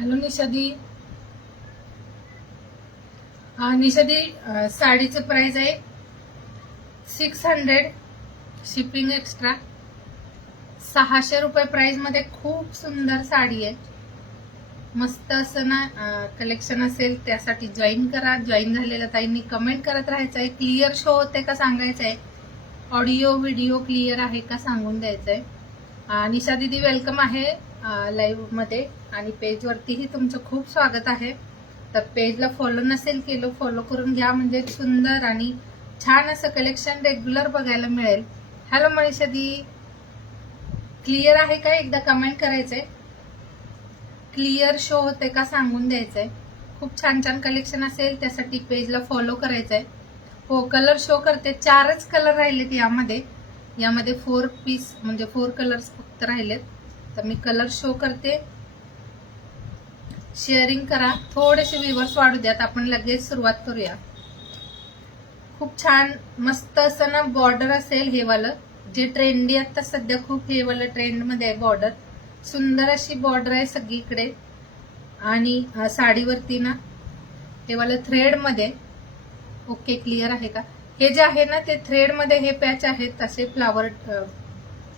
Hello Nishadi. Nishadi, साडीचं price आहे 600, shipping extra. 600 रुपये price मध्ये खूप सुंदर साडी आहे. मस्त असं ना कलेक्शन असेल त्यासाठी जॉईन करा. जॉईन झालेल्या ताईंनी कमेंट करत राहायचं आहे. क्लिअर शो होते का सांगायचं आहे. ऑडिओ व्हिडिओ क्लिअर आहे का सांगून द्यायचंय. निशा दीदी वेलकम आहे लाईव्ह मध्ये आणि पेज वरतीही तुमचं खूप स्वागत आहे. तर पेजला फॉलो नसेल केलं फॉलो करून घ्या, म्हणजे सुंदर आणि छान असं कलेक्शन रेग्युलर बघायला मिळेल. हॅलो मनीषा दी, क्लिअर आहे का एकदा कमेंट करायचंय. क्लिअर शो होते का सांगून द्यायचंय. खूप छान छान कलेक्शन असेल त्यासाठी पेजला फॉलो करायचंय. हो, कलर शो करते. 4च कलर राहिलेत यामध्ये. 4 पीस म्हणजे 4 कलर्स फक्त राहिलेत. तर मी कलर शो करते. शेअरिंग करा. थोडेसे व्ह्यूअर्स वाढू द्यात. आपण लगेच सुरुवात करूया. खूप छान मस्त असं ना बॉर्डर असेल हे वालं, जे ट्रेंडी आता सध्या खूप हे वालं ट्रेंड मध्ये आहे. बॉर्डर सुंदर अशी बॉर्डर आहे सगळीकडे आणि साडीवरती ना हे वालं थ्रेड मध्ये. ओके, क्लिअर आहे का. हे जे आहे ना ते थ्रेड मध्ये हे पॅच आहेत असे फ्लावर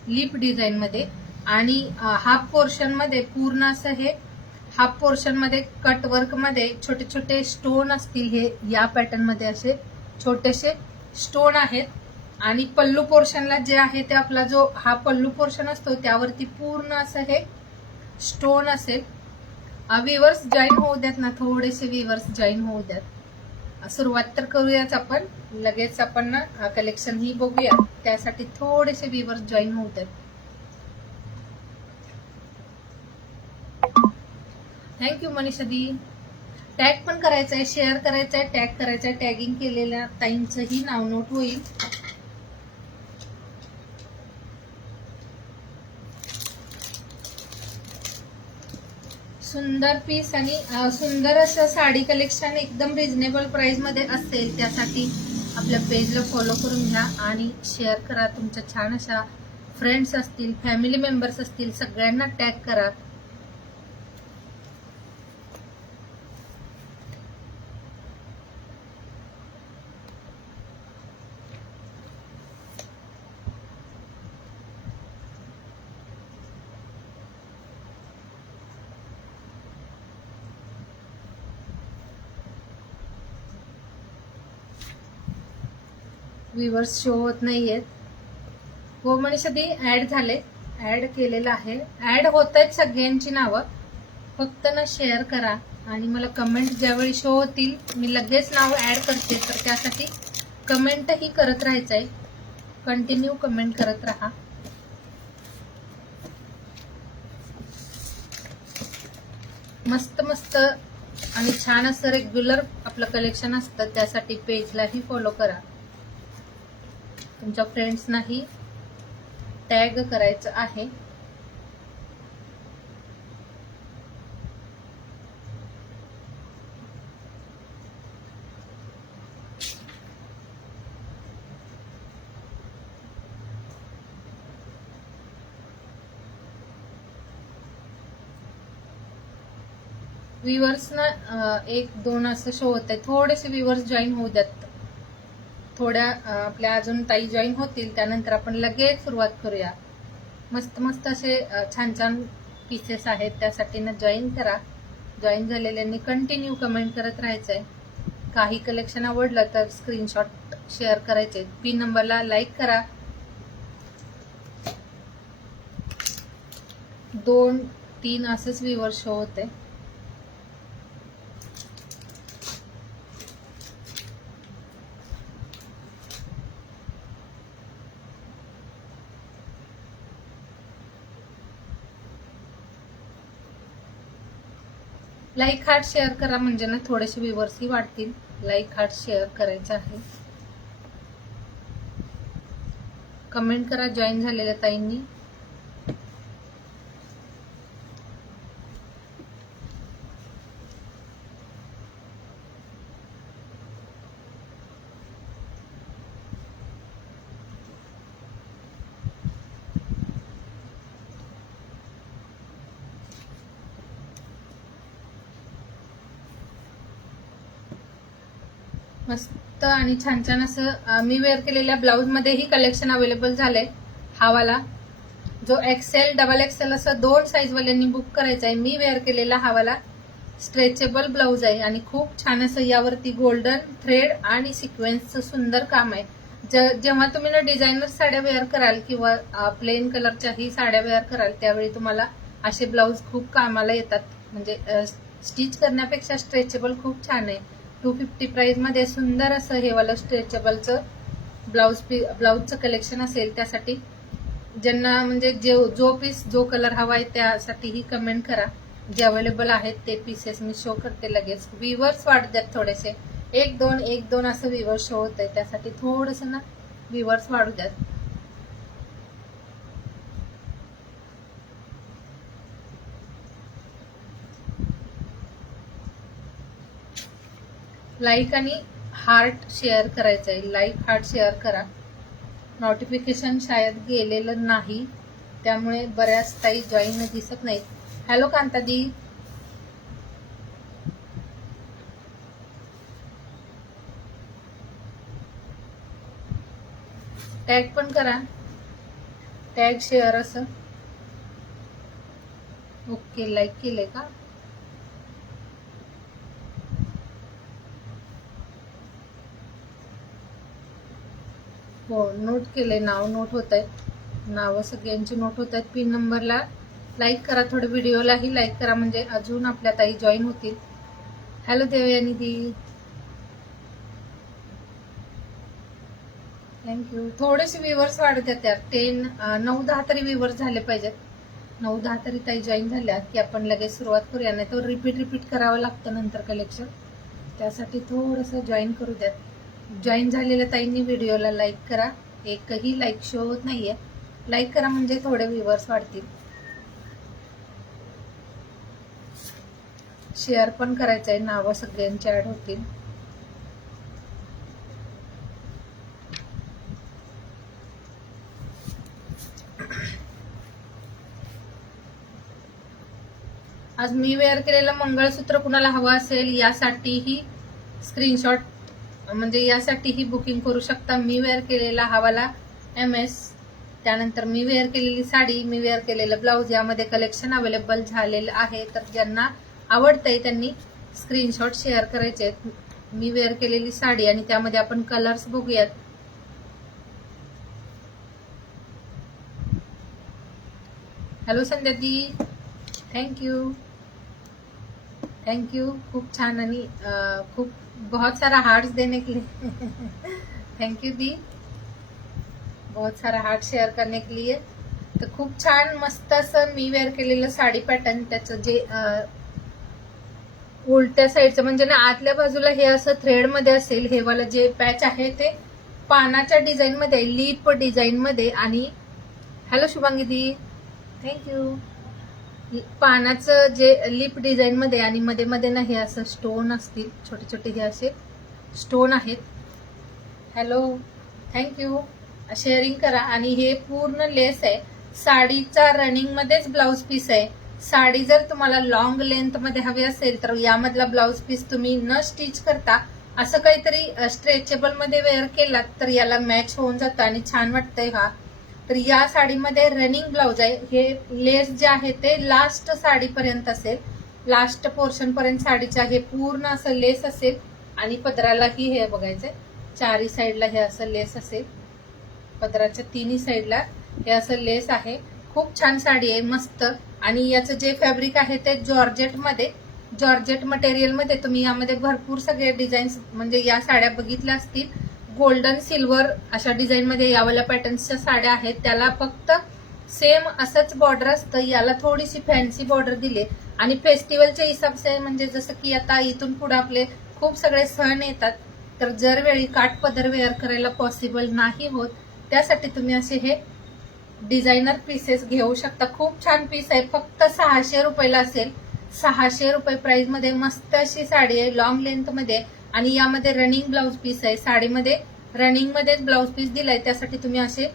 लिप डिझाईन मध्ये आणि हाफ पोर्शन मध्ये पूर्ण असं हे हाफ पोर्शन मध्ये कट वर्क मध्ये छोटे छोटे स्टोन असतील. हे या पॅटर्न मध्ये असे छोटेसे स्टोन आहेत आणि पल्लू पोर्शनला जे आहे ते आपला जो हा पल्लू पोर्शन असतो त्यावरती पूर्ण असं हे स्टोन असेल. व्ह्यूअर्स जॉईन होऊ द्यात ना, थोडेसे व्ह्यूअर्स जॉईन होऊ द्यात. सुरुवात तर करूयाच आपण. लगेच आपण ना कलेक्शन ही बघूया, त्यासाठी थोडेसे व्ह्यूअर्स जॉईन होऊ द्यात. थँक्यू मनीषा दी. टॅग पण करायचं आहे, शेअर करायचं आहे, टॅग करायचं आहे. टॅगिंग केलेल्या ताईंचंही नाव नोट होईल. सुंदर पीस आणि सुंदर असं साडी कलेक्शन एकदम रिझनेबल प्राइस मध्ये असेल त्यासाठी आपल्या पेजला फॉलो करून घ्या आणि शेअर करा. तुमच्या छान अशा फ्रेंड्स असतील, फॅमिली मेंबर्स असतील, सगळ्यांना टॅग करा. व्ह्यूअर्स शो होत नाहीयेत. हो मनीषा दी, ऍड झाले, ऍड केलेलं आहे. ऍड होत आहेत सगळ्यांची नावं. फक्त ना शेअर करा आणि मला कमेंट ज्यावेळी शो होतील मी लगेच नाव ऍड करते. तर त्यासाठी कमेंटही करत राहायचंय. कंटिन्यू कमेंट करत राहा. मस्त मस्त आणि छान असं रेग्युलर आपलं कलेक्शन असतं त्यासाठी पेजलाही फॉलो करा. तुमच्या फ्रेंड्सनाही टॅग करायचं आहे. व्ह्यूअर्स ना 1-2 असं शो होत आहे. थोडेसे व्ह्यूअर्स जॉईन होऊ द्यात. थोड्या आपल्या अजून ताई जॉईन होतील त्यानंतर आपण लगेच सुरुवात करूया. मस्त मस्त असे छान छान पीसेस आहेत त्यासाठी ना जॉईन करा. जॉईन झालेल्यांनी कंटिन्यू कमेंट करत राहायचंय. काही कलेक्शन आवडलं तर स्क्रीनशॉट शेअर करायचे. पिन नंबरला लाईक करा. 2-3 असंच व्ह्यूअर शो होते. लाईक हार्ट शेअर करा म्हणजे ना थोडेसे व्ह्यूवर्सही वाढतील. लाईक हार्ट शेअर करायचं आहे. कमेंट करा जॉईन झालेल्या ताईंनी. मस्त आणि छान छान असं मी वेअर केलेल्या ब्लाऊज मध्येही कलेक्शन अवेलेबल झालंय. हा वाला जो एक्सेल डबल एक्सेल असं 2 साईज वाल्यांनी बुक करायचा आहे. मी वेअर केलेला हा वाला स्ट्रेचेबल ब्लाऊज आहे आणि खूप छान असं यावरती गोल्डन थ्रेड आणि सिक्वेन्सचं सुंदर काम आहे. जेव्हा तुम्ही ना डिझायनर साड्या वेअर कराल किंवा प्लेन कलरच्याही साड्या वेअर कराल त्यावेळी तुम्हाला असे ब्लाऊज खूप कामाला येतात. म्हणजे स्टिच करण्यापेक्षा स्ट्रेचेबल खूप छान आहे. 250 प्राइस मध्ये सुंदर असं हे वाला स्ट्रेचेबलचं ब्लाऊजचं कलेक्शन असेल त्यासाठी ज्यांना म्हणजे जो पीस जो कलर हवा आहे त्यासाठीही कमेंट करा. जे अवेलेबल आहेत ते पीसेस मी शो करते लगेच. व्ह्यूवर्स वाढत द्यात थोडेसे. 1-2 असं व्ह्यूवर्स शो होत आहे त्यासाठी थोडस ना व्ह्यूवर्स वाढू द्यात. लाईक आणि हार्ट शेअर करायचं आहे. लाईक हार्ट शेअर करा. नोटिफिकेशन शायद गेलेलं नाही त्यामुळे बऱ्याच ताई जॉईन दिसत नाहीत. हॅलो कांतादी. टॅग पण करा. टॅग शेअर असं. ओके लाईक केले का? हो नोट केले. नाव नोट होत आहेत. नावं सगळ्यांची नोट होत आहेत. पिन नंबरला लाईक करा. थोडं व्हिडिओलाही लाईक करा म्हणजे अजून आपल्या ताई जॉईन होतील. हॅलो देवयानी दी. थँक्यू. थोडेसे व्ह्यूवर्स वाढत आहेत यार. 9-10 तरी व्ह्यूवर्स झाले पाहिजेत. 9-10 तरी ताई जॉईन झाल्या की आपण लगेच सुरुवात करूया. नाही तर रिपीट करावं लागतं नंतर कलेक्शन. त्यासाठी थोडंसं जॉईन करू द्यात. जॉईन झालेल्या ताईंनी व्हिडिओला लाईक करा. एकही लाईक शो होत नाहीये. लाईक करा म्हणजे थोडे व्ह्यूवर्स वाढतील. शेअर पण करायचंय. नावं सगळ्यांची ऍड होतील. आज मी वेअर केलेलं मंगळसूत्र कुणाला हवं असेल यासाठीही स्क्रीनशॉट म्हणजे यासाठीही बुकिंग करू शकता. मी वेअर केलेला हवाला MS. त्यानंतर मी वेअर केलेली साडी, मी वेअर केलेलं ब्लाऊज यामध्ये कलेक्शन अवेलेबल झालेलं आहे. तर ज्यांना आवडतंय त्यांनी स्क्रीनशॉट शेअर करायचे आहेत. मी वेअर केलेली साडी आणि त्यामध्ये आपण कलर्स बघूयात. हॅलो संध्यादी. थँक्यू. खूप छान आणि खूप बहुत सारा हार्ट्स देने के लिए थैंक यू दी. बहुत सारा हार्ट शेअर करने के लिए. तर खूप छान मस्त असं मी वेअर केलेलं साडी पॅटर्न. त्याचं जे उलट्या साईडचं म्हणजे ना आतल्या बाजूला हे असं थ्रेड मध्ये असेल. हे वाला जे पॅच आहे ते पानाच्या डिझाईन मध्ये, लीप डिझाईन मध्ये. आणि हॅलो शुभांगी दी. थँक्यू. पानाचं जे लिप डिझाईन मध्ये आणि मध्ये मध्ये ना हे असं स्टोन असतील. छोटे छोटे हे असे स्टोन आहेत. Hello thank you. शेअरिंग करा. आणि हे पूर्ण लेस आहे. साडीचा रनिंग मध्येच ब्लाउज पीस आहे. साडी जर तुम्हाला लॉंग लेंथ मध्ये हवी असेल तर यामधला ब्लाउज पीस तुम्ही न स्टिच करता असं काहीतरी स्ट्रेचेबल मध्ये वेअर केलात तर याला मॅच होऊन जातं आणि छान वाटतंय. हा तर या साडीमध्ये रनिंग ब्लाउज आहे. हे लेस जे आहे ते लास्ट साडीपर्यंत असेल. लास्ट पोर्शन पर्यंत साडीच्या हे पूर्ण असं लेस असेल. आणि पदरालाही हे बघायचंय. चारही साईडला हे असं लेस असेल. पदराच्या तिन्ही साईडला हे असं लेस आहे. खूप छान साडी आहे मस्त. आणि याचं जे फॅब्रिक आहे ते जॉर्जेट मटेरियल मध्ये. तुम्ही यामध्ये भरपूर सगळे डिझाईन्स म्हणजे या साड्या बघितल्या असतील. गोल्डन सिल्वर अशा डिझाईन मध्ये यावाल्या पॅटर्न्सच्या साड्या आहेत. त्याला फक्त सेम असंच बॉर्डर असतं. याला थोडीशी फॅन्सी बॉर्डर दिली आणि फेस्टिवलच्या हिसाब से म्हणजे जसं की आता इथून पुढे आपले खूप सगळे सण येतात, तर जर वेळी काठपदर वेअर करायला पॉसिबल नाही होत, त्यासाठी तुम्ही असे हे डिझायनर पीसेस घेऊ शकता. खूप छान पीस आहे, फक्त 600 रुपयाला असेल. 600 रुपये प्राइस मध्ये मस्त अशी साडी आहे, लॉंग लेंथ मध्ये, आणि यामध्ये रनिंग ब्लाउज पीस आहे. साडीमध्ये रनिंग मध्येच ब्लाउज पीस दिलाय, त्यासाठी तुम्ही असे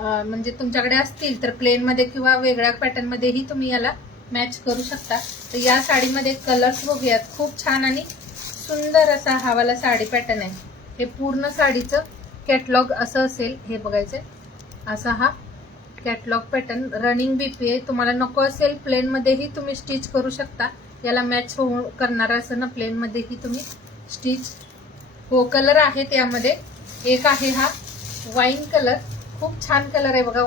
म्हणजे तुमच्याकडे असतील तर प्लेन मध्ये किंवा वेगळ्या पॅटर्न मध्येही तुम्ही याला मॅच करू शकता. तर या साडीमध्ये कलर्स बघूयात. खूप छान आणि सुंदर असा हा वाला साडी पॅटर्न आहे. हे पूर्ण साडीचं कॅटलॉग असं असेल, हे बघायचं. असा हा कॅटलॉग पॅटर्न, रनिंग बीपी आहे. तुम्हाला नको असेल प्लेन मध्येही तुम्ही स्टिच करू शकता. याला मॅच करणार असं ना प्लेन मध्येही तुम्ही स्टिच. हो, कलर आहेत यामध्ये. एक आहे हा वाईन कलर, खूप छान कलर आहे बघा.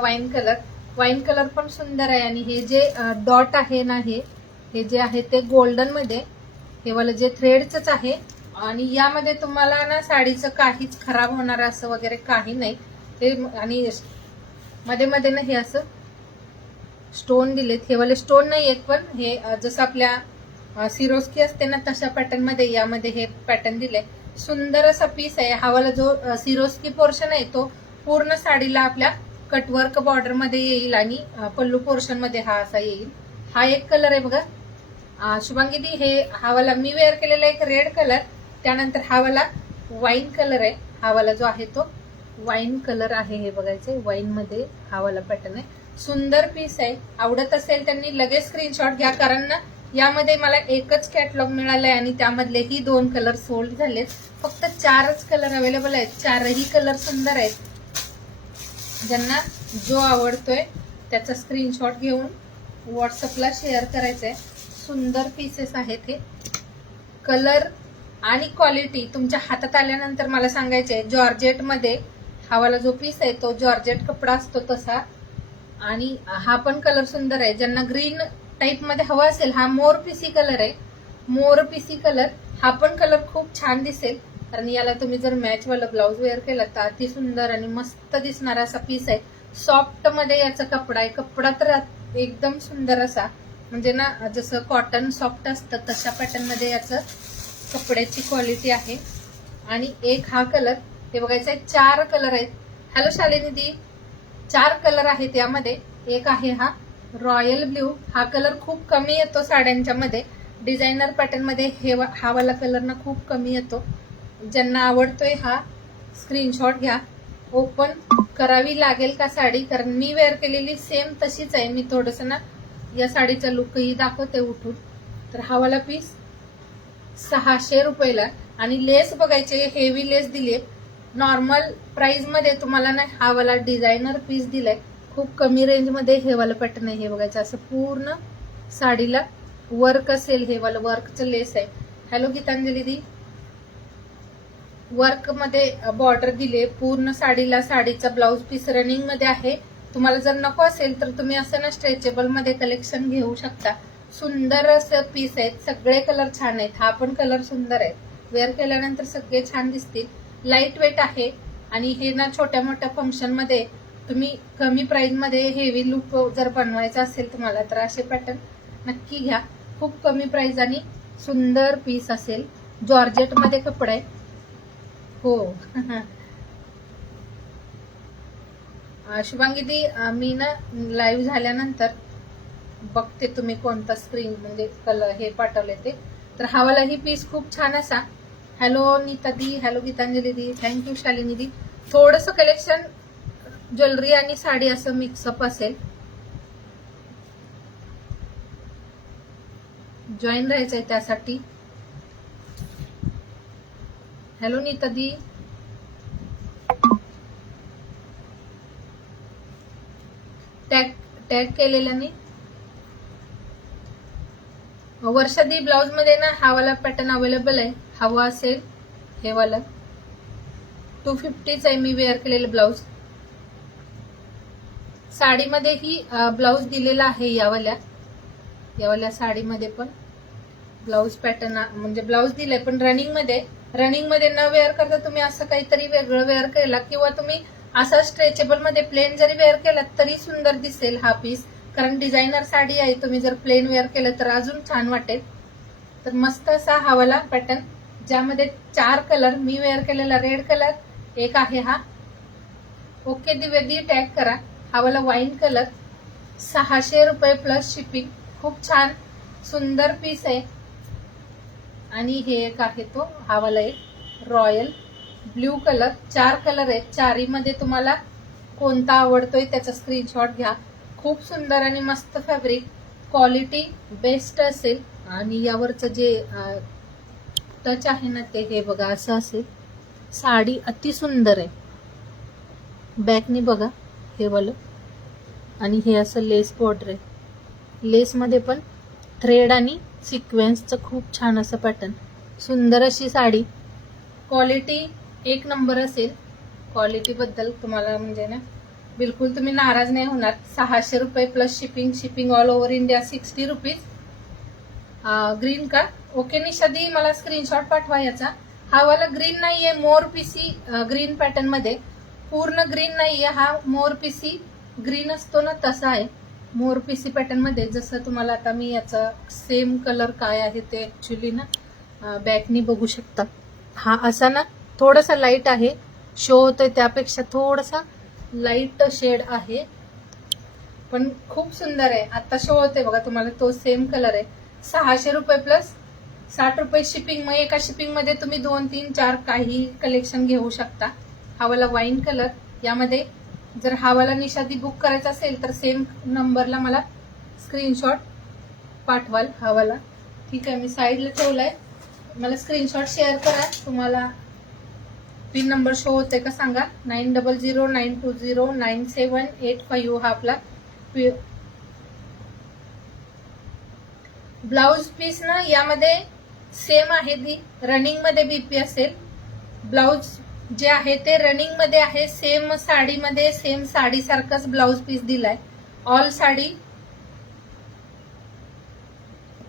वाईन कलर पण सुंदर आहे. आणि हे जे डॉट आहे ना, हे जे आहे ते गोल्डन मध्ये, हे वाला जे थ्रेडच आहे. आणि यामध्ये तुम्हाला ना साडीचं काहीच खराब होणार असं वगैरे काही नाही. हे आणि मध्ये मध्ये ना हे असं स्टोन दिलेत. हे वाले स्टोन नाही आहेत, पण हे जसं आपल्या सिरोस्की असते ना तशा पॅटर्न मध्ये यामध्ये हे पॅटर्न दिले. सुंदर असा पीस आहे. हा वाला जो सिरोस्की पोर्शन आहे तो पूर्ण साडीला आपल्या कटवर्क बॉर्डर मध्ये येईल आणि पल्लू पोर्शन मध्ये हा असा येईल. हा एक कलर आहे बघा शुभांगी, हे हा वाला मी वेअर केलेला एक रेड कलर, त्यानंतर हा वाला वाईन कलर आहे. हा वाला जो आहे तो वाईन कलर आहे, हे बघायचे. वाईन मध्ये हा वाला पॅटर्न आहे. सुंदर पीस आहे. आवडत असेल त्यांनी लगेच स्क्रीनशॉट घ्या, कारण ना यामध्ये मला एकच कॅटलॉग मिळालंय आणि त्यामधलेही 2 कलर सोल्ड झालेत. फक्त 4च कलर अवेलेबल आहेत. 4ही कलर सुंदर आहेत. ज्यांना जो आवडतोय त्याचा स्क्रीनशॉट घेऊन व्हॉट्सअपला शेअर करायचंय. सुंदर पीसेस आहेत हे. कलर आणि क्वालिटी तुमच्या हातात आल्यानंतर मला सांगायचंय. जॉर्जेट मध्ये हा वाला जो पीस आहे तो जॉर्जेट कपडा असतो तसा, आणि हा पण कलर सुंदर आहे. ज्यांना ग्रीन टाइप मध्ये हवा असेल, हा मोर पीसी कलर आहे. मोर पीसी कलर, हा पण कलर खूप छान दिसेल, कारण याला तुम्ही जर मॅच वाला ब्लाउज वेअर केला तर अति सुंदर आणि मस्त दिसणारा असा पीस आहे. सॉफ्ट मध्ये याचा कपडा आहे. कपडा तर एकदम सुंदर असा, म्हणजे ना जसं कॉटन सॉफ्ट असतं तशा पॅटर्न मध्ये याचं कपड्याची क्वालिटी आहे. आणि एक हा कलर, हे बघायचं आहे. 4 कलर आहेत. हॅलो शालिनी दी, 4 कलर आहेत यामध्ये. एक आहे हा रॉयल ब्ल्यू, हा कलर खूप कमी येतो साड्यांच्या मध्ये. डिझायनर पॅटर्न मध्ये हा वाला कलर ना खूप कमी येतो. ज्यांना आवडतोय हा स्क्रीनशॉट घ्या. ओपन करावी लागेल का साडी, कारण मी वेअर केलेली सेम तशीच आहे. मी थोडस ना या साडीचा लुकही दाखवते उठून. तर हा वाला पीस 600 रुपयाला, आणि लेस बघायचे, हेवी लेस दिली. नॉर्मल प्राइस मध्ये तुम्हाला ना हा वाला डिझायनर पीस दिलाय. खूप कमी रेंज मध्ये हे वाला पॅटर्न आहे. हे बघायचं, असं पूर्ण साडीला वर्क असेल. हे वाला वर्कचं लेस आहे. हॅलो गीतांजली दी, वर्क मध्ये बॉर्डर दिले पूर्ण साडीला. साडीचा ब्लाउज पीस रनिंग मध्ये आहे. तुम्हाला जर नको असेल तर तुम्ही असं ना स्ट्रेचेबल मध्ये कलेक्शन घेऊ शकता. सुंदर असं पीस आहेत. सगळे कलर छान आहेत. हा पण कलर सुंदर आहे. वेअर केल्यानंतर सगळे छान दिसतील. लाईट वेट आहे, आणि हे ना छोट्या मोठ्या फंक्शन मध्ये तुम्ही कमी प्राइस मध्ये हेवी लुक जर बनवायचा असेल तुम्हाला, तर असे पॅटर्न नक्की घ्या. खूप कमी प्राइस आणि सुंदर पीस असेल. जॉर्जेट मध्ये कपडा आहे. हो शुभांगी दी, मी ना लाईव्ह झाल्यानंतर बघते तुम्ही कोणता स्क्रीन म्हणजे कलर हे पाठवले ते. तर हा वाला ही पीस खूप छान असा. हॅलो नीता दी, हॅलो गीतांजली दी, थँक्यू शालिनी दी. थोडस कलेक्शन ज्वेलरी आणि साडी असं मिक्सअप असेल. जॉईन राहायचंय त्यासाठी. हॅलो नीता दी, टॅग केलेल्याने. वर्षादी ब्लाउज मध्ये ना हा वाला पॅटर्न अवेलेबल आहे. हवा असेल हे वाला 250च आहे मी वेअर केलेलं ब्लाउज. साडीमध्येही ब्लाउज दिलेला आहे. यावाल्या साडीमध्ये पण ब्लाउज पॅटर्न म्हणजे ब्लाउज दिलाय, पण रनिंग मध्ये न वेअर करता तुम्ही असं काहीतरी वेगळं वेअर केला, किंवा तुम्ही असा स्ट्रेचेबल मध्ये प्लेन जरी वेअर केला तरी सुंदर दिसेल हा पीस. कारण डिझायनर साडी आहे, तुम्ही जर प्लेन वेअर केलं तर अजून छान वाटेल. तर मस्त असा हा वाला पॅटर्न, ज्यामध्ये 4 कलर, मी वेअर केलेला रेड कलर एक आहे हा. ओके द्विवेदी टॅग करा. हा वाला वाईन कलर, 600 रुपये प्लस शिपिंग. खूप छान सुंदर पीस आहे. आणि हे एक आहे तो, हा वाला एक रॉयल ब्ल्यू कलर. 4 कलर आहेत, चारीमध्ये तुम्हाला कोणता आवडतोय त्याचा स्क्रीनशॉट घ्या. खूप सुंदर आणि मस्त फॅब्रिक, क्वालिटी बेस्ट असेल. आणि यावरचं जे टच आहे ना ते हे बघा असं असेल. साडी अति सुंदर आहे. बॅकनी बघा हे वालं, आणि हे असं लेस बॉर्डर आहे. लेसमध्ये पण थ्रेड आणि सिक्वेन्सचं खूप छान असं पॅटर्न. सुंदर अशी साडी, क्वालिटी एक नंबर असेल. क्वालिटी बद्दल तुम्हाला म्हणजे ना बिलकुल तुम्ही नाराज नाही होणार. 600 रुपये plus shipping. Shipping all over India 60 rupees. Green का? ओके निशादी, मला स्क्रीनशॉट पाठवा याचा. हा वाला ग्रीन नाहीये, मोर पीसी ग्रीन पॅटर्न मध्ये. पूर्ण ग्रीन नाहीये हा, मोर पीसी ग्रीन असतो ना तसा आहे. मोर पीसी पॅटर्न मध्ये. जसं तुम्हाला आता मी याचा सेम कलर काय आहे ते ऍक्च्युली ना बॅकनी बघू शकता. हा असा ना थोडासा लाईट आहे, शो होतोय त्यापेक्षा थोडासा लाईट शेड आहे, पण खूप सुंदर आहे. आता शो होते बघा तुम्हाला, तो सेम कलर आहे. 600 रुपये प्लस 60 रुपये शिपिंग. मग एका शिपिंग मध्ये तुम्ही 2, 3, 4 काही कलेक्शन घेऊ शकता. हा वाला वाईन कलर, यामध्ये जर हा वाला निशादी बुक करायचा असेल तर सेम नंबरला मला स्क्रीनशॉट पाठवाल. हा वाला ठीक आहे, मी साईडला ठेवलाय, मला स्क्रीनशॉट शेअर करा. तुम्हाला पिन नंबर शो होते का सांगा. 9009209785 हा आपला ब्लाउज पीस ना. यामध्ये सेम आहे, ती रनिंग मध्ये बीपी असेल. ब्लाउज जे आहे ते रनिंग मध्ये आहे. सेम साडीमध्ये सेम साडी सारखाच ब्लाउज पीस दिलाय. ऑल साडी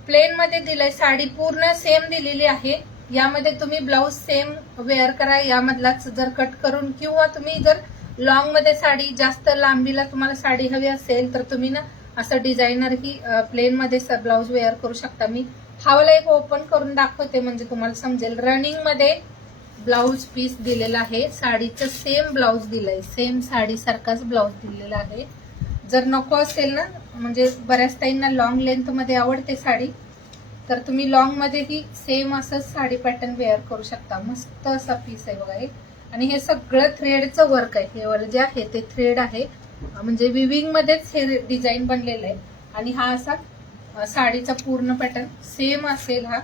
प्लेन मध्ये दिलाय. साडी पूर्ण सेम दिलेली आहे. यामध्ये तुम्ही ब्लाउज सेम वेअर करा. यामधलाच जर कट करून, किंवा तुम्ही जर लॉंग मध्ये साडी, जास्त लांबीला तुम्हाला साडी हवी असेल तर तुम्ही ना असं डिझायनर ही प्लेन मध्ये ब्लाउज वेअर करू शकता. मी हा वाला एक ओपन करून दाखवते म्हणजे तुम्हाला समजेल. रनिंग मध्ये ब्लाउज पीस दिलेला आहे. साडीचं सेम ब्लाउज दिलंय, सेम साडी सारखाच ब्लाउज दिलेला आहे. जर नको असेल ना, म्हणजे बऱ्याच ताईंना लॉंग लेंथ मध्ये आवडते साडी, तर तुम्ही लॉंग मध्येही सेम असंच साडी पॅटर्न वेअर करू शकता. मस्त असा पीस आहे बघा हे. आणि हे सगळं थ्रेडचं वर्क आहे. हे वाला जे आहे ते थ्रेड आहे, म्हणजे विविंग मध्येच हे डिझाईन बनलेलं आहे. आणि हा असा साडीचा पूर्ण पॅटर्न सेम असेल. हा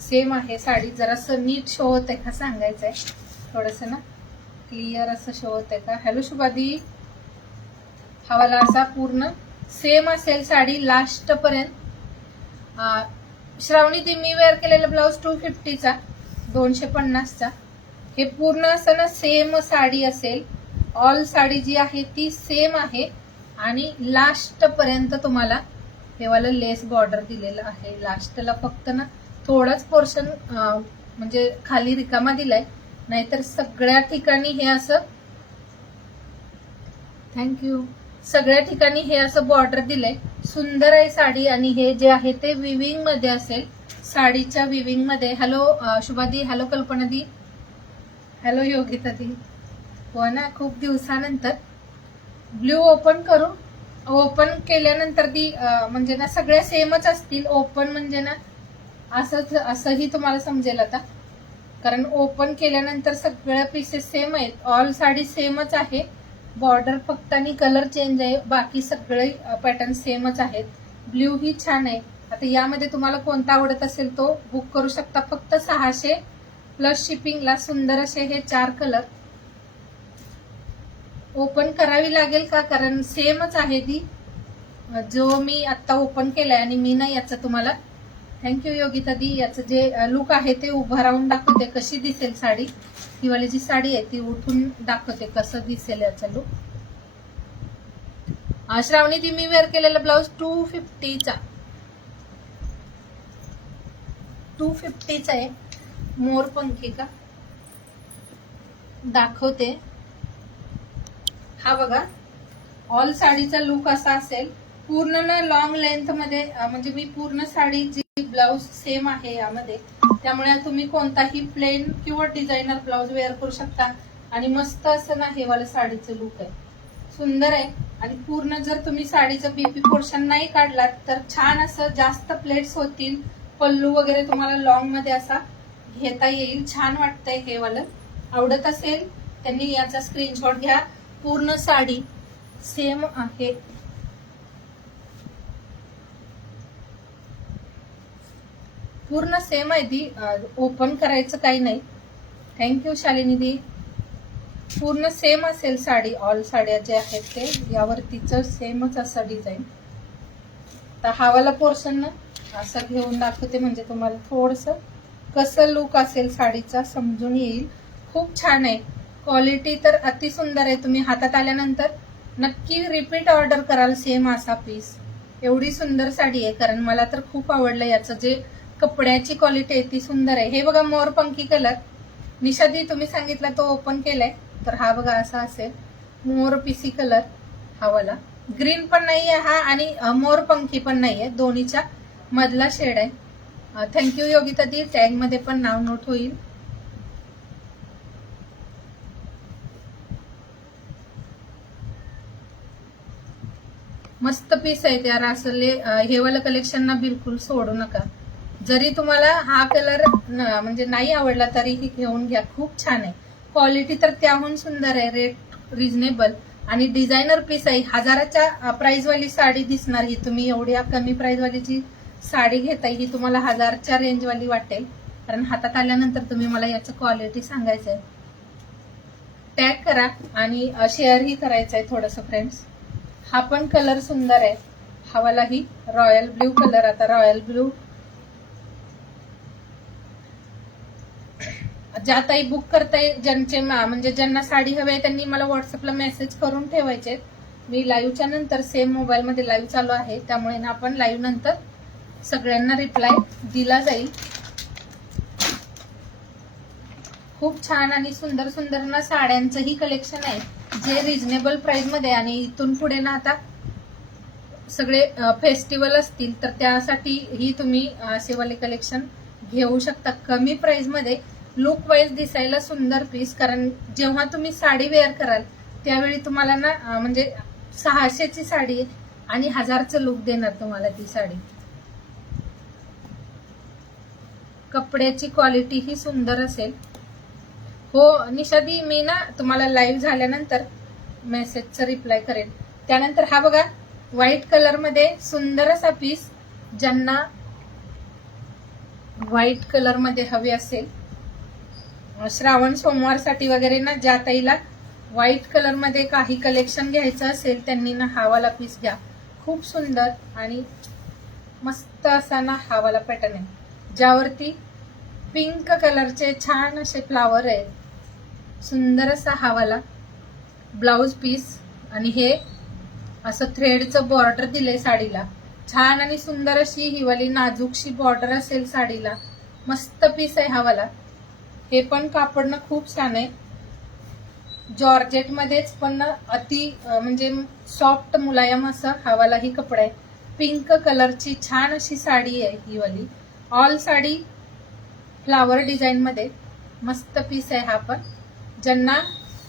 सेम आहे. साडी जरासं नीट शो होत आहे का सांगायचंय, थोडस ना क्लिअर असं शो होत आहे का. हॅलो शुभादी. हा वाला असा पूर्ण सेम असेल साडी लास्ट पर्यंत. श्रावणी ती मी वेअर केलेला ब्लाउज 250चा, 250चा. हे पूर्ण असं ना सेम साडी असेल. ऑल साडी जी आहे ती सेम आहे. आणि लास्ट पर्यंत तुम्हाला हे वाला लेस बॉर्डर दिलेलं आहे. लास्टला फक्त ना थोडाच पोर्शन म्हणजे खाली रिकामा दिलाय, नाहीतर सगळ्या ठिकाणी हे असं, थँक्यू, सगळ्या ठिकाणी हे असं बॉर्डर दिलंय. सुंदर आहे साडी. आणि हे जे आहे ते विविंग मध्ये असेल, साडीच्या विविंग मध्ये. हॅलो शुभादी, हॅलो कल्पनादी, हॅलो योगिता दी. हो ना, खूप दिवसानंतर. ब्ल्यू ओपन करू. ओपन केल्यानंतर ती म्हणजे ना सगळ्या सेमच असतील. ओपन म्हणजे ना असंही तुम्हाला समजेल आता, कारण ओपन केल्यानंतर सगळ्या पीसेस सेम आहेत. ऑल साडी सेमच आहे. बॉर्डर फक्त आणि कलर चेंज आहे, बाकी सगळे पॅटर्न सेमच आहेत. ब्ल्यू ही छान आहे. आता यामध्ये तुम्हाला कोणता आवडत असेल तो बुक करू शकता. फक्त 600 प्लस शिपिंगला. सुंदर असे हे 4 कलर. ओपन करावी लागेल का, कारण सेमच आहे ती, जो मी आता ओपन केलाय. आणि मी ना याचं तुम्हाला, थँक्यू योगिता दी, याचं जे लुक आहे ते उभं राहून दाखवते कशी दिसेल साडी. ही वाली जी साडी आहे ती उठून दाखवते कसं दिसेल याचा लुक. श्रावणी दी मी वेअर केलेला ब्लाउज 250चा, 250चा आहे. मोरपंखी का दाखवते. हा बघा, ऑल साडीचा लुक असा असेल. पूर्ण ना लॉंग लेंथ मध्ये म्हणजे मी पूर्ण साडीची ब्लाउज सेम आहे यामध्ये, त्यामुळे तुम्ही कोणताही प्लेन किंवा डिझायनर ब्लाउज वेअर करू शकता आणि मस्त असं ना हे वाला साडीचं लुक आहे, सुंदर आहे. आणि पूर्ण जर तुम्ही साडीचं बीपी पोर्शन नाही काढलात तर छान असं जास्त प्लेट्स होतील, पल्लू वगैरे तुम्हाला लॉंग मध्ये असा घेता येईल, छान वाटतंय हे वालं. आवडत असेल त्यांनी याचा स्क्रीनशॉट घ्या. पूर्ण साडी सेम आहे, पूर्ण सेम आहे ती, ओपन करायचं काही नाही. थँक्यू शालिनी दी. पूर्ण सेम असेल साडी, ऑल साड्या जे आहेत ते यावरतीच सेमच असं डिझाईन. तर हावाला पोर्शन ना असं घेऊन दाखवते म्हणजे तुम्हाला थोडस कसं लुक असेल साडीचा समजून येईल. खूप छान आहे, क्वालिटी तर अति सुंदर आहे. तुम्ही हातात आल्यानंतर नक्की रिपीट ऑर्डर कराल सेम असा पीस. एवढी सुंदर साडी आहे, कारण मला तर खूप आवडलं याचं जे कपड्याची क्वालिटी आहे ती सुंदर आहे. हे बघा मोरपंखी कलर, निशादी तुम्ही सांगितलं तो ओपन केलाय, तर हा बघा असा असेल मोर पीसी कलर. हा वाला ग्रीन पण नाहीये हा आणि मोरपंखी पण नाहीये, दोन्हीच्या मधला शेड आहे. थँक्यू योगिता दी, टॅग मध्ये पण नाव नोट होईल. मस्त पीस आहे त्या रासले. हे वाला कलेक्शन ना बिलकुल सोडू नका. जरी तुम्हाला हा कलर म्हणजे नाही आवडला तरीही घेऊन घ्या, खूप छान आहे. क्वालिटी तर त्याहून सुंदर आहे, रेट रिझनेबल आणि डिझायनर पीस आहे. 1000च्या प्राइस वाली साडी दिसणार ही, तुम्ही एवढ्या कमी प्राइस वालीची साडी घेताय ही तुम्हाला 1000च्या रेंज वाली वाटेल, कारण हातात आल्यानंतर तुम्ही मला याचं क्वालिटी सांगायचंय. टॅग करा आणि शेअरही करायचंय थोडस फ्रेंड्स. हा पण कलर सुंदर आहे, हवालाही रॉयल ब्ल्यू कलर. आता रॉयल ब्ल्यू ज्या ताई बुक करताय, ज्यांचे म्हणजे ज्यांना साडी हवी आहे त्यांनी मला व्हॉट्सअपला मेसेज करून ठेवायचे. मी लाईव्हच्या नंतर सेम मोबाईल मध्ये लाईव्ह चालू आहे, त्यामुळे ना आपण लाईव्ह नंतर सगळ्यांना रिप्लाय दिला जाईल. खूप छान आणि सुंदर सुंदर ना साड्यांचंही कलेक्शन आहे जे रिझनेबल प्राइस मध्ये. आणि इथून पुढे ना आता सगळे फेस्टिवल असतील तर त्यासाठी ही तुम्ही असेवाले कलेक्शन घेऊ शकता कमी प्राइस मध्ये. लुक वाईज दिसायला सुंदर पीस, कारण जेव्हा तुम्ही साडी वेअर कराल त्यावेळी तुम्हाला ना म्हणजे 600ची साडी आणि 1000चं लुक देणार तुम्हाला ती साडी. कपड्याची क्वालिटी ही सुंदर असेल. हो निशादी, मी ना तुम्हाला लाईव्ह झाल्यानंतर मेसेजचा रिप्लाय करेन. त्यानंतर हा बघा व्हाईट कलर मध्ये सुंदर असा पीस, ज्यांना व्हाईट कलर मध्ये हवे असेल श्रावण सोमवारसाठी वगैरे ना, ज्या ताईला व्हाईट कलर मध्ये काही कलेक्शन घ्यायचं असेल त्यांनी ना हावाला पीस घ्या. खूप सुंदर आणि मस्त असा ना हावाला पॅटर्न आहे, ज्यावरती पिंक कलरचे छान असे फ्लावर आहेत. सुंदर असा हावाला ब्लाउज पीस आणि हे असं थ्रेडचं बॉर्डर दिलंय साडीला. छान आणि सुंदर अशी ही वाली नाजूकशी बॉर्डर असेल साडीला. मस्त पीस आहे हावाला. हे पण कापड ना खूप छान आहे, जॉर्जेट मध्येच पण अति म्हणजे सॉफ्ट मुलायम असं हावाला ही कपडा आहे. पिंक कलरची छान अशी साडी आहे ही वाली. ऑल साडी फ्लावर डिझाईन मध्ये मस्त पीस आहे हा पण. ज्यांना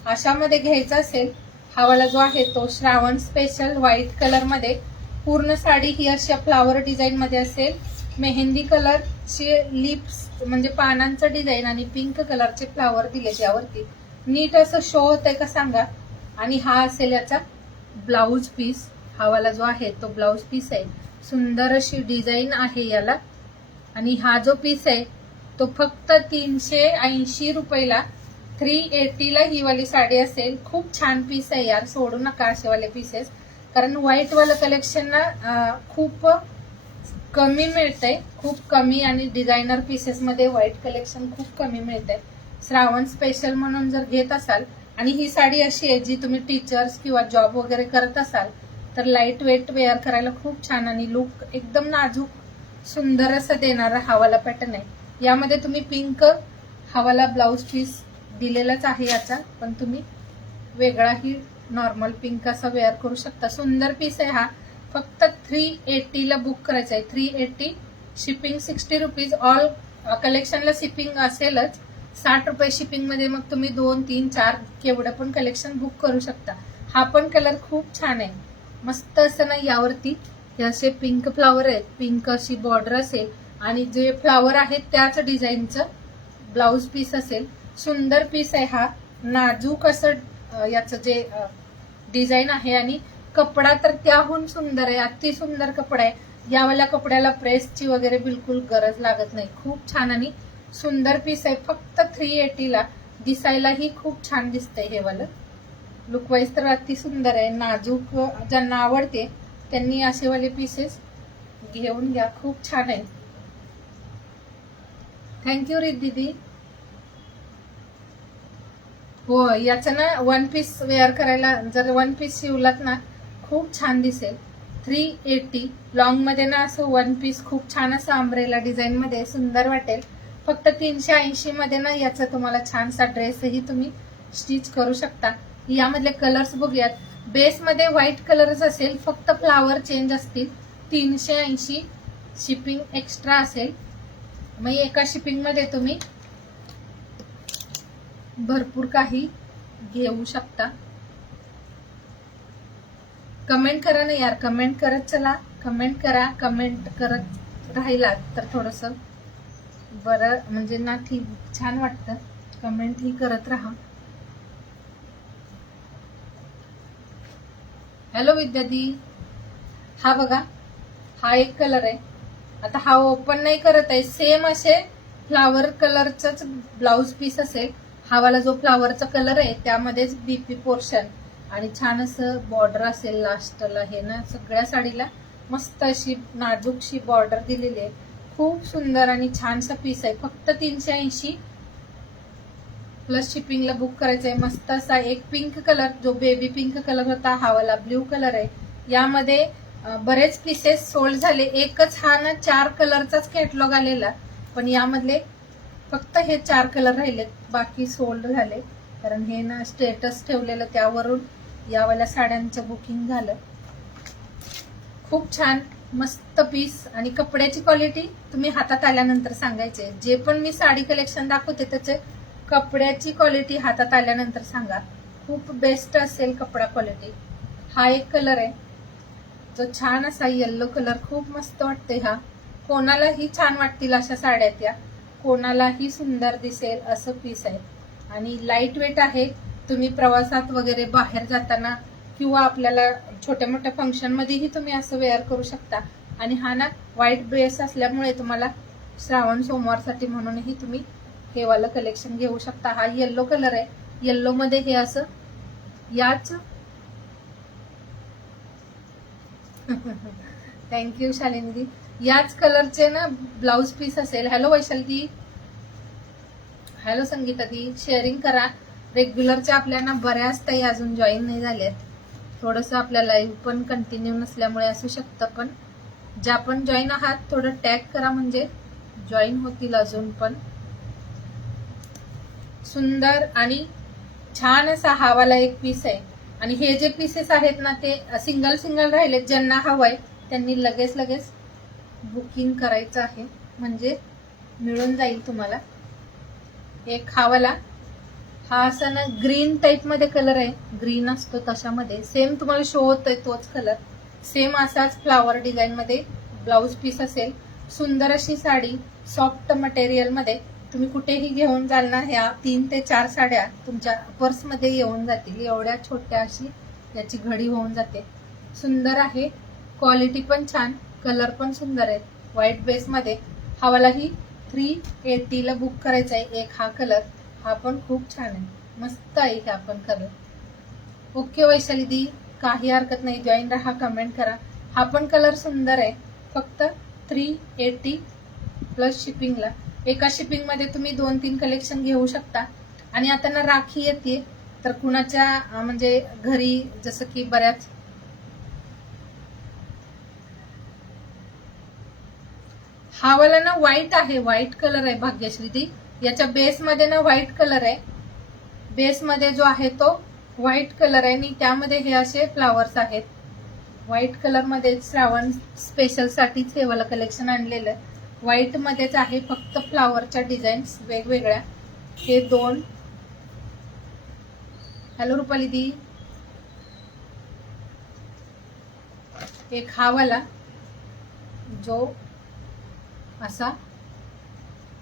अशामध्ये घ्यायचा असेल, हा वाला जो आहे तो श्रावण स्पेशल व्हाईट कलर मध्ये. पूर्ण साडी ही अशा फ्लावर डिझाईन मध्ये असेल. मेहंदी कलरचे लिप्स म्हणजे पानांचं डिझाईन आणि पिंक कलरचे फ्लावर दिले त्यावरती. नीट असं शो होतंय का सांगा. आणि हा असेल याचा ब्लाउज पीस. हा वाला जो आहे तो ब्लाउज पीस आहे. सुंदर अशी डिझाईन आहे याला. आणि हा जो पीस आहे तो फक्त 380 रुपयाला, 380 ला ही वाली साडी असेल. खूप छान पीस आहे यार, सोडू नका असे वाले पीसेस, कारण व्हाईट वाला कलेक्शन ना खूप कमी मिळतंय, खूप कमी. आणि डिझायनर पीसेस मध्ये व्हाईट कलेक्शन खूप कमी मिळतंय. श्रावण स्पेशल म्हणून जर घेत असाल, आणि ही साडी अशी आहे जी तुम्ही टीचर्स किंवा जॉब वगैरे करत असाल तर लाईट वेट वेअर करायला खूप छान आणि लुक एकदम नाजूक सुंदर असं देणारा हवाला पॅटर्न आहे. यामध्ये तुम्ही पिंक हवाला ब्लाउज पीस दिलेलाच आहे याचा, पण तुम्ही वेगळाही नॉर्मल पिंक असा वेअर करू शकता. सुंदर पीस आहे हा. फक्त 380 ला बुक करायचं आहे. 380 शिपिंग 60 रुपीज. ऑल कलेक्शनला शिपिंग असेलच. 60 रुपये शिपिंग मध्ये मग तुम्ही 2, 3, 4 केवढं पण कलेक्शन बुक करू शकता. हा पण कलर खूप छान आहे. मस्त असं ना यावरती हे असे पिंक फ्लावर आहेत. पिंक अशी बॉर्डर असेल आणि जे फ्लावर आहेत त्याच डिझाईनचं ब्लाउज पीस असेल. सुंदर पीस आहे हा. नाजूक असं याचं जे डिझाईन आहे आणि कपडा तर त्याहून सुंदर आहे. अति सुंदर कपडा आहे. यावाल्या कपड्याला प्रेसची वगैरे बिलकुल गरज लागत नाही. खूप छान आणि सुंदर पीस आहे. फक्त 380 ला. दिसायलाही खूप छान दिसतंय हे वालं. लुकवाईज तर अति सुंदर आहे. नाजूक ज्यांना आवडते त्यांनी असे वाले पीसेस घेऊन घ्या. खूप छान आहे. थँक्यू दीदी. हो, याचं ना वन पीस वेअर करायला जर वन पीस शिवलात ना खूप छान दिसेल. 380 लॉंग मध्ये ना असं वन पीस खूप छान असं अम्ब्रेला डिझाईन मध्ये सुंदर वाटेल. फक्त 380 मध्ये ना याचा तुम्हाला छानसा ड्रेसही तुम्ही स्टिच करू शकता. यामधले कलर्स बघूयात. बेस मध्ये व्हाईट कलरच असेल. फक्त फ्लावर चेंज असतील. 380 शिपिंग एक्स्ट्रा असेल. मग एका शिपिंग मध्ये तुम्ही भरपूर काही घेऊ शकता. कमेंट करा ना यार. कमेंट करत चला. कमेंट करा. कमेंट करत राहिलात तर थोडस बरं म्हणजे ना ठीक छान वाटतं. कमेंट ही करत राहा. हॅलो विद्यादी. हा बघा हा एक कलर आहे. आता हा ओपन नाही करत आहे. सेम असे फ्लावर कलरचाच ब्लाउज पीस असेल. हा वाला जो फ्लावरचा कलर आहे त्यामध्येच बीपी पोर्शन आणि छान असं बॉर्डर असेल लास्टला. हे ना सगळ्या साडीला मस्त अशी नाजूकशी बॉर्डर दिलेली आहे. खूप सुंदर आणि छानसा पीस आहे. फक्त 380 प्लस शिपिंगला बुक करायचं आहे. मस्त असा एक पिंक कलर जो बेबी पिंक कलर होता हा वाला ब्ल्यू कलर आहे. यामध्ये बरेच पीसेस सोल्ड झाले. एकच हा ना 4 कलरचाच कॅटलॉग आलेला पण यामधले फक्त हे 4 कलर राहिलेत. बाकी सोल्ड झाले कारण हे ना स्टेटस ठेवलेलं त्यावरून यावाल्या साड्यांचं बुकिंग झालं. खूप छान मस्त पीस आणि कपड्याची क्वालिटी तुम्ही हातात आल्यानंतर सांगायचे. जे पण मी साडी कलेक्शन दाखवते त्याचे कपड्याची क्वालिटी हातात आल्यानंतर सांगा. खूप बेस्ट असेल कपडा क्वालिटी. हा एक कलर आहे जो छान असा येल्लो कलर. खूप मस्त वाटते. हा कोणालाही छान वाटतील अशा साड्या त्या. कोणालाही सुंदर दिसेल असं पीस आहे आणि लाईट वेट आहे. तुम्ही प्रवासात वगैरे बाहेर जाताना किंवा आपल्याला छोट्या मोठ्या फंक्शन मध्येही तुम्ही असं वेअर करू शकता. आणि हा ना व्हाईट ड्रेस असल्यामुळे तुम्हाला श्रावण सोमवारसाठी म्हणूनही तुम्ही हे वालं कलेक्शन घेऊ शकता. हा येल्लो कलर आहे. येल्लो मध्ये हे असं याच थँक्यू शालिनी. याच कलरचे ना ब्लाउज पीस असेल. हॅलो वैशाली. हॅलो संगीता दी. शेअरिंग करा. रेग्युलरच्या आपल्याला बऱ्याच ताई अजून जॉईन नाही झाल्यात. थोडस आपल्या लाईव्ह पण कंटिन्यू नसल्यामुळे असू शकतं. पण ज्या पण जॉईन आहात थोडं टॅग करा म्हणजे जॉईन होतील अजून पण. सुंदर आणि छान असा हा वाला एक पीस आहे. आणि हे जे पीसेस आहेत ना ते सिंगल सिंगल राहिलेत. ज्यांना हवंय त्यांनी लगेच लगेच बुकिंग करायचं आहे म्हणजे मिळून जाईल तुम्हाला. एक हा वाला हा असा ना ग्रीन टाइप मध्ये कलर आहे. ग्रीन असतो तशामध्ये सेम तुम्हाला शो होतोय तोच कलर. सेम असाच फ्लावर डिझाईन मध्ये ब्लाउज पीस असेल. सुंदर अशी साडी सॉफ्ट मटेरियल मध्ये. तुम्ही कुठेही घेऊन जाल ना ह्या 3 ते 4 साड्या तुमच्या पर्समध्ये येऊन जातील. एवढ्या छोट्या अशी याची घडी होऊन जाते. सुंदर आहे. क्वालिटी पण छान. कलर पण सुंदर आहे. व्हाईट बेस मध्ये. हा वालाही 380 ला बुक करायचा आहे. एक हा कलर. हा पण खूप छान आहे. मस्त आहे हा पण कलर. ओके वैशाली दी. काही हरकत नाही. जॉईन राहा. कमेंट करा. हा पण कलर सुंदर आहे. फक्त 380 प्लस शिपिंगला. एका शिपिंग मध्ये तुम्ही 2-3 कलेक्शन घेऊ शकता. आणि आता ना राखी येते तर कुणाच्या म्हणजे घरी जसं की बऱ्याच हा वाला ना व्हाईट आहे. व्हाईट कलर आहे भाग्यश्री दी. याच्या बेस मध्ये ना व्हाईट कलर आहे. बेस मध्ये जो आहे तो व्हाईट कलर आहे आणि त्यामध्ये हे असे फ्लावर्स आहेत. व्हाईट कलर मध्ये श्रावण स्पेशल साठीच हे वाला कलेक्शन आणलेलं आहे. व्हाईट मध्येच आहे, फक्त फ्लावरच्या डिझाईन्स वेगवेगळ्या. हे 2. हॅलो रुपाली दी. एक हा वाला जो असा.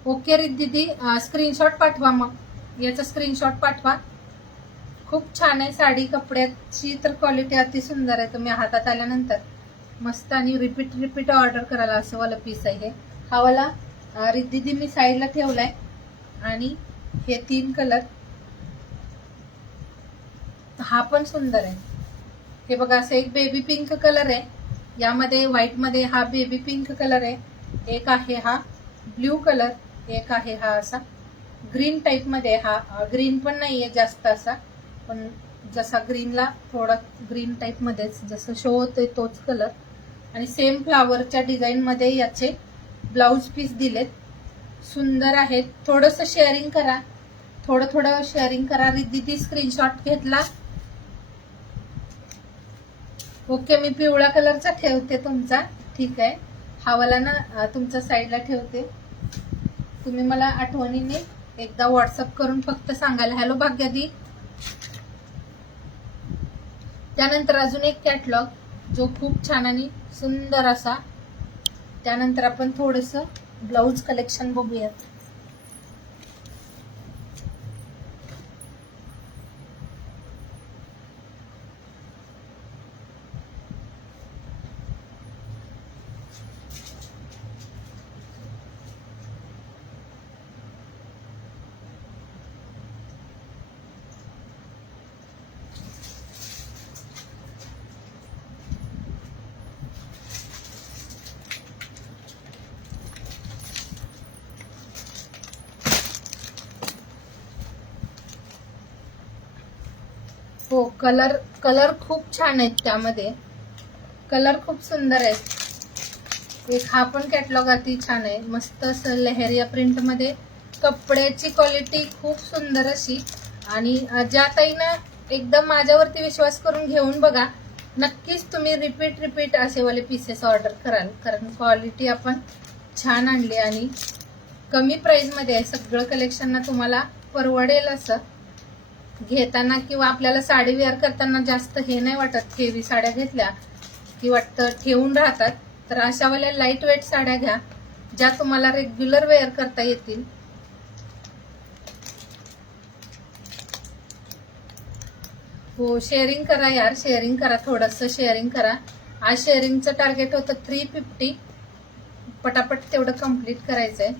ओके रे दीदी, स्क्रीनशॉट पाठवा, मग याचा स्क्रीनशॉट पाठवा. खूप छान आहे साडी. कपड्याची तर क्वालिटी अति सुंदर आहे. तुम्ही हातात आल्यानंतर मस्त आणि रिपीट ऑर्डर करायला असं वाला पीस आहे. हा वाला दीदी मी साईडला ठेवलाय. आणि हे 3 कलर. हा पण सुंदर आहे. हे बघा, असं एक बेबी पिंक कलर आहे. यामध्ये व्हाईट मध्ये हा बेबी पिंक कलर आहे. एक आहे हा ब्ल्यू कलर. एक आहे हा असा ग्रीन टाइप मध्ये. हा ग्रीन पण नाहीये जास्त असा, पण जसा ग्रीनला थोडा ग्रीन टाइप मध्येच जसं शो होतोय तोच कलर. आणि सेम फ्लावरच्या डिझाईन मध्ये याचे ब्लाउज पीस दिलेत. सुंदर आहेत. थोडस शेअरिंग करा, थोडं शेअरिंग करा. रिद्धी स्क्रीनशॉट घेतला. ओके, मी पिवळा कलरचा ठेवते तुमचा. ठीक आहे, हा वाला ना तुमच्या साईडला ठेवते. तुम्ही मला आठवणीने एकदा व्हॉट्सअप करून फक्त सांगायला. हॅलो भाग्यादी. त्यानंतर अजून एक कॅटलॉग जो खूप छान आणि सुंदर असा. त्यानंतर आपण थोडस ब्लाउज कलेक्शन बघूयात. हो, कलर खूप छान आहेत. त्यामध्ये कलर खूप सुंदर आहेत. एक हा पण कॅटलॉग अति छान आहे. मस्त असं लेहरिया प्रिंट मध्ये. कपड्याची क्वालिटी खूप सुंदर अशी. आणि ज्या ताईनं एकदम माझ्यावरती विश्वास करून घेऊन बघा, नक्कीच तुम्ही रिपीट असे वाले पीसेस ऑर्डर कराल. कारण क्वालिटी आपण छान आणली आणि कमी प्राइस मध्ये आहे. सगळं कलेक्शन ना तुम्हाला परवडेल असं घेताना, किंवा आपल्याला साडी वेअर करताना जास्त हे नाही वाटत. हेवी साड्या घेतल्या की वाटतं ठेवून राहतात. तर अशा वेळेला लाईट वेट साड्या घ्या, ज्या तुम्हाला रेग्युलर वेअर करता येतील. हो, शेअरिंग करा यार, शेअरिंग करा, थोडंसं शेअरिंग करा. आज शेअरिंगचं टार्गेट होतं 350. पटापट तेवढं कम्प्लीट करायचंय.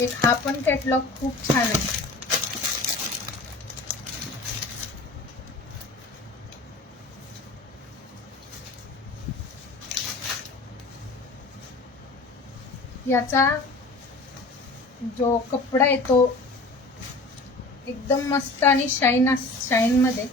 एक हा पण कॅटलॉग खूप छान आहे. याचा जो कपडा आहे तो एकदम मस्त आणि शाईन मध्ये.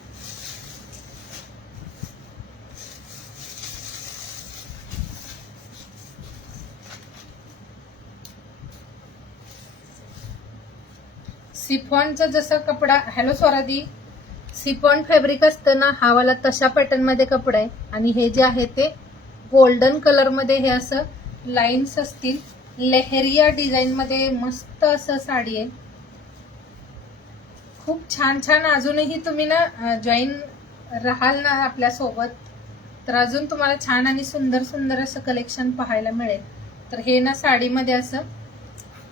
सिफॉनचा जसा कपडा. हॅलो स्वरादी. सिफॉन फॅब्रिक असतं ना, हा वाला तशा पॅटर्न मध्ये कपडा आहे. आणि हे जे आहे ते गोल्डन कलर मध्ये हे असं लाईन्स असतील. लेहरिया डिझाईन मध्ये मस्त असं साडी आहे. खूप छान. अजूनही तुम्ही ना जॉईन राहाल ना आपल्या सोबत, तर अजून तुम्हाला छान आणि सुंदर असं कलेक्शन पाहायला मिळेल. तर हे ना साडीमध्ये असं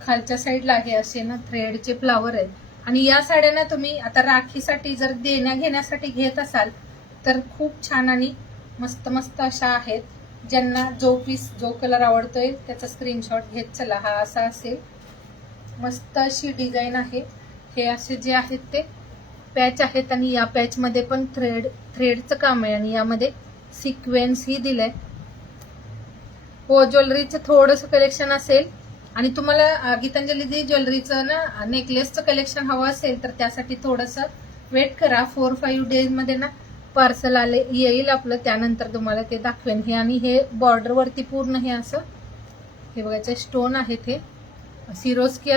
खालच्या साईडला आहे असे ना थ्रेडचे फ्लावर आहेत. आणि या साड्या ना तुम्ही आता राखीसाठी जर देण्या घेण्यासाठी घेत असाल तर खूप छान आणि मस्त अशा आहेत. ज्यांना जो पीस जो कलर आवडतोय त्याचा स्क्रीनशॉट घेत चला. हा असा असेल. मस्त अशी डिझाईन आहे. हे असे जे आहेत ते पॅच आहेत आणि या पॅच मध्ये पण थ्रेडचं काम आहे आणि यामध्ये सिक्वेन्स ही दिलंय. हो, ज्वेलरीचं थोडंसं कलेक्शन असेल. आणि तुम्हाला गीतांजली ज्वेलरीचं ना नेकलेसचं कलेक्शन हवं असेल तर त्यासाठी थोडंसं वेट करा. 4-5 डेज मध्ये ना पार्सल येईल आपलं. त्यानंतर तुम्हाला ते दाखवेन. हे आणि हे बॉर्डर वरती पूर्ण हे असं हे बघायचं स्टोन आहेत. हे सिरोस्की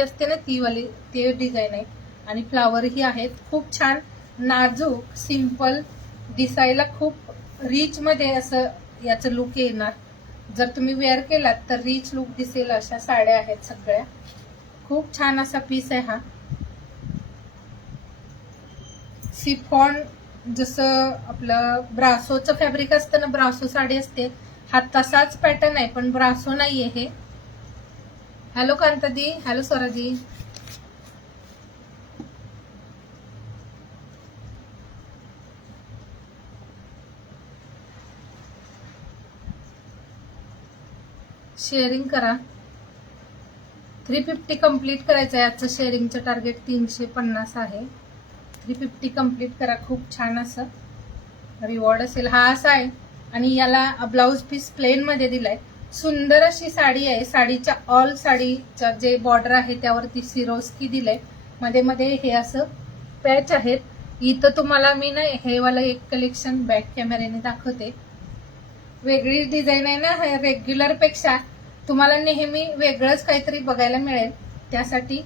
असते ना ती वाली ते डिझाईन आहे. आणि फ्लावर ही आहेत. खूप छान नाजूक सिंपल दिसायला खूप रिच मध्ये असं याचं लुक येणार. जर तुम्ही वेअर केलात तर रिच लुक दिसेल अशा साड्या आहेत सगळ्या. खूप छान असा पीस आहे हा. सिफॉन जसं आपलं ब्रासोचं फॅब्रिक असतं ना, ब्रासो साडी असते, हा तसाच पॅटर्न आहे पण ब्रासो नाहीये हे. हॅलो कांतादी, हॅलो स्वराजी. शेअरिंग करा. 350 कंप्लीट करायचं आहे. आजचं शेअरिंगचं टार्गेट 350 आहे. 350 कंप्लीट करा. खूप छान असं रिवॉर्ड असेल. हा असा आहे आणि याला ब्लाउज पीस प्लेन मध्ये दिलाय. सुंदर अशी साडी आहे. साडीच्या ऑल साडीच्या जे बॉर्डर आहे त्यावरती सिरोस्की दिलंय. मध्ये मध्ये हे असं पॅच आहेत. इथं तुम्हाला मी ना हे वाला एक कलेक्शन बॅक कॅमेऱ्याने दाखवते. वेगळी डिझाईन आहे ना, रेग्युलर पेक्षा तुम्हाला नेहमी वेगळंच काहीतरी बघायला मिळेल. त्यासाठी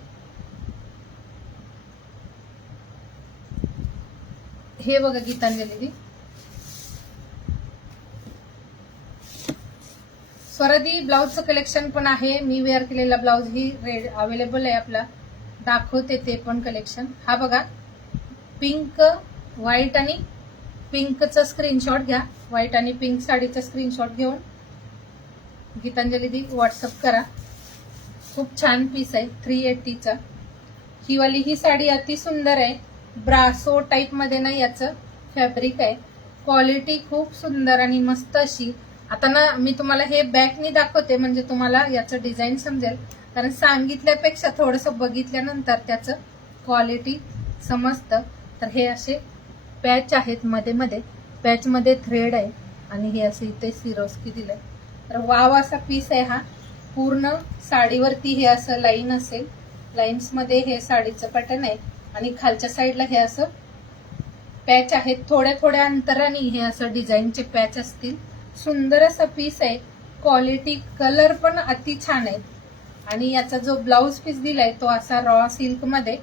हे बघा गीतांजली स्वरादी ब्लाउजचं कलेक्शन पण आहे. मी वेअर केलेला ब्लाउज ही अवेलेबल आहे आपला. दाखवते ते पण कलेक्शन. हा बघा पिंक व्हाईट आणि पिंकचा स्क्रीनशॉट घ्या. व्हाईट आणि पिंक साडीचा स्क्रीनशॉट घेऊन गीतांजली दी व्हॉट्सअप करा. खूप छान पीस आहे 380चा. ही वाली ही साडी अति सुंदर आहे. ब्रासो टाईप मध्ये ना याचं फॅब्रिक आहे. क्वालिटी खूप सुंदर आणि मस्त अशी. आता ना मी तुम्हाला हे बॅकनी दाखवते म्हणजे तुम्हाला याचं डिझाईन समजेल. कारण सांगितल्यापेक्षा थोडंसं बघितल्यानंतर त्याचं क्वालिटी समजतं. तर हे असे पॅच आहेत. मध्ये मध्ये पॅच मध्ये थ्रेड आहे आणि हे असे इथे सिरोस्की दिलंय. तर वाव असा पीस आहे हा. पूर्ण साडीवरती हे असं लाईन असेल. लाईन्स मध्ये हे साडीचं पॅटर्न आहे आणि खालच्या साईडला हे असं पॅच आहेत. थोड्या थोड्या अंतराने हे असं डिझाईनचे पॅच असतील. सुंदर असा पीस आहे. क्वालिटी कलर पण अति छान आहे. आणि याचा जो ब्लाउज पीस दिलाय तो असा रॉ सिल्क मध्ये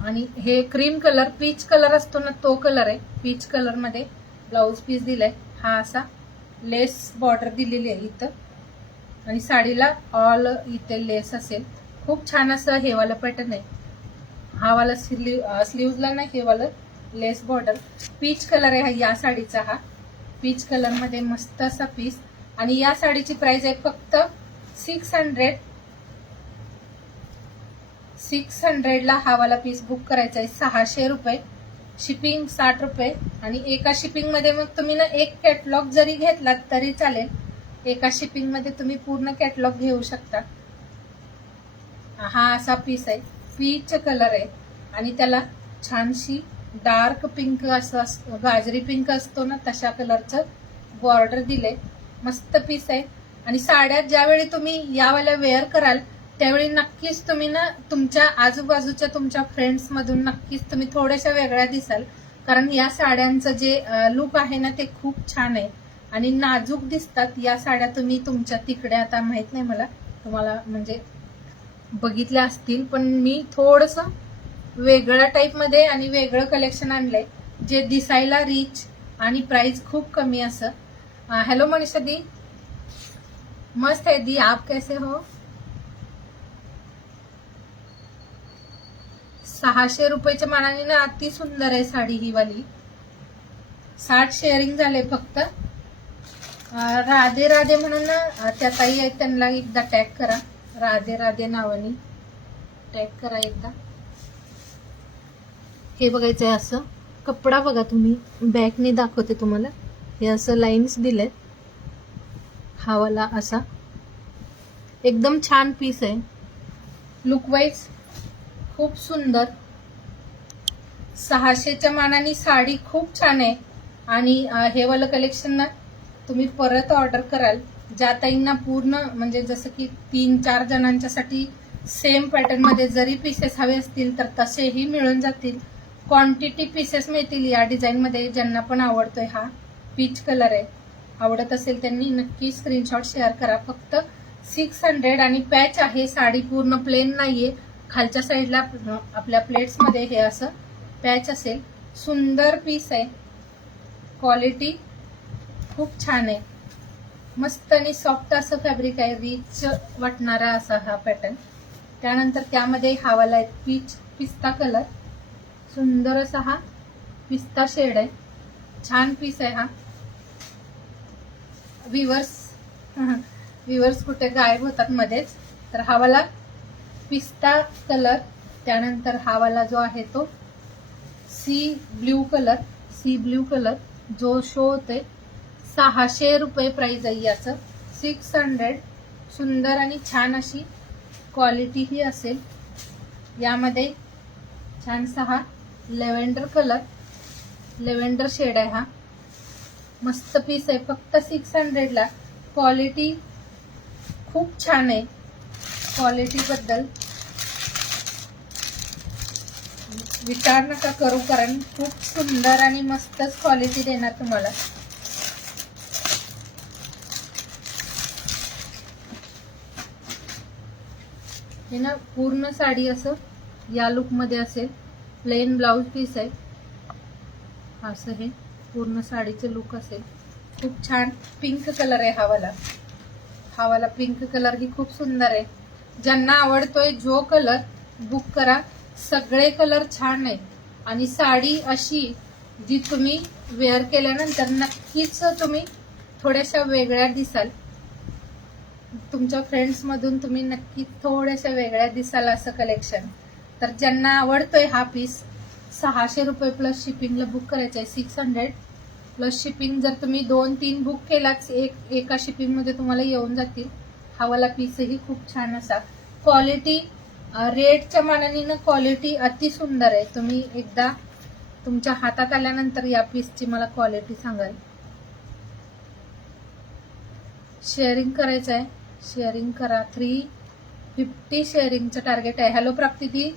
आणि हे क्रीम कलर पीच कलर असतो ना तो कलर आहे. पीच कलर मध्ये ब्लाउज पीस दिलाय. हा असा लेस बॉर्डर दिलेली आहे इथं आणि साडीला ऑल इथे लेस असेल. खूप छान असं हे वाला पॅटर्न आहे. हा वाला स्लीव्हजला नाही, हे वाला लेस बॉर्डर पीच कलर आहे या साडीचा. हा पीच कलर मध्ये मस्त असा पीस. आणि या साडीची प्राइस आहे फक्त 600 ला हा वाला पीस बुक करायचा आहे. 600 रुपये. शिपिंग 60 रुपये. आणि एका शिपिंग मध्ये मग तुम्ही ना एक कॅटलॉग जरी घेतलात तरी चालेल. एका शिपिंग मध्ये तुम्ही पूर्ण कॅटलॉग घेऊ शकता. हा असा पीस आहे. पीच कलर आहे आणि त्याला छानशी डार्क पिंक असं गाजरी पिंक असतो ना तशा कलरचं बॉर्डर दिले. मस्त पीस आहे. आणि साड्या ज्यावेळी तुम्ही यावाल्या वेअर कराल त्यावेळी नक्कीच तुम्ही ना तुमच्या आजूबाजूच्या तुमच्या फ्रेंड्स मधून नक्कीच तुम्ही थोड्याशा वेगळ्या दिसाल. कारण या साड्यांचं जे लुक आहे ना ते खूप छान आहे आणि नाजूक दिसतात या साड्या. तुम्ही तुमच्या तिकडे आता माहित नाही मला तुम्हाला म्हणजे बघितल्या असतील पण मी थोडंसं वेगळ्या टाईप मध्ये आणि वेगळं कलेक्शन आणलंय जे दिसायला रिच आणि प्राइस खूप कमी असं. हेलो मनीषा दी, मस्त है दी, आप कैसे हो? 600 रुपयाच्या मानाने ना अति सुंदर आहे साडी ही वाली. 60 शेअरिंग झाले फक्त. राधे राधे म्हणून ना त्या ताई आहेत त्यांना एकदा टॅग करा. राधे राधे नावानी टॅग करा एकदा. हे बघायचंय असं कपडा बघा तुम्ही. बॅकने दाखवते तुम्हाला. हे असं लाईन्स दिलेत. हा वाला असा एकदम छान पीस आहे. लुक वाईज खूप सुंदर. 600च्या मानाने साडी खूप छान आहे. आणि हे वाला कलेक्शन ना तुम्ही परत ऑर्डर कराल. ज्या ताईंना पूर्ण म्हणजे जसं की 3-4 जणांच्यासाठी सेम पॅटर्न मध्ये जरी पीसेस हवे असतील तर तसेही मिळून जातील. क्वांटिटी पीसेस मिळतील या डिझाईन मध्ये. ज्यांना पण आवडतोय हा पीच कलर आहे आवडत असेल त्यांनी नक्की स्क्रीनशॉट शेअर करा. फक्त 600 आणि पॅच आहे. साडी पूर्ण प्लेन नाहीये. खालच्या साईडला आपल्या प्लेट्स मध्ये हे असं पॅच असेल. सुंदर पीस आहे. क्वालिटी खूप छान आहे. मस्त आणि सॉफ्ट असं फॅब्रिक आहे. रिच वाटणारा असा हा पॅटर्न. त्यानंतर त्यामध्ये हा वाला आहे पीच पिस्ता कलर. सुंदर असा हा पिस्ता शेड आहे. छान पीस आहे हा. विवर्स कुठे गायब होतात मध्येच. तर हा वाला पिस्ता कलर. त्यानंतर हा वाला जो आहे तो सी ब्ल्यू कलर जो शो होते. 600 रुपये प्राइस आहे याचं. 600. सुंदर आणि छान अशी क्वालिटी ही असेल. यामध्ये छानसा हा लेव्हेंडर शेड आहे. हा मस्त पीस आहे. फक्त 600 ला. क्वालिटी खूप छान आहे. क्वालिटी बद्दल विचार नका करू, कारण खूप सुंदर आणि मस्तच क्वालिटी देणार तुम्हाला. हे ना पूर्ण साडी असं या लुक मध्ये असेल. प्लेन ब्लाउज पीस आहे. असं हे पूर्ण साडीचे लुक असेल. खूप छान पिंक कलर आहे हा वाला पिंक कलर ही खूप सुंदर आहे. ज्यांना आवडतोय जो कलर बुक करा. सगळे कलर छान आहे. आणि साडी अशी जी तुम्ही वेअर केल्यानंतर नक्कीच तुम्ही थोड्याशा वेगळ्या दिसाल. तुमच्या फ्रेंड्स मधून तुम्ही नक्कीच थोड्याशा वेगळ्या दिसाल असं कलेक्शन. तर ज्यांना आवडतोय हा पीस 600 रुपये प्लस शिपिंगला बुक करायचं आहे. 600 प्लस शिपिंग. जर तुम्ही 2-3 बुक केलाच एका शिपिंग मध्ये तुम्हाला येऊन जातील. हा वाला पीसही खूप छान असा. क्वालिटी रेटच्या मानाने क्वालिटी अति सुंदर आहे. तुम्ही एकदा तुमच्या हातात आल्यानंतर या पीसची मला क्वालिटी सांगाल. शेअरिंग करायचं आहे. शेअरिंग करा. 350 शेअरिंगचं टार्गेट आहे. हॅलो प्राप्ती दी.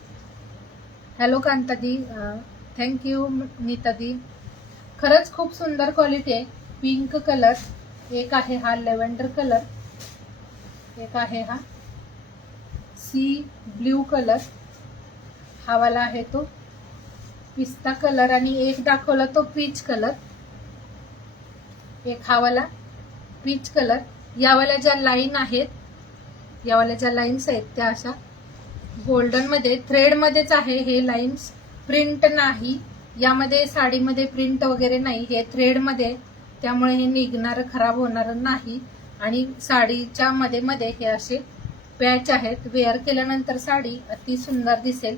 हॅलो कांता दी. थँक्यू नीता दी. खरंच खूप सुंदर क्वालिटी आहे. पिंक कलर एक आहे. हा लेव्हेंडर कलर एक आहे. हा सी ब्ल्यू कलर. हा वाला आहे तो पिस्ता कलर. आणि एक दाखवला तो पीच कलर. एक हा वाला पीच कलर. यावाल्या ज्या लाईन आहेत, यावाल्या ज्या लाईन्स आहेत त्या अशा गोल्डन मध्ये थ्रेड मध्येच आहे. हे लाईन्स प्रिंट नाही. यामध्ये साडीमध्ये प्रिंट वगैरे नाही. हे थ्रेड मध्ये, त्यामुळे हे निघणार खराब होणार नाही. आणि साडीच्या मध्ये मध्ये हे असे पॅच आहेत. वेअर केल्यानंतर साडी अति सुंदर दिसेल.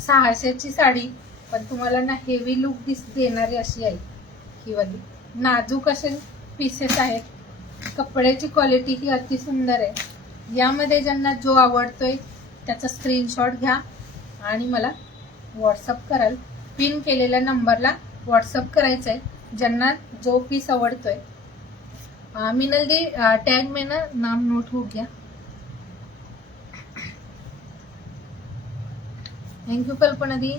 600 ची साडी पण तुम्हाला ना हेवी लुक देणारी अशी आहे ही वाली. नाजूक असे पीसेस आहेत. कपड्याची क्वालिटी ही अति सुंदर आहे. यामध्ये ज्यांना जो आवडतोय त्याचा स्क्रीनशॉट घ्या आणि मला व्हॉट्सअप कराल. पिन केलेल्या नंबरला व्हॉट्सअप करायचंय ज्यांना जो पीस आवडतोय. मिनल दी टैग में ना नाम नोट हो गया. थैंक यू कल्पना दी.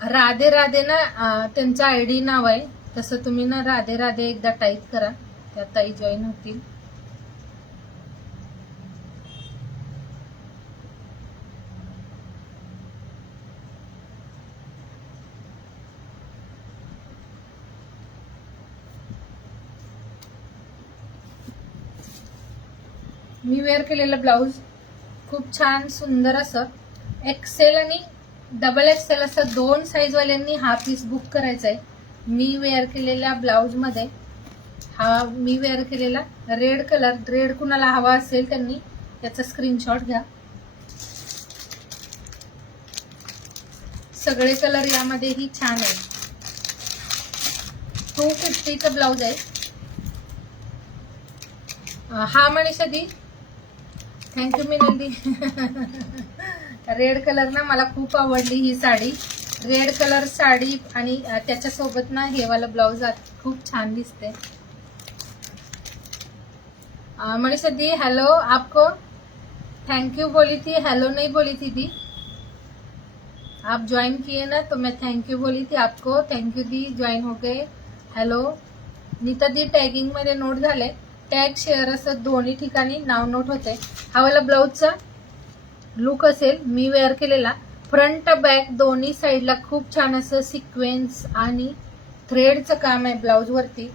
राधे राधे ना त्यांचं आयडी नाव आहे. तसं तुम्ही ना राधे राधे एकदा टाईप करा. त्या ताई जॉईन होतील. मी वेअर केलेलं ब्लाउज खूप छान सुंदर असं एक्सेल आणि डबल एक्सेल असं 2 साईज वाल्यांनी हा पीस बुक करायचा आहे. मी वेअर केलेल्या ब्लाउज मध्ये हा मी वेअर केलेला रेड कलर. रेड कुणाला हवा असेल त्यांनी त्याचा स्क्रीनशॉट घ्या. सगळे कलर यामध्येही छान आहे. 250चा ब्लाउज आहे. हा मनीषा दी. थँक्यू मिनल दी. रेड कलर ना मला खूप आवडली ही साडी. रेड कलर साडी आणि त्याच्यासोबत ना हे वाला ब्लाउज खूप छान दिसते. मनीषा दी हेलो. आपको थैंक यू बोली थी, हेलो नहीं बोली थी दी. आप ज्वाइन किए ना तो मैं थैंक यू बोली थी आपको. थैंक यू दी, ज्वाइन हो गए. हॅलो नीता दी, टॅगिंग मध्ये नोट झाले. टॅग शेअर असं दोन्ही ठिकाणी नाव नोट होते. हा वाला ब्लाऊजचा लुक असेल, मी वेअर केलेला. फ्रंट बॅक दोन्ही साईडला खूप छान असं सिक्वेन्स आणि थ्रेडचं काम आहे ब्लाऊज वरती.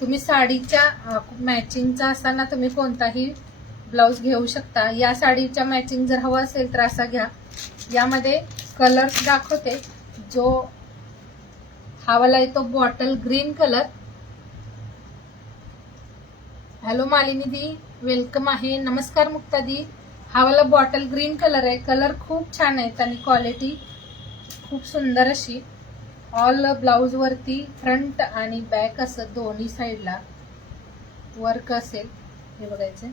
तुम्ही साडीच्या मॅचिंगचा असा ना तुम्ही कोणताही ब्लाऊज घेऊ शकता. या साडीच्या मॅचिंग जर हवा असेल तर असा घ्या. यामध्ये कलर्स दाखवते. जो हा वाला आहे तो bottle green colour. Hello Malini di, welcome आहे. नमस्कार मुक्ता दी. हा वाला बॉटल ग्रीन कलर आहे. कलर खूप छान आहेत आणि क्वालिटी खूप सुंदर अशी. ऑल ब्लाऊज वरती फ्रंट आणि बॅक असं दोन्ही साईडला वर्क असेल. हे बघायचं,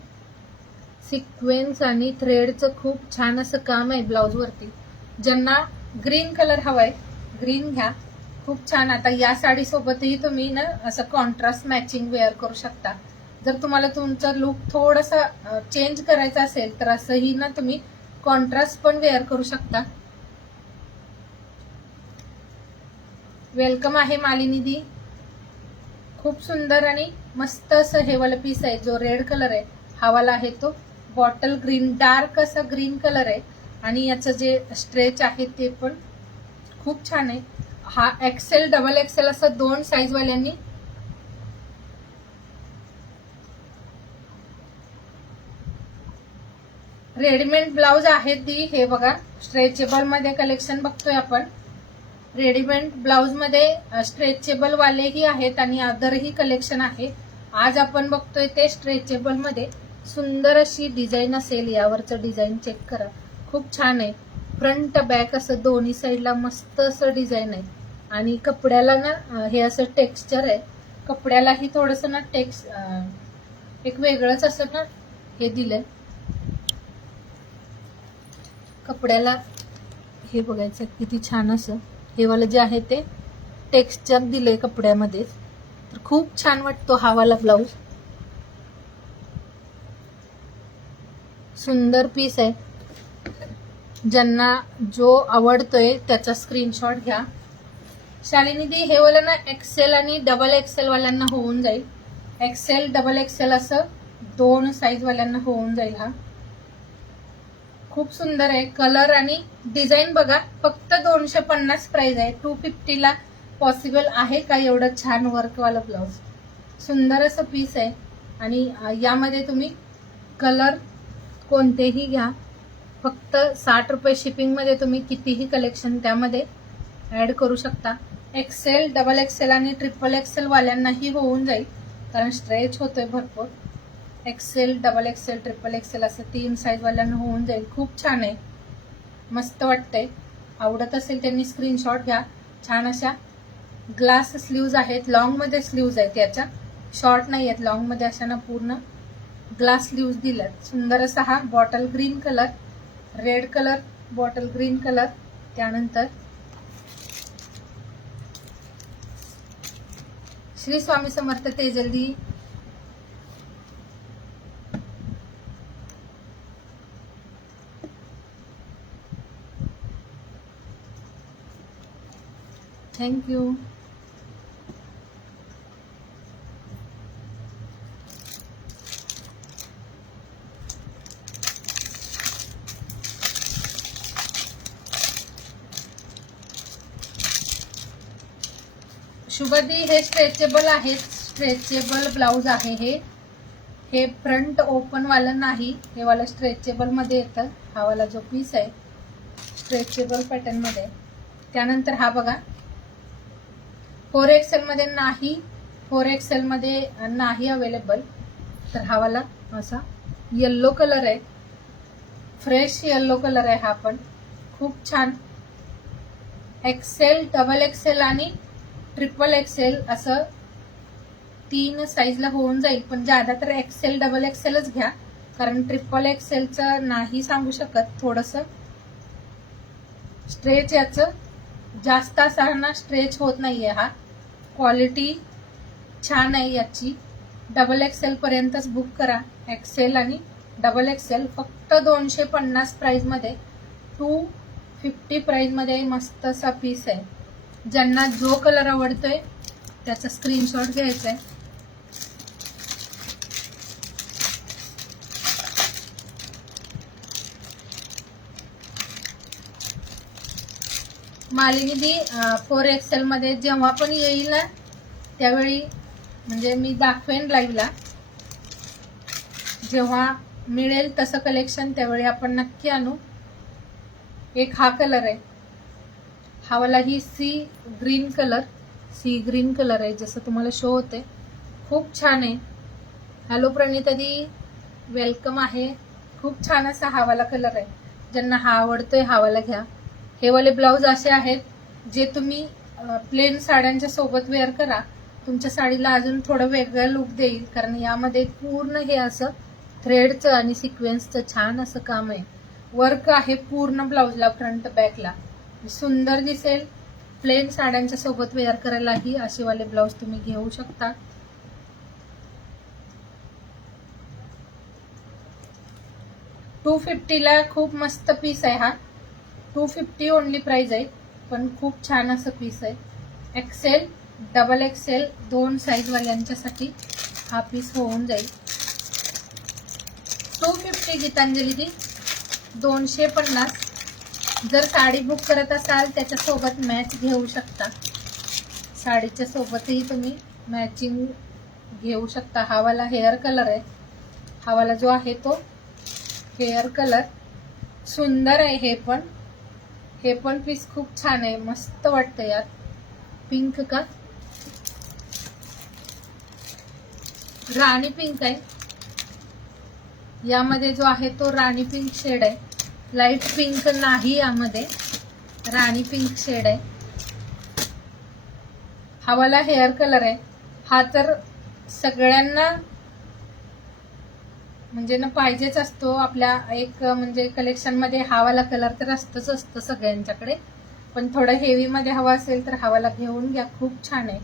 सिक्वेन्स आणि थ्रेडचं खूप छान असं काम आहे ब्लाऊज वरती. ज्यांना ग्रीन कलर हवाय ग्रीन घ्या, खूप छान. आता या साडी सोबतही तुम्ही ना असं कॉन्ट्रास्ट मॅचिंग वेअर करू शकता. जर तुम्हाला तुमचा लुक थोडासा चेंज करायचा असेल तर असंही ना तुम्ही कॉन्ट्रास्ट पण वेअर करू शकता. वेलकम आहे मालिनी दी. खूप सुंदर आणि मस्त असं हे वाला पीस आहे. जो रेड कलर आहे हा वाला आहे तो बॉटल ग्रीन, डार्क असा ग्रीन कलर आहे. आणि याचं जे स्ट्रेच आहे ते पण खूप छान आहे. हा एक्सेल डबल एक्सेल असं दोन साईज वाल्यांनी रेडीमेड ब्लाऊज आहेत दी. हे बघा, स्ट्रेचेबल मध्ये कलेक्शन बघतोय आपण. रेडीमेड ब्लाऊज मध्ये स्ट्रेचेबल वालेही आहेत आणि अदरही कलेक्शन आहे. आज आपण बघतोय ते स्ट्रेचेबल मध्ये. सुंदर अशी डिझाईन असेल. यावरचं डिझाईन चेक करा, खूप छान आहे. फ्रंट बॅक असं दोन्ही साईडला मस्त असं डिझाईन आहे. आणि कपड्याला ना हे असं टेक्स्चर आहे. कपड्यालाही थोडस ना एक वेगळंच असं ना हे दिलंय कपड्याला. हे बघायचं किती छान असं हे वाला जे आहे ते टेक्स्चर दिलंय कपड्यामध्ये. तर खूप छान वाटतो हा वाला ब्लाऊज. सुंदर पीस आहे. ज्यांना जो आवडतोय त्याचा स्क्रीनशॉट घ्या. शालिनी दी, हे वाला ना एक्सेल आणि डबल एक्सेल वाल्यांना होऊन जाईल. एक्सेल डबल एक्सेल असं दोन साईज वाल्यांना होऊन जाईल. हा खूप सुंदर आहे. कलर आणि डिझाईन बघा. फक्त 250 प्राइस आहे. 250 ला पॉसिबल आहे का एवढं छान वर्कवाला ब्लाऊज. सुंदर असं पीस आहे. आणि यामध्ये तुम्ही कलर कोणतेही घ्या. फक्त 60 रुपये शिपिंग मध्ये तुम्ही कितीही कलेक्शन त्यामध्ये ऍड करू शकता. एक्सेल डबल एक्सेल आणि ट्रिपल एक्सेल वाल्यांनाही होऊन जाईल, कारण स्ट्रेच होतोय भरपूर. Excel double XL triple XL असं 3 साईज वाल्यांना होऊन जाईल. खूप छान आहे, मस्त वाटतंय. आवडत असेल त्यांनी स्क्रीनशॉट घ्या. छान अशा ग्लास स्लीव्ज आहेत. लॉंग मध्ये स्लीव्ज आहेत, याच्या शॉर्ट नाही आहेत. लॉंग मध्ये अशा ना पूर्ण ग्लास स्लीव्ज दिल्यात. सुंदर असा हा bottle green colour, red colour, bottle green colour. त्यानंतर श्री स्वामी समर्थ तेजल्दी. Thank you. शुभदी, हे स्ट्रेचेबल आहेत. स्ट्रेचेबल ब्लाऊज आहे हे फ्रंट ओपन वाला नाही, हे वाला स्ट्रेचेबल मध्ये येतं. हा वाला जो पीस आहे स्ट्रेचेबल पॅटर्न मध्ये. त्यानंतर हा बघा, 4XL मध्ये नाही, 4XL मध्ये नाही अवेलेबल. तर हा वाला असा येल्लो कलर आहे, फ्रेश येल्लो कलर आहे. हा पण खूप छान. एक्सेल डबल एक्सेल आणि ट्रिपल एक्सेल असं 3 साईजला होऊन जाईल. पण ज्यादा तर एक्सेल डबल एक्सेलच घ्या, कारण ट्रिपल एक्सेलचं नाही सांगू शकत. थोडस स्ट्रेच याचं जास्त असा ना स्ट्रेच होत नाहीये. हा क्वालिटी छान आहे याची. डबल एक्सेल पर्यंतच बुक करा. एक्सेल आणि डबल एक्सेल फक्त 250 प्राइस मध्ये. 50 प्राइस मध्ये मस्त असा पीस आहे. ज्यांना जो कलर आवडतोय त्याचा स्क्रीनशॉट घ्यायचा आहे. मालिनी दी 4XL मध्ये जेव्हा पण येईल ना त्यावेळी म्हणजे मी दाखवेन लाईव्हला. जेव्हा मिळेल तसं कलेक्शन त्यावेळी आपण नक्की आणू. एक हा कलर आहे, हा वाला ही सी ग्रीन कलर आहे जसं तुम्हाला शो होते. खूप छान आहे. हॅलो प्रणिता दी, वेलकम आहे. खूप छान असा हा वाला कलर आहे. ज्यांना हा आवडतोय हा वाला घ्या. हे वाले ब्लाऊज असे आहेत जे तुम्ही प्लेन साड्यांच्या सोबत वेअर करा, तुमच्या साडीला अजून थोडं वेगळं लुक देईल. कारण यामध्ये पूर्ण हे असं थ्रेडचं आणि सिक्वेन्सचं छान असं काम आहे. वर्क आहे पूर्ण ब्लाऊजला, फ्रंट बॅकला. सुंदर दिसेल. प्लेन साड्यांच्या सोबत वेअर करायलाही असे वाले ब्लाऊज तुम्ही घेऊ शकता. $250 ला खूप मस्त पीस आहे हा. 250 ओनली प्राइस आहे, पण खूप छान असं पीस आहे. XL, XXL 2 साईज वाल्यांच्यासाठी हा पीस होऊन जाईल. 250 गीतांजली दी, 250. जर साडी बुक करत असाल त्याच्यासोबत मॅच घेऊ शकता. साडीच्या सोबतही तुम्ही मॅचिंग घेऊ शकता. हा वाला हेअर कलर आहे. हा वाला जो आहे तो हेअर कलर सुंदर आहे. हे पण पीस खूप छान आहे. मस्त वाटतं यात. पिंक का राणी पिंक आहे. यामध्ये जो आहे तो राणी पिंक शेड आहे. लाईट पिंक नाही, यामध्ये राणी पिंक शेड आहे. हा वाला हेअर कलर आहे. हा तर सगळ्यांना म्हणजे ना पाहिजेच असतो. आपल्या एक म्हणजे कलेक्शन मध्ये हा वाला कलर तर असतं सगळ्यांच्याकडे. पण थोडं हेवी मध्ये हवा असेल तर हा वाला घेऊन घ्या. खूप छान आहे.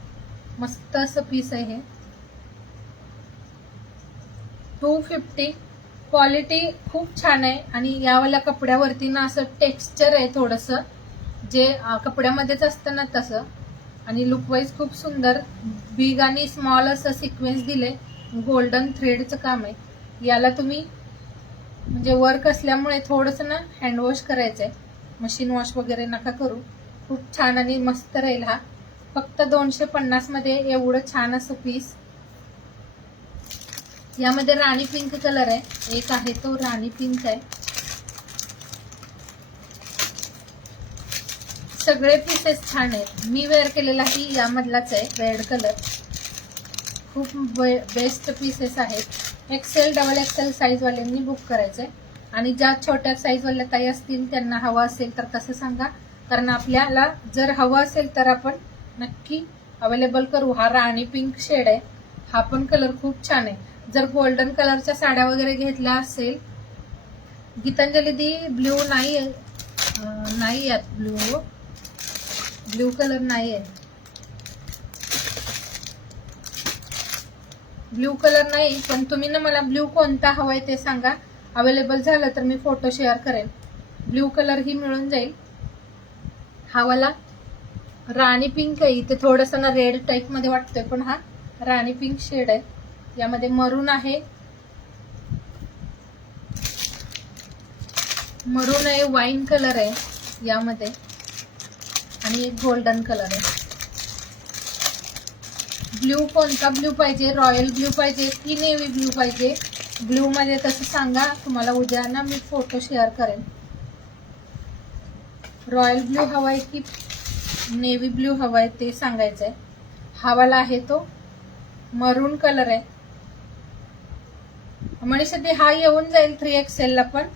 मस्त असं पीस आहे हे. 250. क्वालिटी खूप छान आहे. आणि यावाल्या कपड्यावरती ना असं टेक्स्चर आहे थोडंसं, जे कपड्यामध्येच असतं ना तसं. आणि लुकवाईज खूप सुंदर. बिग आणि स्मॉल असं सिक्वेन्स दिले. गोल्डन थ्रेडचं काम आहे. याला तुम्ही म्हणजे वर्क असल्यामुळे थोडंसं ना हँडवॉश करायचंय. मशीन वॉश वगैरे नका करू. खूप छान आणि मस्त राहील हा. फक्त 250 मध्ये एवढं छान असं पीस. यामध्ये राणी पिंक कलर आहे. एक आहे तो राणी पिंक आहे. सगळे पीसेस छान आहेत. मी वेअर केलेलाही यामधलाच आहे, रेड कलर. खूप बेस्ट पीसेस आहेत. XL, XXL साईज वाल्यांनी बुक करायचंय. आणि ज्या छोट्या साईज वाल्या ताई असतील त्यांना हवा असेल तर तसं सांगा, कारण आपल्याला जर हवं असेल तर आपण नक्की अवेलेबल करू. हा राणी पिंक शेड आहे. हा पण कलर खूप छान आहे. जर गोल्डन कलरच्या साड्या वगैरे घेतल्या असेल. गीतांजली दी ब्ल्यू नाही यात ब्ल्यू कलर नाही आहे. ब्ल्यू कलर नाही, पण तुम्ही ना मला ब्ल्यू कोणता हवाय ते सांगा. अवेलेबल झालं तर मी फोटो शेअर करेन. ब्ल्यू कलर ही मिळून जाईल. हा वाला राणी पिंक आहे. इथे थोडंसं ना रेड टाईप मध्ये वाटतोय, पण हा राणी पिंक शेड आहे. यामध्ये मरून आहे, वाईन कलर आहे यामध्ये, आणि एक गोल्डन कलर आहे. ब्ल्यू कोणता ब्ल्यू पाहिजे? रॉयल ब्ल्यू पाहिजे की नेव्ही ब्ल्यू पाहिजे? ब्ल्यू मध्ये तसं सांगा. तुम्हाला उद्या ना मी फोटो शेअर करेन. रॉयल ब्ल्यू हवाय की नेव्ही ब्ल्यू हवाय ते सांगायचंय. हा वाला आहे तो मरून कलर आहे. मनीषा ती हा येऊन जाईल 3XL ला, पण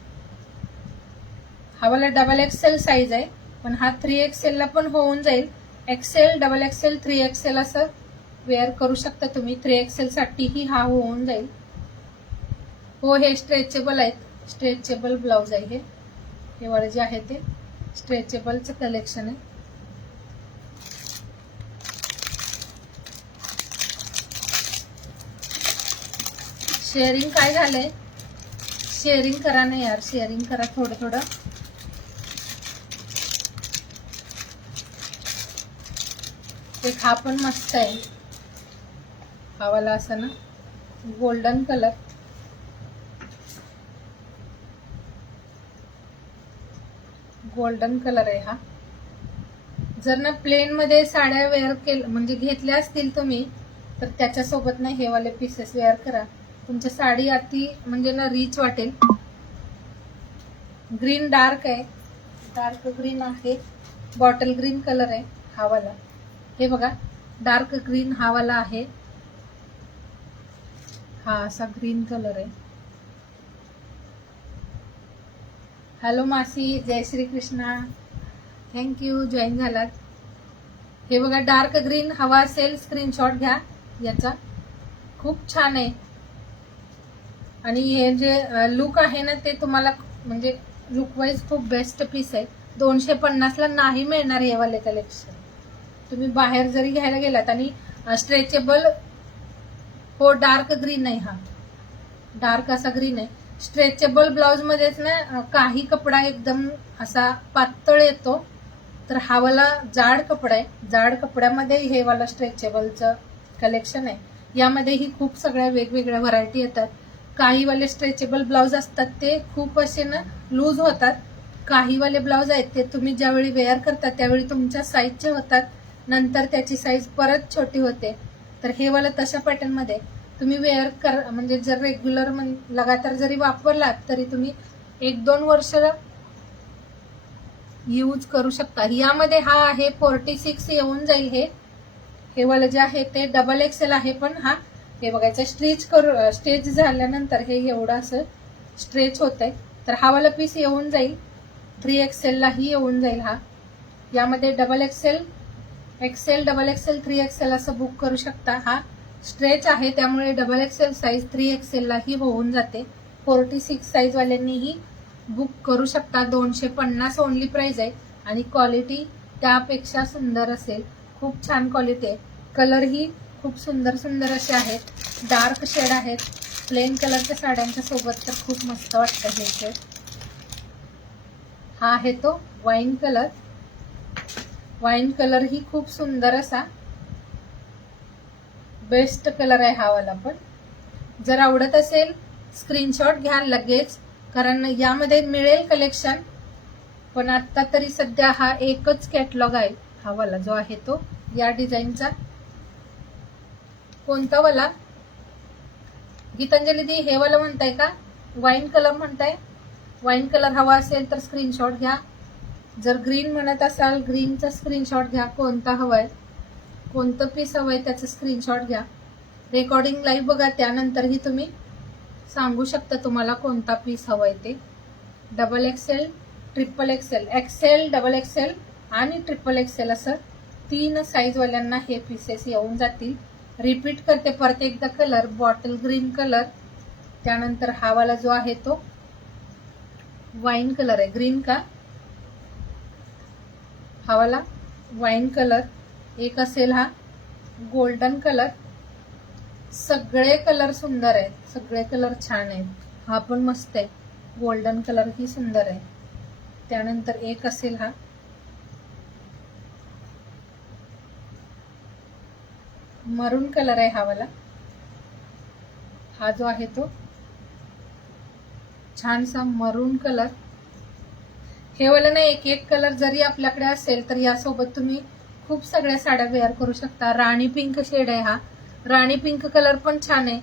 हा वाला XXL साईज आहे, पण हा 3XL ला पण होऊन जाईल. XL, XXL, 3XL असं वेअर करू शकता तुम्ही. 3XL साठीही हा होऊन जाईल. हो, हे स्ट्रेचेबल आहेत. स्ट्रेचेबल ब्लाउज आहे हे वाले जे आहे ते स्ट्रेचेबलचं कलेक्शन आहे. शेअरिंग काय झालंय? शेअरिंग करा ना यार, शेअरिंग करा थोडं. एक हा पण मस्त आहे, हा वाला असा ना गोल्डन कलर, गोल्डन कलर आहे हा. जर ना प्लेन मध्ये साड्या वेअर केल्या म्हणजे घेतल्या असतील तुम्ही तर त्याच्यासोबत ना हे वाले पीसेस वेअर करा, तुमची साडी अति म्हणजे ना रिच वाटेल. ग्रीन डार्क आहे, डार्क ग्रीन आहे, बॉटल ग्रीन कलर आहे हा वाला. हे बघा डार्क ग्रीन हा वाला आहे, हा असा ग्रीन कलर आहे. हॅलो मासी, जय श्री कृष्णा, थँक्यू जॉईन झालात. हे बघा डार्क ग्रीन हवा असेल स्क्रीनशॉट घ्या याचा, खूप छान आहे. आणि हे जे लुक आहे ना ते तुम्हाला म्हणजे लुक वाईज खूप बेस्ट पीस आहे. 250 ला नाही मिळणार हे वाले कलेक्शन, तुम्ही बाहेर जरी घ्यायला गेलात. आणि स्ट्रेचेबल, हो डार्क ग्रीन आहे हा, डार्क असा ग्रीन आहे. स्ट्रेचेबल ब्लाउज मध्येच ना काही कपडा एकदम असा पातळ येतो, तर हा वाला जाड कपडा आहे. जाड कपड्यामध्ये हे वाला स्ट्रेचेबलचं कलेक्शन आहे. यामध्येही खूप सगळ्या वेगवेगळ्या व्हरायटी येतात. काही वाले स्ट्रेचेबल ब्लाउज असतात ते खूप असे ना लूज होतात, काही वाले ब्लाउज आहेत ते तुम्ही ज्यावेळी वेअर करता त्यावेळी तुमच्या साईजचे होतात, नंतर त्याची साईज परत छोटी होते. तर हे वाला तशा पॅटर्न मध्ये तुम्ही वेअर कर म्हणजे जर रेग्युलर लगातार जरी वापरलात तरी तुम्ही 1-2 वर्ष यूज करू शकता. यामध्ये हा आहे 46 येऊन जाईल. हे वाला जे आहे ते डबल एक्सेल आहे, पण हा हे बघायचं स्ट्रेच झाल्यानंतर हे एवढं असं स्ट्रेच होतंय. तर हा वाला पीस येऊन जाईल 3XL लाही येऊन जाईल हा. यामध्ये double XL, double Excel, 3XL असं बुक करू शकता. हा स्ट्रेच आहे त्यामुळे डबल एक्सेल साईज 3XL लाही होऊन जाते. 46 साईज वाल्यांनीही बुक करू शकता. 250 ओनली प्राइस आहे आणि क्वालिटी त्यापेक्षा सुंदर असेल. खूप छान क्वालिटी आहे. कलर ही खूप सुंदर सुंदर असे आहेत, डार्क शेड आहेत. प्लेन कलरच्या साड्यांच्या सोबत तर खूप मस्त वाटतं हे शेड. हा आहे तो वाईन कलर, वाईन कलर ही खूप सुंदर असा बेस्ट कलर आहे हा वाला. पण जर आवडत असेल स्क्रीनशॉट घ्या लगेच, कारण यामध्ये मिळेल कलेक्शन. पण आता तरी सध्या हा एकच कॅटलॉग आहे हा वाला जो आहे तो या डिझाईनचा. कोणता वाला गीतांजली दी, हे वाला म्हणताय का? वाईन कलर म्हणताय? वाईन कलर हवा असेल तर स्क्रीनशॉट घ्या. जर ग्रीन म्हणत असाल ग्रीनचा स्क्रीनशॉट घ्या. कोणता हवाय, कोणतं पीस हवंय त्याचं स्क्रीनशॉट घ्या. रेकॉर्डिंग लाईव्ह बघा, त्यानंतरही तुम्ही सांगू शकता तुम्हाला कोणता पीस हवाय ते. Double XL, triple XL, XL, double XL आणि ट्रिपल एक्सेल असं 3 साईज वाल्यांना हे पीसेस येऊन जातील. रिपीट करते परत एकदा, कलर बॉटल ग्रीन कलर, त्यानंतर हा वाला जो आहे तो वाईन कलर आहे. ग्रीन का, हा वाला वाईन कलर एक असेल, हा गोल्डन कलर. सगळे कलर सुंदर आहेत, सगळे कलर छान आहेत. हा पण मस्त आहे, गोल्डन कलर ही सुंदर आहे. त्यानंतर एक असेल हा मरून कलर आहे हा वाला. हा जो आहे तो छानसा मरून कलर. हे वाला ना एक एक कलर जरी आपल्याकडे असेल तर यासोबत तुम्ही खूप सगळ्या साड्या वेअर करू शकता. राणी पिंक शेड आहे हा, राणी पिंक कलर पण छान आहे,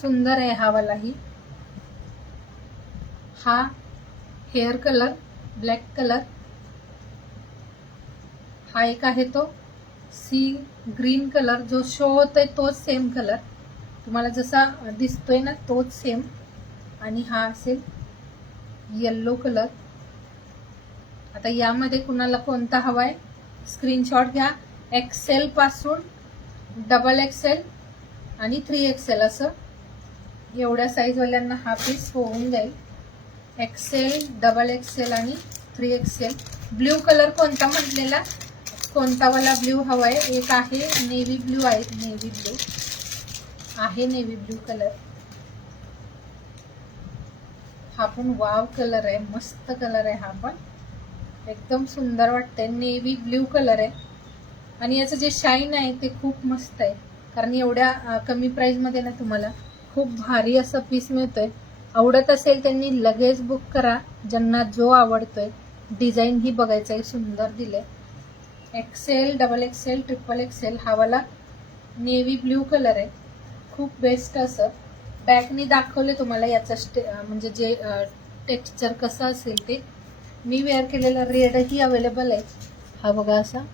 सुंदर आहे हा वालाही. हा हेअर कलर ब्लॅक कलर. हा एक आहे तो सी ग्रीन कलर, जो शो होतोय तोच सेम कलर तुम्हाला जसा दिसतोय ना तोच सेम. आणि हा असेल येल्लो कलर. आता यामध्ये कुणाला कोणता हवाय स्क्रीनशॉट घ्या. एक्सेल पासून डबल एक्सेल आणि 3XL असं एवढ्या साईज वाल्यांना हा पीस होऊन जाईल. एक्सेल, डबल एक्सेल आणि 3XL. ब्ल्यू कलर कोणता म्हटलेला, कोणता वाला ब्ल्यू हवाय? एक आहे नेव्ही ब्ल्यू आहे, नेव्ही ब्ल्यू आहे, नेव्ही ब्ल्यू कलर. हा पण वाव कलर आहे, मस्त कलर आहे. हा पण एकदम सुंदर वाटतंय, नेव्ही ब्ल्यू कलर आहे. आणि याचं जे शाईन आहे ते खूप मस्त आहे, कारण एवढ्या कमी प्राइसमध्ये ना तुम्हाला खूप भारी असा पीस मिळतोय. आवडत असेल त्यांनी लगेच बुक करा, ज्यांना जो आवडतोय. डिझाईन ही बघायचं आहे, सुंदर दिले. XL, double XL, triple XL. हा वाला नेव्ही ब्ल्यू कलर आहे, खूप बेस्ट असं. बॅकनी दाखवले तुम्हाला याचं म्हणजे जे टेक्स्चर कसं असेल ते. मी वेअर केलेला रेडही अवेलेबल आहे. हा बघा असा,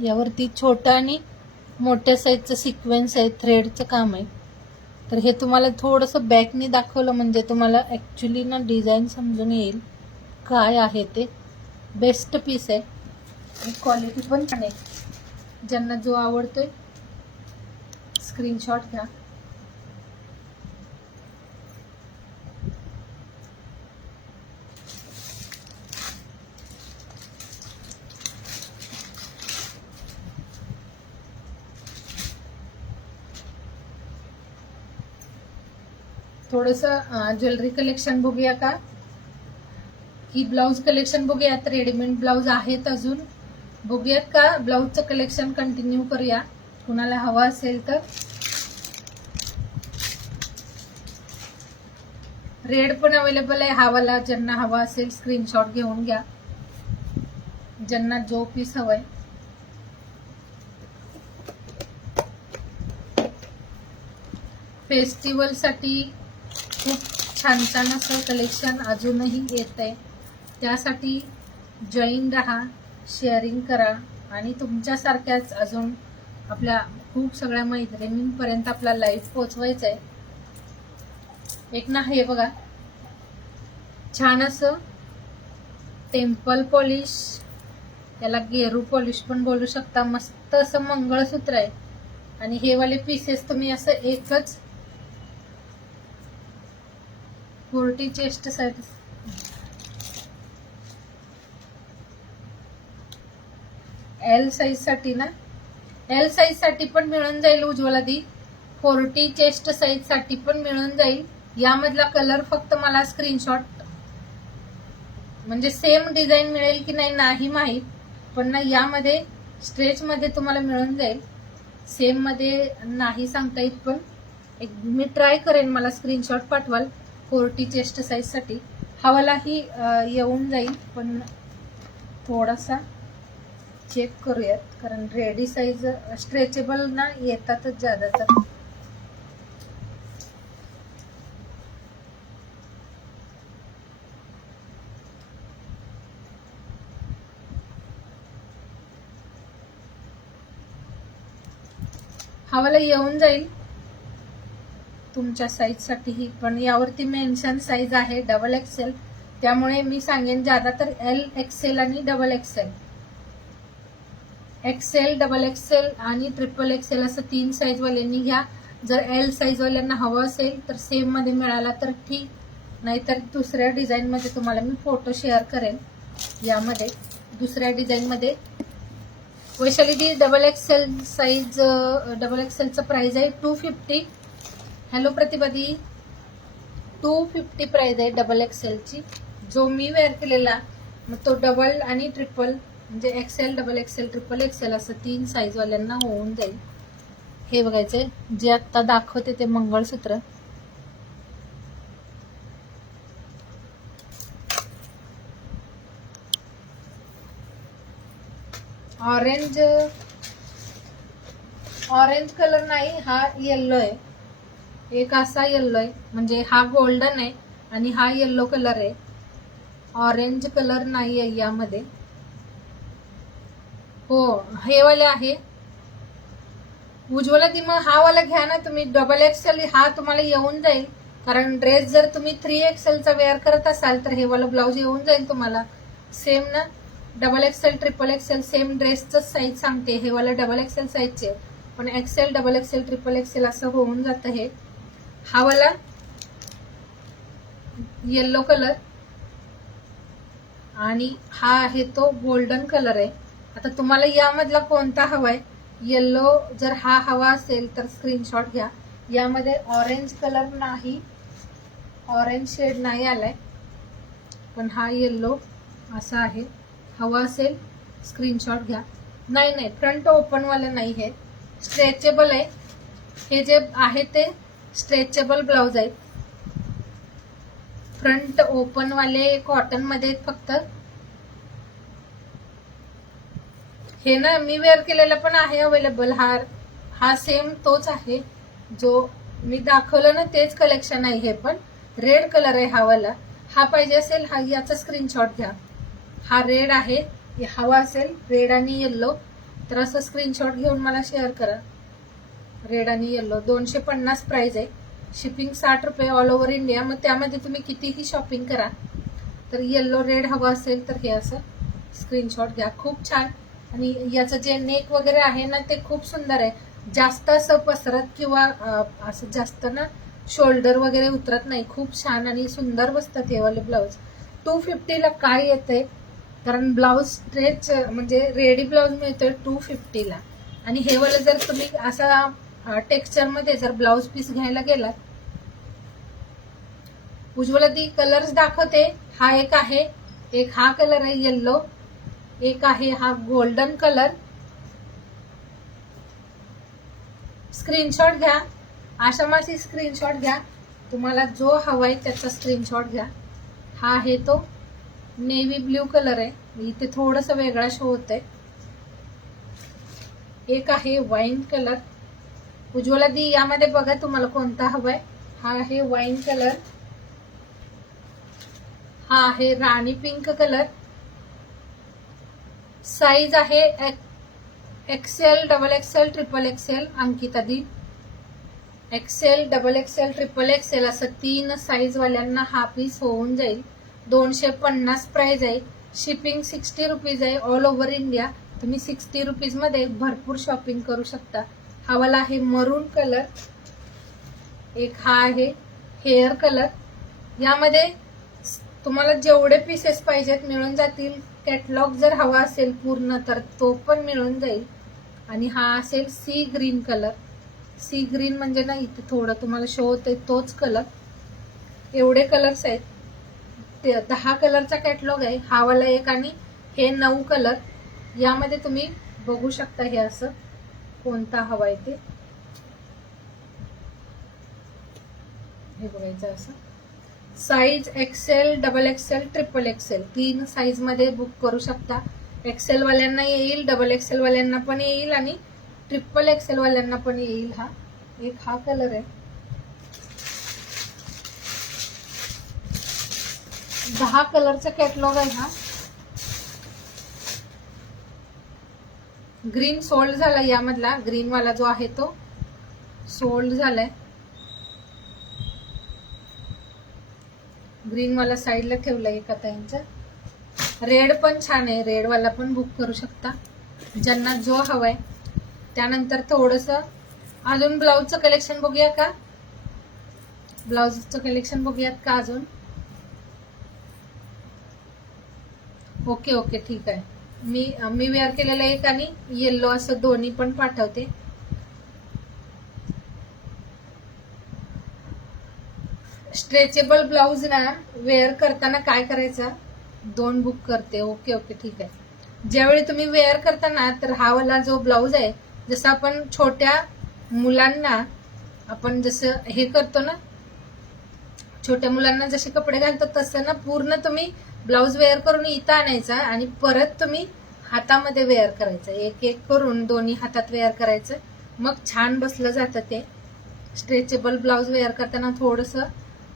यावरती छोटा आणि मोठ्या साईजचं सिक्वेन्स आहे, थ्रेडचं काम आहे. तर हे तुम्हाला थोडंसं बॅकनी दाखवलं म्हणजे तुम्हाला ॲक्च्युली ना डिझाईन समजून येईल काय आहे ते. बेस्ट पीस आहे आणि क्वालिटी पण छान आहे. ज्यांना जो आवडतोय स्क्रीनशॉट घ्या. थोडंसं ज्वेलरी कलेक्शन बघूया का, की ब्लाऊज कलेक्शन बघूयात. रेडीमेड ब्लाऊज आहेत अजून, बघूयात का ब्लाऊजचं कलेक्शन कंटिन्यू करूया कुणाला हवा असेल तर. रेड पण अवेलेबल आहे हा वाला. ज्यांना हवा असेल स्क्रीनशॉट घेऊन घ्या, ज्यांना जो पीस हवाय. फेस्टिवल साठी खूप छान छान असं कलेक्शन अजूनही येत आहे. त्यासाठी जॉईन राहा, शेअरिंग करा आणि तुमच्यासारख्याच अजून आपल्या खूप सगळ्या मैत्रिणींपर्यंत आपला लाईव्ह पोहोचवायचा आहे. एक ना हे बघा, छान असं टेम्पल पॉलिश, याला गेरू पॉलिश पण बोलू शकता. मस्त असं मंगळसूत्र आहे आणि हे वाले पीसेस तुम्ही असं एकच 40 चेस्ट साईज, एल साईज साठी ना, एल साईज साठी पण मिळून जाईल उज्ज्वला दी. 40 चेस्ट साईज साठी पण मिळून जाईल. यामधला कलर फक्त मला स्क्रीनशॉट, म्हणजे सेम डिझाईन मिळेल की नाही माहीत, पण ना यामध्ये स्ट्रेच मध्ये तुम्हाला मिळून जाईल. सेम मध्ये नाही सांगता येत, पण एक मी ट्राय करेन, मला स्क्रीनशॉट पाठवाल 40 चेस्ट साईज साठी. हवालाही येऊन जाईल, पण थोडासा चेक करूयात, कारण रेडी साईज स्ट्रेचेबल ना येतातच ज्यादा तर. हवाला येऊन जाईल तुमच्या साईज साठीही, पण यावरती मेन्शन साईज आहे डबल एक्सेल. त्यामुळे मी सांगेन ज्यादा तर एल, एक्सेल आणि double XL. XL, double XL आणि ट्रिपल एक्सेल असं 3 साईज वाल्यांनी घ्या. जर एल साईज वाल्यांना हवं असेल तर सेम मध्ये मिळाला तर ठीक, नाहीतर दुसऱ्या डिझाईन मध्ये तुम्हाला मी फोटो शेअर करेन. यामध्ये दुसऱ्या डिझाईन मध्ये Vaishali di double XL size, double एक्सेलचं प्राइस आहे 250. हॅलो प्रतिभा दी, 250 प्राइस आहे डबल एक्सेलची. जो मी वेअर केलेला मग तो डबल आणि ट्रिपल, म्हणजे XL, double XL, triple XL असं 3 साईज वाल्यांना होऊन जाईल. हे बघायचंय जे आता दाखवते ते मंगळसूत्र. ऑरेंज, ऑरेंज कलर नाही, हा येल्लो आहे. एक असा येल्लो आहे, म्हणजे हा गोल्डन आहे आणि हा येल्लो कलर आहे. ऑरेंज कलर नाही आहे यामध्ये. हो, हे वाले आहे उज्ज्वला दी. मग हा वाला घ्या ना तुम्ही, डबल एक्सेल. हा तुम्हाला येऊन जाईल, कारण ड्रेस जर तुम्ही 3 एक्सेलचा वेअर करत असाल तर हे वाला ब्लाऊज येऊन जाईल तुम्हाला. सेम ना, double XL, triple XL same ड्रेसचं साईज सांगते. हे वाला डबल एक्सेल साईजचे, पण XL, double XL, triple XL असं होऊन जातं हे. हा वाला येल्लो कलर आणि हा आहे तो गोल्डन कलर आहे. आता तुम्हाला यामधला कोणता हवाय? येल्लो जर हा हवा असेल तर स्क्रीनशॉट घ्या. यामध्ये ऑरेंज कलर नाही, ऑरेंज शेड नाही आलाय, पण हा येल्लो असा आहे. हवा असेल स्क्रीनशॉट घ्या. नाही फ्रंट ओपन वाला नाही, हे स्ट्रेचेबल आहे. हे जे आहे ते स्ट्रेचेबल ब्लाउज आहे. फ्रंट ओपन वाले कॉटन मध्ये फक्त. हे ना मी वेअर केलेला पण आहे अवेलेबल. हा सेम तोच आहे जो मी दाखवलं ना, तेच कलेक्शन आहे. हे पण रेड कलर आहे हा वाला. हा पाहिजे असेल हा याचा स्क्रीनशॉट घ्या. हा रेड आहे, हवा असेल रेड आणि येल्लो तर असं स्क्रीनशॉट घेऊन मला शेअर करा. रेड आणि येल्लो 250 प्राइस आहे. शिपिंग 60 रुपये ऑल ओव्हर इंडिया. मग त्यामध्ये तुम्ही कितीही शॉपिंग करा. तर येल्लो रेड हवा असेल तर हे असं स्क्रीनशॉट घ्या. खूप छान. आणि याचं जे नेक वगैरे आहे ना ते खूप सुंदर आहे. जास्त असं पसरत किंवा असं जास्त ना शोल्डर वगैरे उतरत नाही. खूप छान आणि सुंदर बसतात हे वाले ब्लाउज. 250 ला काय येतंय, कारण ब्लाउज स्ट्रेच म्हणजे रेडी ब्लाउज मिळतोय 250 ला. आणि हे वाला जर तुम्ही असा टेक्स्चर मध्ये जर ब्लाउज पीस घ्यायला गेलात, उज्ज्वला दी कलर्स दाखवते. हा एक आहे, एक हा कलर आहे येल्लो, एक आहे हा गोल्डन कलर. स्क्रीनशॉट घ्या. आशा मासी स्क्रीनशॉट घ्या. तुम्हाला जो हवाय त्याचा स्क्रीनशॉट घ्या. हा आहे तो नेव्ही ब्ल्यू कलर आहे. इथे थोडस वेगळा शो होत आहे. एक आहे वाईन कलर. उज्ज्वला दी यामध्ये बघा तुम्हाला कोणता हवाय. हा आहे वाईन कलर. हा आहे राणी पिंक कलर. साईज आहे XL, double XL, triple XL. Ankita di XL, double XL, triple XL असं 3 साईज वाल्यांना हा पीस होऊन जाईल. 250 प्राइस आहे. शिपिंग 60 रुपीज आहे ऑल ओव्हर इंडिया. तुम्ही 60 रुपीज मध्ये भरपूर शॉपिंग करू शकता. हा वाला आहे मरून कलर. एक हा आहे हेअर कलर. यामध्ये तुम्हाला जेवढे पीसेस पाहिजेत मिळून जातील. कॅटलॉग जर हवा असेल पूर्ण तर तो पण मिळून जाईल. आणि हा असेल sea green colour. Sea green म्हणजे ना इथे थोडं तुम्हाला शो होतंय तोच कलर. एवढे कलर्स आहेत. 10 कलरचा कॅटलॉग आहे. हा वाला एक आणि हे 9 कलर. यामध्ये तुम्ही बघू शकता हे असं कोणता हवाय ते. हे बघायचं असं. Size XL, double XL, triple XL 3 size मध्ये बुक करू शकता. एक्सेल वाल्यांना येईल, डबल एक्सेल वाल्यांना पण येईल आणि ट्रिपल एक्सेल वाल्यांना पण येईल. हा एक हा कलर आहे. 10 कलरचा कॅटलॉग आहे हा. ग्रीन सोल्ड झाला. यामधला ग्रीन वाला जो आहे तो सोल्ड झालाय. ग्रीन वाला साईडला ठेवलाय एका ताईंचा. रेड पण छान आहे. रेड वाला पण बुक करू शकता ज्यांना जो हवाय. त्यानंतर थोडस अजून ब्लाउजचं कलेक्शन बघूया का. ब्लाउजचं कलेक्शन बघूयात का अजून. ओके ठीक आहे. मी वेअर केलेलं एक आणि येल्लो असं दोन्ही पण पाठवते. स्ट्रेचेबल ब्लाउज ना वेअर करताना काय करायचं, 2 बुक करते. ओके ठीक आहे. ज्यावेळी तुम्ही वेअर करताना तर हा वाला जो ब्लाउज आहे, जसं आपण छोट्या मुलांना आपण जसं हे करतो ना, छोट्या मुलांना जसे कपडे घालतो तसं ना पूर्ण तुम्ही ब्लाउज वेअर करून इथं आणायचा आणि परत तुम्ही हातामध्ये वेअर करायचं. एक एक करून दोन्ही हातात वेअर करायचं. मग छान बसलं जातं ते. स्ट्रेचेबल ब्लाउज वेअर करताना थोडस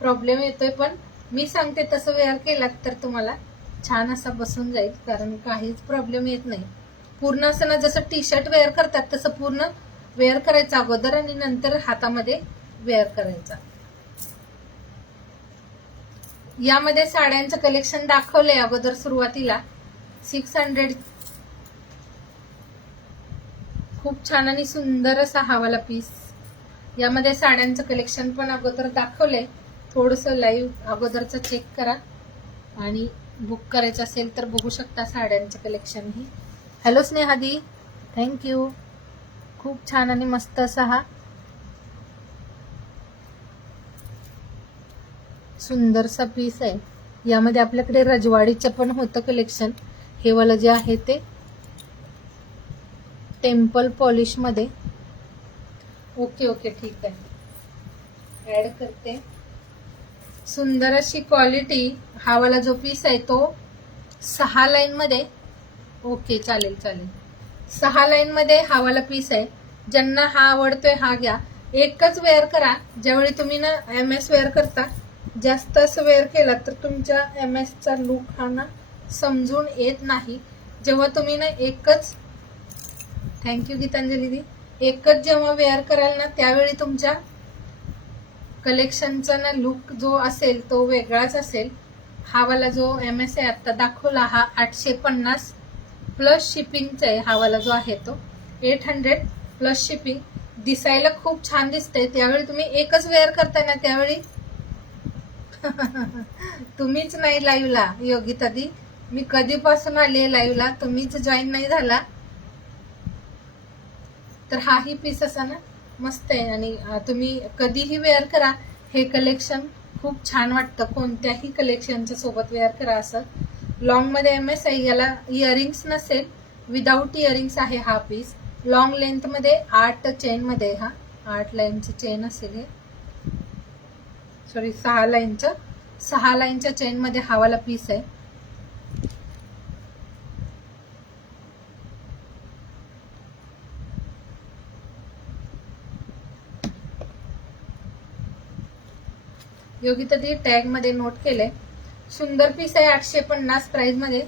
प्रॉब्लेम येतोय, पण मी सांगते तसं वेअर केलात तर तुम्हाला छान असा बसून जाईल. कारण काहीच प्रॉब्लेम येत नाही. पूर्ण असं ना जसं टी शर्ट वेअर करतात तसं पूर्ण वेअर करायचं अगोदर आणि नंतर हातामध्ये वेअर करायचा. यामध्ये साड्यांचं कलेक्शन दाखवलंय अगोदर सुरुवातीला. 600 खूप छान आणि सुंदर असा हा वाला पीस. यामध्ये साड्यांचं कलेक्शन पण अगोदर दाखवलंय. थोडस लाईव्ह अगोदरचं चेक करा आणि बुक करायचं असेल तर बघू शकता साड्यांचं कलेक्शन ही. हॅलो स्नेहादी, थँक्यू. खूप छान आणि मस्त असा हा सुंदरसा पीस आहे. यामध्ये आपल्याकडे रजवाडीचं पण होतं कलेक्शन. हे वाला जे आहे ते टेम्पल पॉलिश मध्ये. ओके ओके ठीक आहे, ऍड करते. सुंदर अशी क्वालिटी. हा वाला जो पीस आहे तो 6 लाईन मध्ये. ओके चालेल चालेल, 6 लाईन मध्ये हा वाला पीस आहे. ज्यांना हा आवडतोय हा घ्या. एकच वेअर करा. ज्यावेळी तुम्ही ना MS वेअर करता, जास्त असं वेअर केला तर तुमच्या MS चा लुक हा ना समजून येत नाही. जेव्हा तुम्ही ना एकच, थँक्यू गीतांजली दी, एकच जेव्हा वेअर कराल ना त्यावेळी तुमच्या कलेक्शनचा ना लुक जो असेल तो वेगळाच असेल. हा वाला जो MS आहे आता दाखवला हा 850 प्लस शिपिंगचा आहे. हा वाला जो आहे तो 800 प्लस शिपिंग. दिसायला खूप छान दिसतंय. त्यावेळी तुम्ही एकच वेअर करताय ना त्यावेळी तुम्हीच नाही लाईव्हला योगिता दी. मी कधीपासून आली लाईव्हला, तुम्हीच जॉईन नाही झाला. तर हाही पीस असा ना मस्त आहे आणि तुम्ही कधीही वेअर करा. हे कलेक्शन खूप छान वाटतं. कोणत्याही कलेक्शनच्या सोबत वेअर करा. असं लॉंग मध्ये MS आहे. याला इयरिंग्स नसेल, विदाऊट इयरिंग्स आहे हा पीस. लॉंग लेंथ मध्ये 8 चेन मध्ये, हा 8 लाईनची चेन असेल हे, सॉरी 6 लाईनच्या चेन मध्ये हा वाला पीस आहे. योगिता दी टॅग मध्ये नोट केलंय. सुंदर पीस आहे 850 प्राइस मध्ये.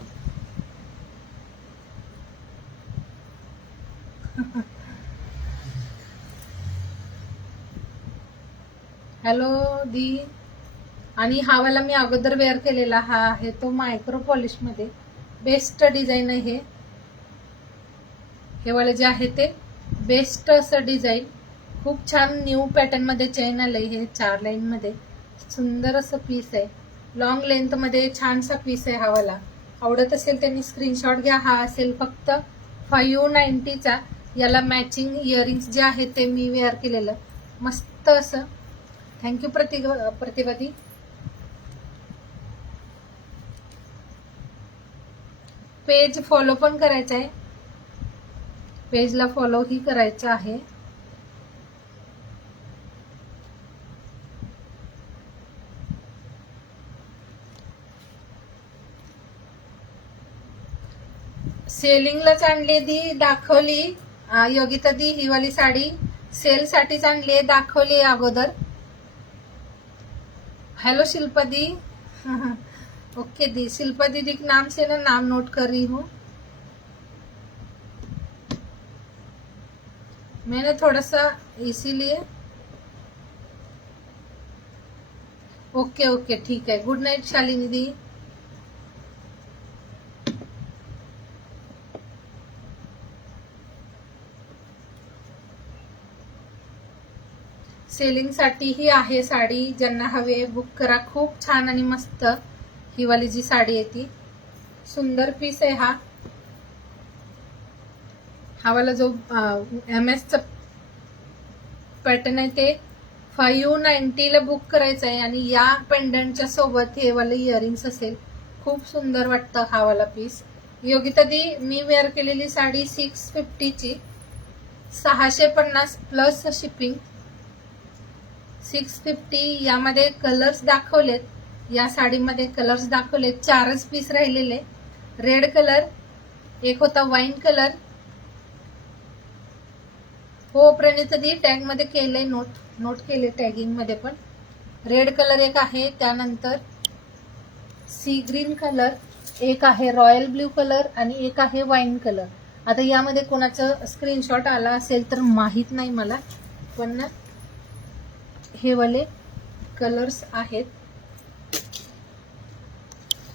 हॅलो दी. आणि हा वाला मी अगोदर वेअर केलेला हा आहे तो मायक्रो पॉलिश मध्ये. बेस्ट डिझाईन आहे हे वाले जे आहे ते बेस्ट असं डिझाईन. खूप छान न्यू पॅटर्न मध्ये चेन आलंय हे 4 लाईन मध्ये. सुंदर असं पीस आहे. लॉंग लेंथ मध्ये छानसा पीस आहे हा वाला. आवडत असेल त्यांनी स्क्रीनशॉट घ्या. हा असेल फक्त 590 चा. याला मॅचिंग इयरिंग्स जे आहे ते मी वेअर केलेलं मस्त असं. थँक्यू प्रतिभादी. पेज फॉलो पण करायचं आहे. पेजला फॉलो ही करायचं आहे. सेलिंगलाच आणली दी, दाखवली योगिता दी. ही वाली साडी सेल साठीच आणली, दाखवली अगोदर. हेलो शिल्पा दी. ओके दी, शिल्पा दीदी के नाम से ना नाम नोट कर रही हूँ. मैंने थोड़ा सा इसीलिए. ओके ओके ठीक है. गुड नाइट शालिनी दी. सेलिंग साठी ही आहे साडी. ज्यांना हवे बुक करा. खूप छान आणि मस्त ही वाली जी साडी आहे ती. सुंदर पीस आहे हा. हा वाला जो MS चा पॅटर्न आहे ते 590 ला बुक करायचं आहे. आणि या पेंडंटच्या सोबत हे वाले इयरिंग्स असेल. खूप सुंदर वाटतं हा वाला पीस. योगिता दी मी वेअर केलेली साडी 650 ची, 650 प्लस शिपिंग. 650. यामध्ये कलर्स दाखवलेत. या साडीमध्ये कलर्स दाखवलेत. 4च पीस राहिलेले. रेड कलर एक होता, वाईन कलर. हो प्रणिता दी टॅग मध्ये केले, नोट केले टॅगिंग मध्ये पण. रेड कलर एक आहे. त्यानंतर सी ग्रीन कलर एक आहे, रॉयल ब्ल्यू कलर आणि एक आहे वाईन कलर. आता यामध्ये कोणाचं स्क्रीनशॉट आला असेल तर माहित नाही मला, पण ना हे वाले कलर्स आहेत.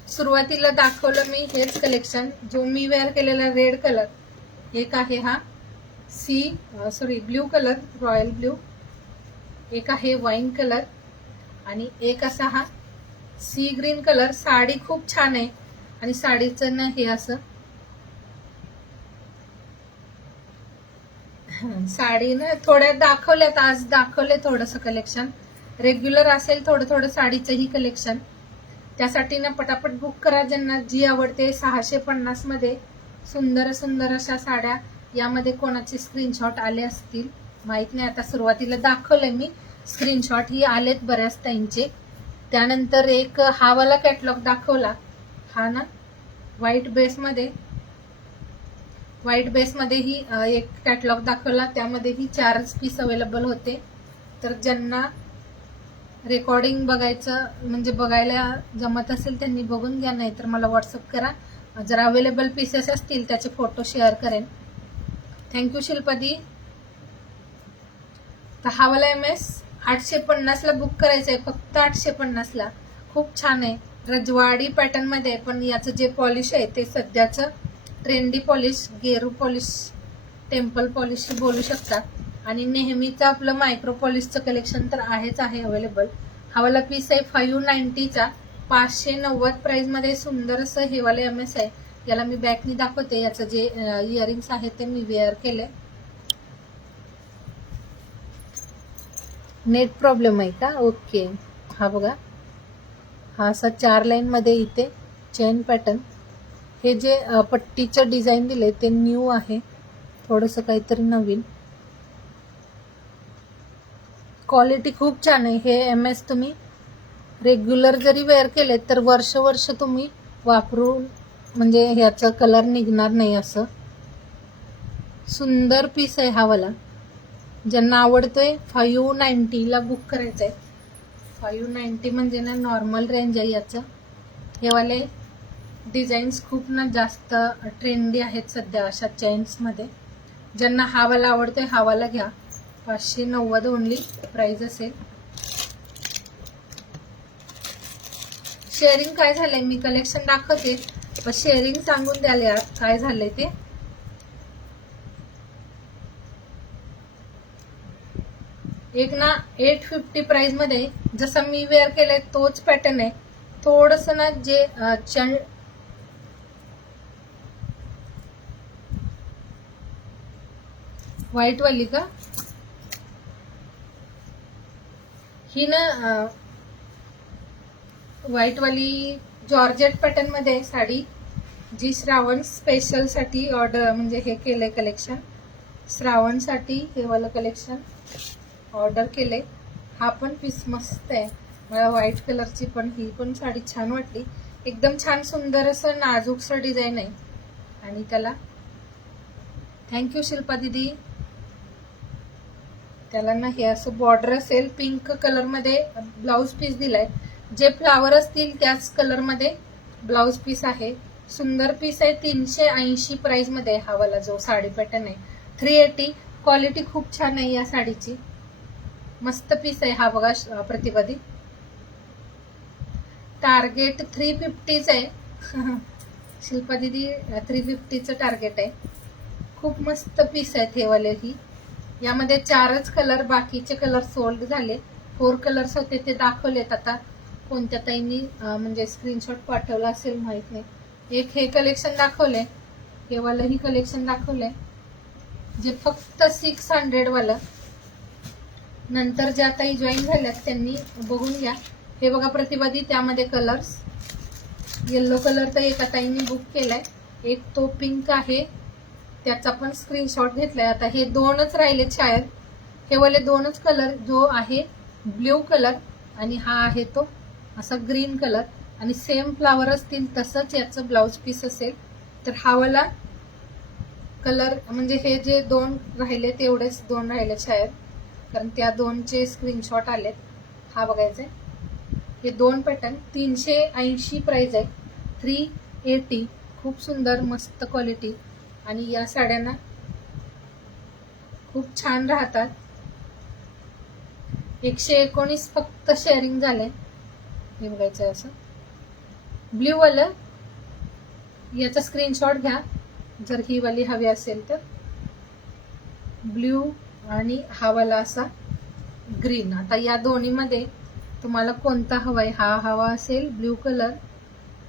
सुरुवातीला दाखवलं मी हेच कलेक्शन. जो मी वेअर केलेला रेड कलर एक आहे, हा ब्ल्यू कलर, रॉयल ब्ल्यू. एक आहे वाईन कलर आणि एक असा हा सी ग्रीन कलर. साडी खूप छान आहे आणि साडीचं ना हे असं साडी ना थोड्या दाखवल्यात, आज दाखवले थोडंसं कलेक्शन. रेग्युलर असेल थोडं साडीचंही कलेक्शन. त्यासाठी ना पटापट बुक करा ज्यांना जी आवडते. 650 मध्ये सुंदर सुंदर अशा साड्या यामध्ये कोणाचे स्क्रीनशॉट आले असतील माहित नाही. आता सुरुवातीला दाखवलंय मी स्क्रीनशॉट ही आलेत बऱ्याच टाइमचे. त्यानंतर एक हा वाला कॅटलॉग दाखवला, हा ना व्हाईट बेसमध्ये ही एक कॅटलॉग दाखवला. त्यामध्ये ही 4च पीस अवेलेबल होते. तर ज्यांना रेकॉर्डिंग बघायचं म्हणजे बघायला जमत असेल त्यांनी बघून घ्या, नाही तर मला व्हॉट्सअप करा. जर अवेलेबल पीसेस असतील त्याचे फोटो शेअर करेन. थँक्यू शिल्पादी. तर हा वाला MS 850 बुक करायचा आहे, फक्त 850. खूप छान आहे, रजवाडी पॅटर्न मध्ये. पण याचं जे पॉलिश आहे ते सध्याचं ट्रेंडी पॉलिश, गेरू पॉलिश, टेम्पल पॉलिश बोलू शकता. आणि नेहमीचं आपलं मायक्रो पॉलिशचं कलेक्शन तर आहेच आहे अवेलेबल. हा वाला पीस आहे 590चा, 590 प्राइस मध्ये. सुंदर असं हे वाले MS आहे. याला मी बॅकनी दाखवते. याचं जे इयरिंग्स आहे ते मी वेअर केले. नेट प्रॉब्लेम आहे का? ओके. हा बघा, हा असा 4 लाईन मध्ये इथे चेन पॅटर्न. हे जे पट्टीचं डिझाईन दिले ते न्यू आहे, थोडंसं काहीतरी नवीन. क्वालिटी खूप छान आहे. हे MS तुम्ही रेग्युलर जरी वेअर केले तर वर्ष तुम्ही वापरून म्हणजे ह्याचा कलर निघणार नाही. असं सुंदर पीस आहे हा वाला. ज्यांना आवडतोय 590ला बुक करायचंय. 590 म्हणजे ना नॉर्मल रेंज आहे याचं. हे वाले डिझाईन्स खूप ना जास्त ट्रेंडी आहेत सध्या अशा चेन्स मध्ये. ज्यांना हा वाला आवडतोय हा वाला घ्या. 590 ओनली प्राइस असेल. शेअरिंग काय झालंय, मी कलेक्शन दाखवते पण शेअरिंग सांगून द्याल यार काय झालंय ते. एक ना 850 प्राइस मध्ये जसं मी वेअर केलंय तोच पॅटर्न आहे. थोडस ना जे व्हाईट वाली का ही ना, व्हाईट वाली जॉर्जेट पॅटर्न मध्ये साडी, जी श्रावण स्पेशल साठी ऑर्डर म्हणजे हे केलंय कलेक्शन. श्रावण साठी हे वाला कलेक्शन ऑर्डर केले. हा पण पीस मस्त आहे. मला व्हाईट कलरची पण ही पण साडी छान वाटली. एकदम छान सुंदर असं नाजूकसं डिझाईन आहे. आणि त्याला थँक्यू शिल्पा दिदी. त्याला ना हे असं बॉर्डर असेल, पिंक कलर मध्ये ब्लाउज पीस दिलाय. जे फ्लावर असतील त्याच कलर मध्ये ब्लाउज पीस आहे. सुंदर पीस आहे. 380 प्राइस मध्ये हा वाला जो साडी पॅटर्न आहे. 380. क्वालिटी खूप छान आहे या साडीची, मस्त पीस आहे. हा बघा प्रतिभादी. टार्गेट 350च आहे. शिल्पा दिदी 350चं टार्गेट आहे. खूप मस्त पीस आहेत हे वाले. ही यामध्ये 4च कलर, बाकीचे कलर सोल्ड झाले. 4 कलर्स होते ते दाखवलेत. आता कोणत्या ताईंनी म्हणजे स्क्रीनशॉट पाठवला असेल माहित नाही. एक हे कलेक्शन दाखवले, हे वालं ही कलेक्शन दाखवले जे फक्त 600 वाला. नंतर ज्या ताई जॉईन झाल्यात त्यांनी बघून घ्या. हे बघा प्रतिभादी, त्यामध्ये कलर्स येलो कलर तर एका ताईंनी बुक केलाय. एक तो पिंक आहे त्याचा पण स्क्रीनशॉट घेतलाय. आता हे 2च राहिलेत शायद. हे वाले 2च कलर, जो आहे ब्ल्यू कलर आणि हा आहे तो असा ग्रीन कलर. आणि सेम फ्लावर असतील तसंच याचं ब्लाउज पीस असेल. तर हा वाला कलर म्हणजे हे जे 2 राहिले तेवढेच 2 राहिले शायद, कारण त्या 2चे स्क्रीनशॉट आलेत. हा बघायचा आहे. हे 2 पॅटर्न 380 प्राइस आहे. 380. खूप सुंदर मस्त क्वालिटी. आणि या साड्यांना खूप छान राहतात. 119 फक्त शेअरिंग झाले. हे बघायचं असं ब्ल्यू वालं, याचा स्क्रीनशॉट घ्या जर ही वाली हवी असेल तर. ब्ल्यू आणि हा वाला असा ग्रीन. आता या दोन्हीमध्ये तुम्हाला कोणता हवाय? हा हवा असेल ब्ल्यू कलर,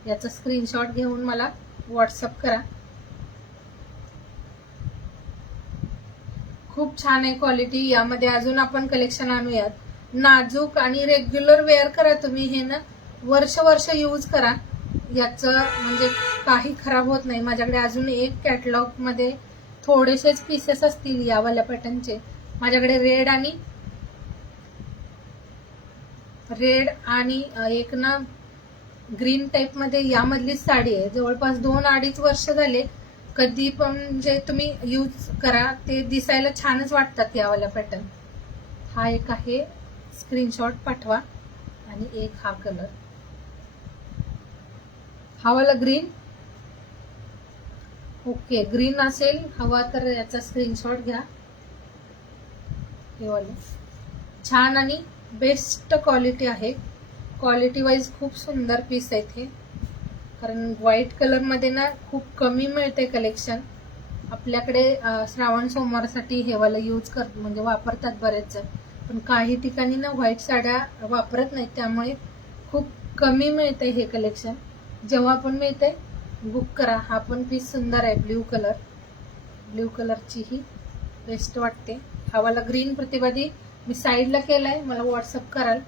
याचा स्क्रीनशॉट घेऊन मला व्हॉट्सअप करा. खूप छान आहे क्वालिटी. यामध्ये अजून आपण कलेक्शन आणूयात. नाजूक आणि रेग्युलर वेअर करा तुम्ही. हे ना वर्ष यूज करा. याचं म्हणजे काही खराब होत नाही. माझ्याकडे अजून एक कॅटलॉग मध्ये थोडेसेच पीसेस असतील यावाल्या पॅटर्नचे माझ्याकडे. रेड आणि एक ना ग्रीन टाइप मध्ये यामधली साडी आहे. जवळपास 2-2.5 वर्ष झाले. कधी पण जे तुम्ही यूज करा ते दिसायला छानच वाटतात यावाल्या पॅटर्न. हा एक आहे, स्क्रीनशॉट पाठवा. आणि एक हा कलर, हा वाला ग्रीन. ओके, ग्रीन असेल हवा तर याचा स्क्रीनशॉट घ्या. हे वाला छान आणि बेस्ट क्वालिटी आहे. क्वालिटी वाईज खूप सुंदर पीस आहेत हे. कारण व्हाईट कलर मध्ये ना खूप कमी मिळते कलेक्शन आपल्याकडे. श्रावण सोमवारसाठी हे वाला यूज म्हणजे वापरतात बरेच जण, पण काही ठिकाणी ना व्हाईट साड्या वापरत नाहीत, त्यामुळे खूप कमी मिळते हे कलेक्शन. जेव्हा पण मिळते बुक करा. हा पण पीस सुंदर आहे, ब्ल्यू कलरची ही बेस्ट वाटते. हा वाला ग्रीन प्रतिबादी मी साईडला केलाय, मला व्हॉट्सअप कराल.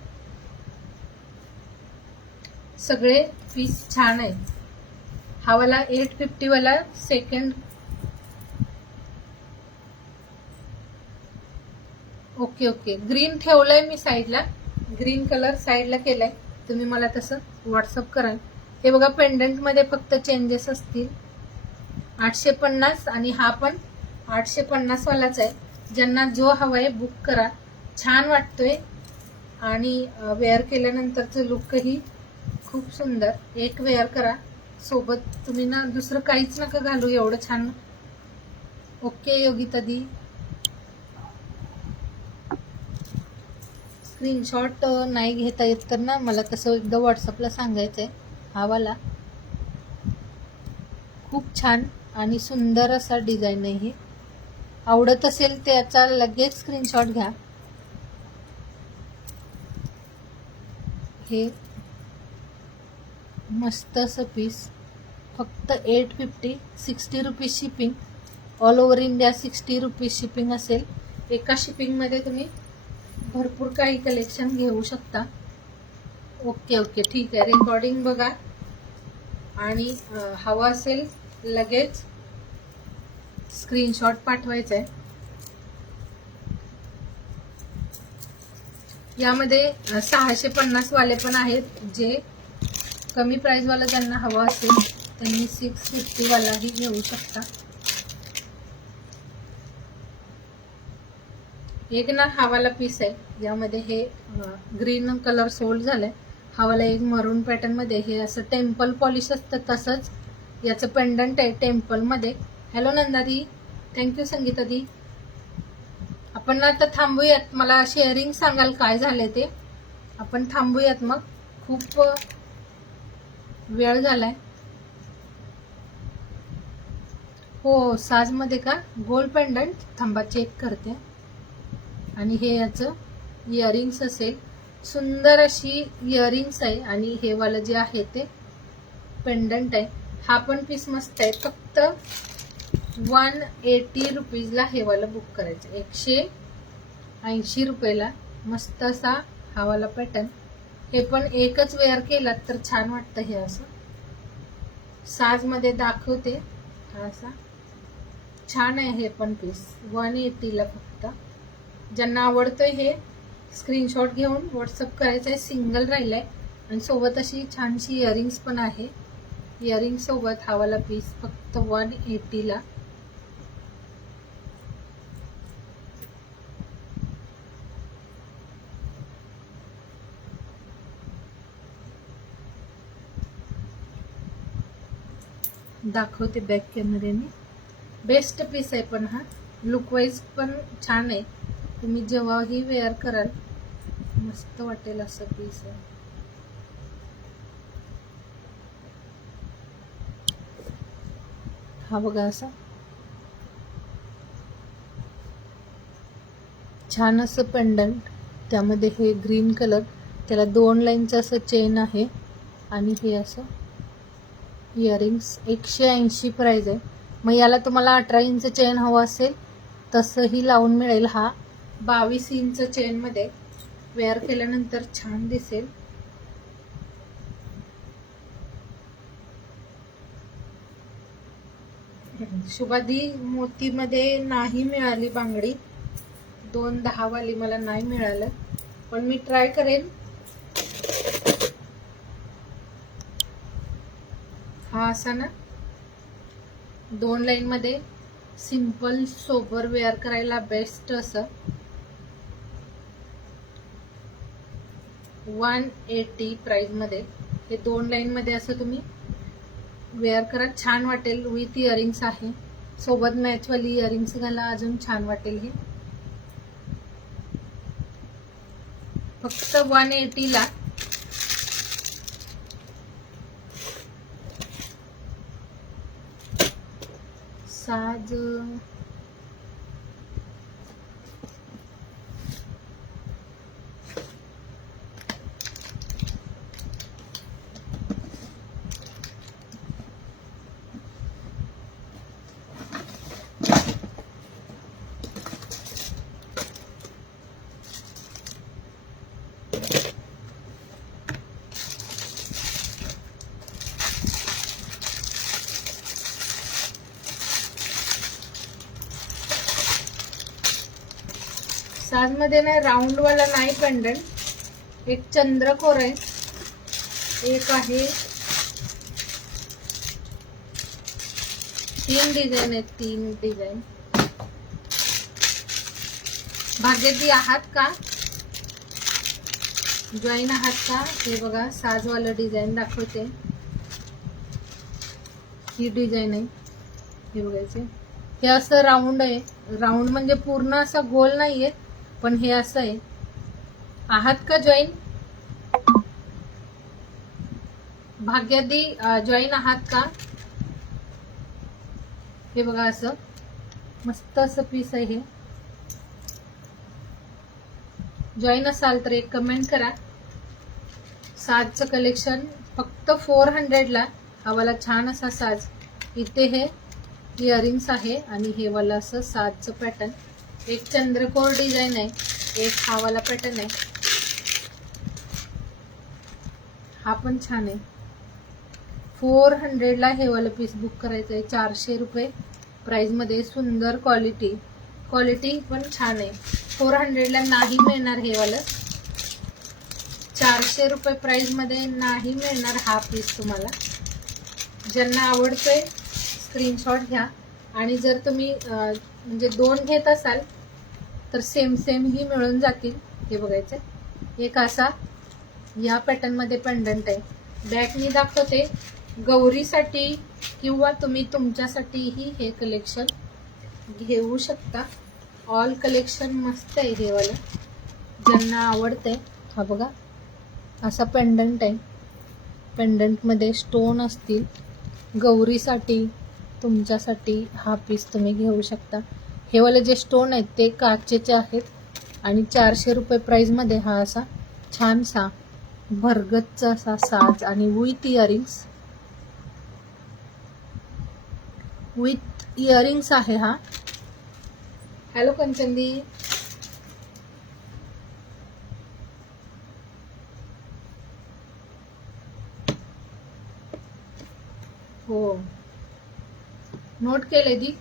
सगळे पीस छान आहेत. हा वाला 850 वाला सेकंड. ओके, ग्रीन ठेवलंय मी साईडला, ग्रीन कलर साईडला केलाय. तुम्ही मला तसं व्हॉट्सअप कराल. हे बघा, पेंडंट मध्ये फक्त चेंजेस असतील. 850 आणि हा पण 850 वालाच आहे. ज्यांना जो हवाय बुक करा. छान वाटतोय आणि वेअर केल्यानंतरचं लुकही खूप सुंदर. एक वेअर करा सोबत, तुम्ही ना दुसरं काहीच नका घालू, एवढं छान. ओके योगिता दी, स्क्रीनशॉट नाही घेता येत तर ना मला तसं एकदा व्हॉट्सअपला सांगायचंय. हा वाला खूप छान आणि सुंदर असा डिझाईन आहे. हे आवडत असेल त्याचा लगेच स्क्रीनशॉट घ्या. हे मस्त असं पीस, फक्त 850, 60 rupees shipping. All over India 60 rupees shipping असेल. एका शिपिंग मध्ये तुम्ही भरपूर काही कलेक्शन घेऊ शकता. ओके, ठीक आहे. रेकॉर्डिंग बघा आणि हवा असेल लगेच स्क्रीनशॉट पाठवायचा आहे. यामध्ये 650 वाले पण आहेत. जे कमी प्राइस वाला ज्यांना हवा असेल त्यांनी 650 वालाही घेऊ शकता. एक ना हा वाला पीस आहे, यामध्ये हे ग्रीन कलर सोल्ड झालाय. हा वाला एक मरून पॅटर्न मध्ये, हे असं टेम्पल पॉलिश असतं तसंच याचं पेंडंट आहे टेम्पल मध्ये. हॅलो नंदादी, थँक्यू संगीता दी. आपण आता थांबूयात. मला शेअरिंग सांगाल काय झालंय ते. आपण थांबूयात मग, खूप वेळ झालाय. हो, साज मध्ये का गोल्ड पेंडंट, थांबा चेक करते. आणि हे याचं इयरिंग्स असेल, सुंदर अशी इयरिंग्स आहे. आणि हे वाला जे आहे ते पेंडंट आहे. हा पण पीस मस्त आहे. फक्त 180 रुपीजला हे वाला बुक करायचं. 180 रुपयाला मस्त असा हा वाला पॅटर्न. हे पण एकच वेअर केलात तर छान वाटतं. हे असं साज मध्ये दाखवते. हा असा छान आहे. हे पण पीस 180 ला फक्त. ज्यांना आवडतंय हे स्क्रीनशॉट घेऊन व्हॉट्सअप करायचं आहे. सिंगल राहिलाय आणि सोबत अशी छानशी इयरिंग्स पण आहे. इयरिंग सोबत हा वाला पीस फक्त 180 ला. दाखवते बॅक कॅमेऱ्याने. बेस्ट पीस आहे, पण हा लुक वाईज पण छान आहे. तुम्ही जेव्हाही वेअर कराल मस्त वाटेल असं पीस आहे. हा बघा, असा छान असं पेंडंट, त्यामध्ये हे ग्रीन कलर, त्याला 2 लाईनचं असं चेन आहे. आणि हे असं इयरिंग्स. 180 प्राइस आहे. मग याला तुम्हाला 18 इंच चेन हवं असेल तसंही लावून मिळेल. हा 22 इंच चेन मध्ये वेअर केल्यानंतर छान दिसेल. शुभादी मोतीमध्ये नाही मिळाली बांगडी, 210 वाली मला नाही मिळालं, पण मी ट्राय करेन. हा असा ना 2 लाईन मध्ये सिंपल सोबर वेअर करायला बेस्ट असं 180 प्राइस मध्ये हे 2 लाईन मध्ये असं तुम्ही वेअर करा, छान वाटेल. विथ इयरिंग्स आहे, सोबत मॅच वाली इयरिंग्स घाला, अजून छान वाटेल. हे फक्त 180 ला. साज साज मध्ये नाही, राऊंड वाला नाही पेंडंट. एक चंद्रकोर आहे, एक आहे, 3 डिझाईन आहेत, 3 डिझाईन. भाग्यदी आहात का, जॉईन आहात का? हे बघा साजवाला डिझाईन दाखवते. ही डिझाईन आहे, हे बघायचे. हे असं राऊंड आहे, राऊंड म्हणजे पूर्ण असा गोल नाहीये, पण हे असं आहे. आहात का जॉईन? भाग्यदी जॉईन आहात का? हे बघा असं मस्त असं पीस आहे. हे जॉईन असाल तर एक कमेंट करा. साजचं कलेक्शन फक्त 400 ला हवाला छान असा साज. इथे हे इयरिंग्स आहे आणि हे वाला असं साजचं पॅटर्न. एक चंद्रकोर डिझाईन आहे, एक हा वाला पॅटर्न आहे. हा पण छान आहे. 400 ला हे वाला पीस बुक करायचं आहे. 400 रुपये प्राइस मध्ये, सुंदर क्वालिटी पण छान आहे. 400 ला नाही मिळणार हे वाला. 400 रुपये प्राइस मध्ये नाही मिळणार हा पीस तुम्हाला. ज्यांना आवडतोय स्क्रीनशॉट घ्या. आणि जर तुम्ही म्हणजे 2 घेत असाल तर सेम ही मिळून जातील. हे बघायचं, एक असा या पॅटर्न मध्ये पेंडंट आहे. बॅक मी दाखवते. गौरीसाठी किंवा तुम्ही तुमच्यासाठीही हे कलेक्शन घेऊ शकता. ऑल कलेक्शन मस्त आहे हे वाला, ज्यांना आवडतंय. हा बघा असा पेंडंट आहे, पेंडंट मध्ये स्टोन असतील. गौरीसाठी तुमच्यासाठी हा पीस तुम्ही घेऊ शकता. हे वाले जे स्टोन आहेत ते काचेचे आहेत. आणि 400 रुपये प्राइस मध्ये हा असा छानसा भरगतचा असा साज आणि विथ इयरिंग्स आहे हा. हॅलो कंचनदी, हो नोट केले दी.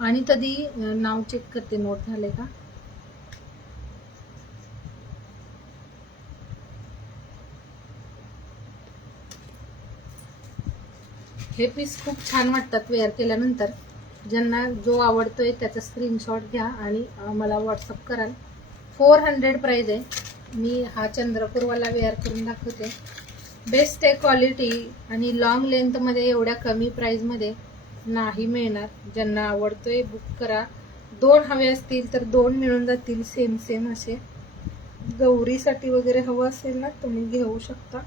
आणि कधी नाव चेक करते नोट झाले का. हे पीस खूप छान वाटतात वेअर केल्यानंतर. ज्यांना जो आवडतोय त्याचा स्क्रीनशॉट घ्या आणि मला व्हॉट्सअप कराल. 400 प्राइस आहे. मी हा चंद्रपूरवाला वेअर करून दाखवते. बेस्ट आहे क्वालिटी आणि लॉंग लेंथ मध्ये एवढ्या कमी प्राइस मध्ये नाही मिळणार. ज्यांना आवडतोय बुक करा. 2 हवे असतील तर 2 मिळून जातील सेम असे. गौरीसाठी वगैरे हवं असेल ना तुम्ही घेऊ शकता.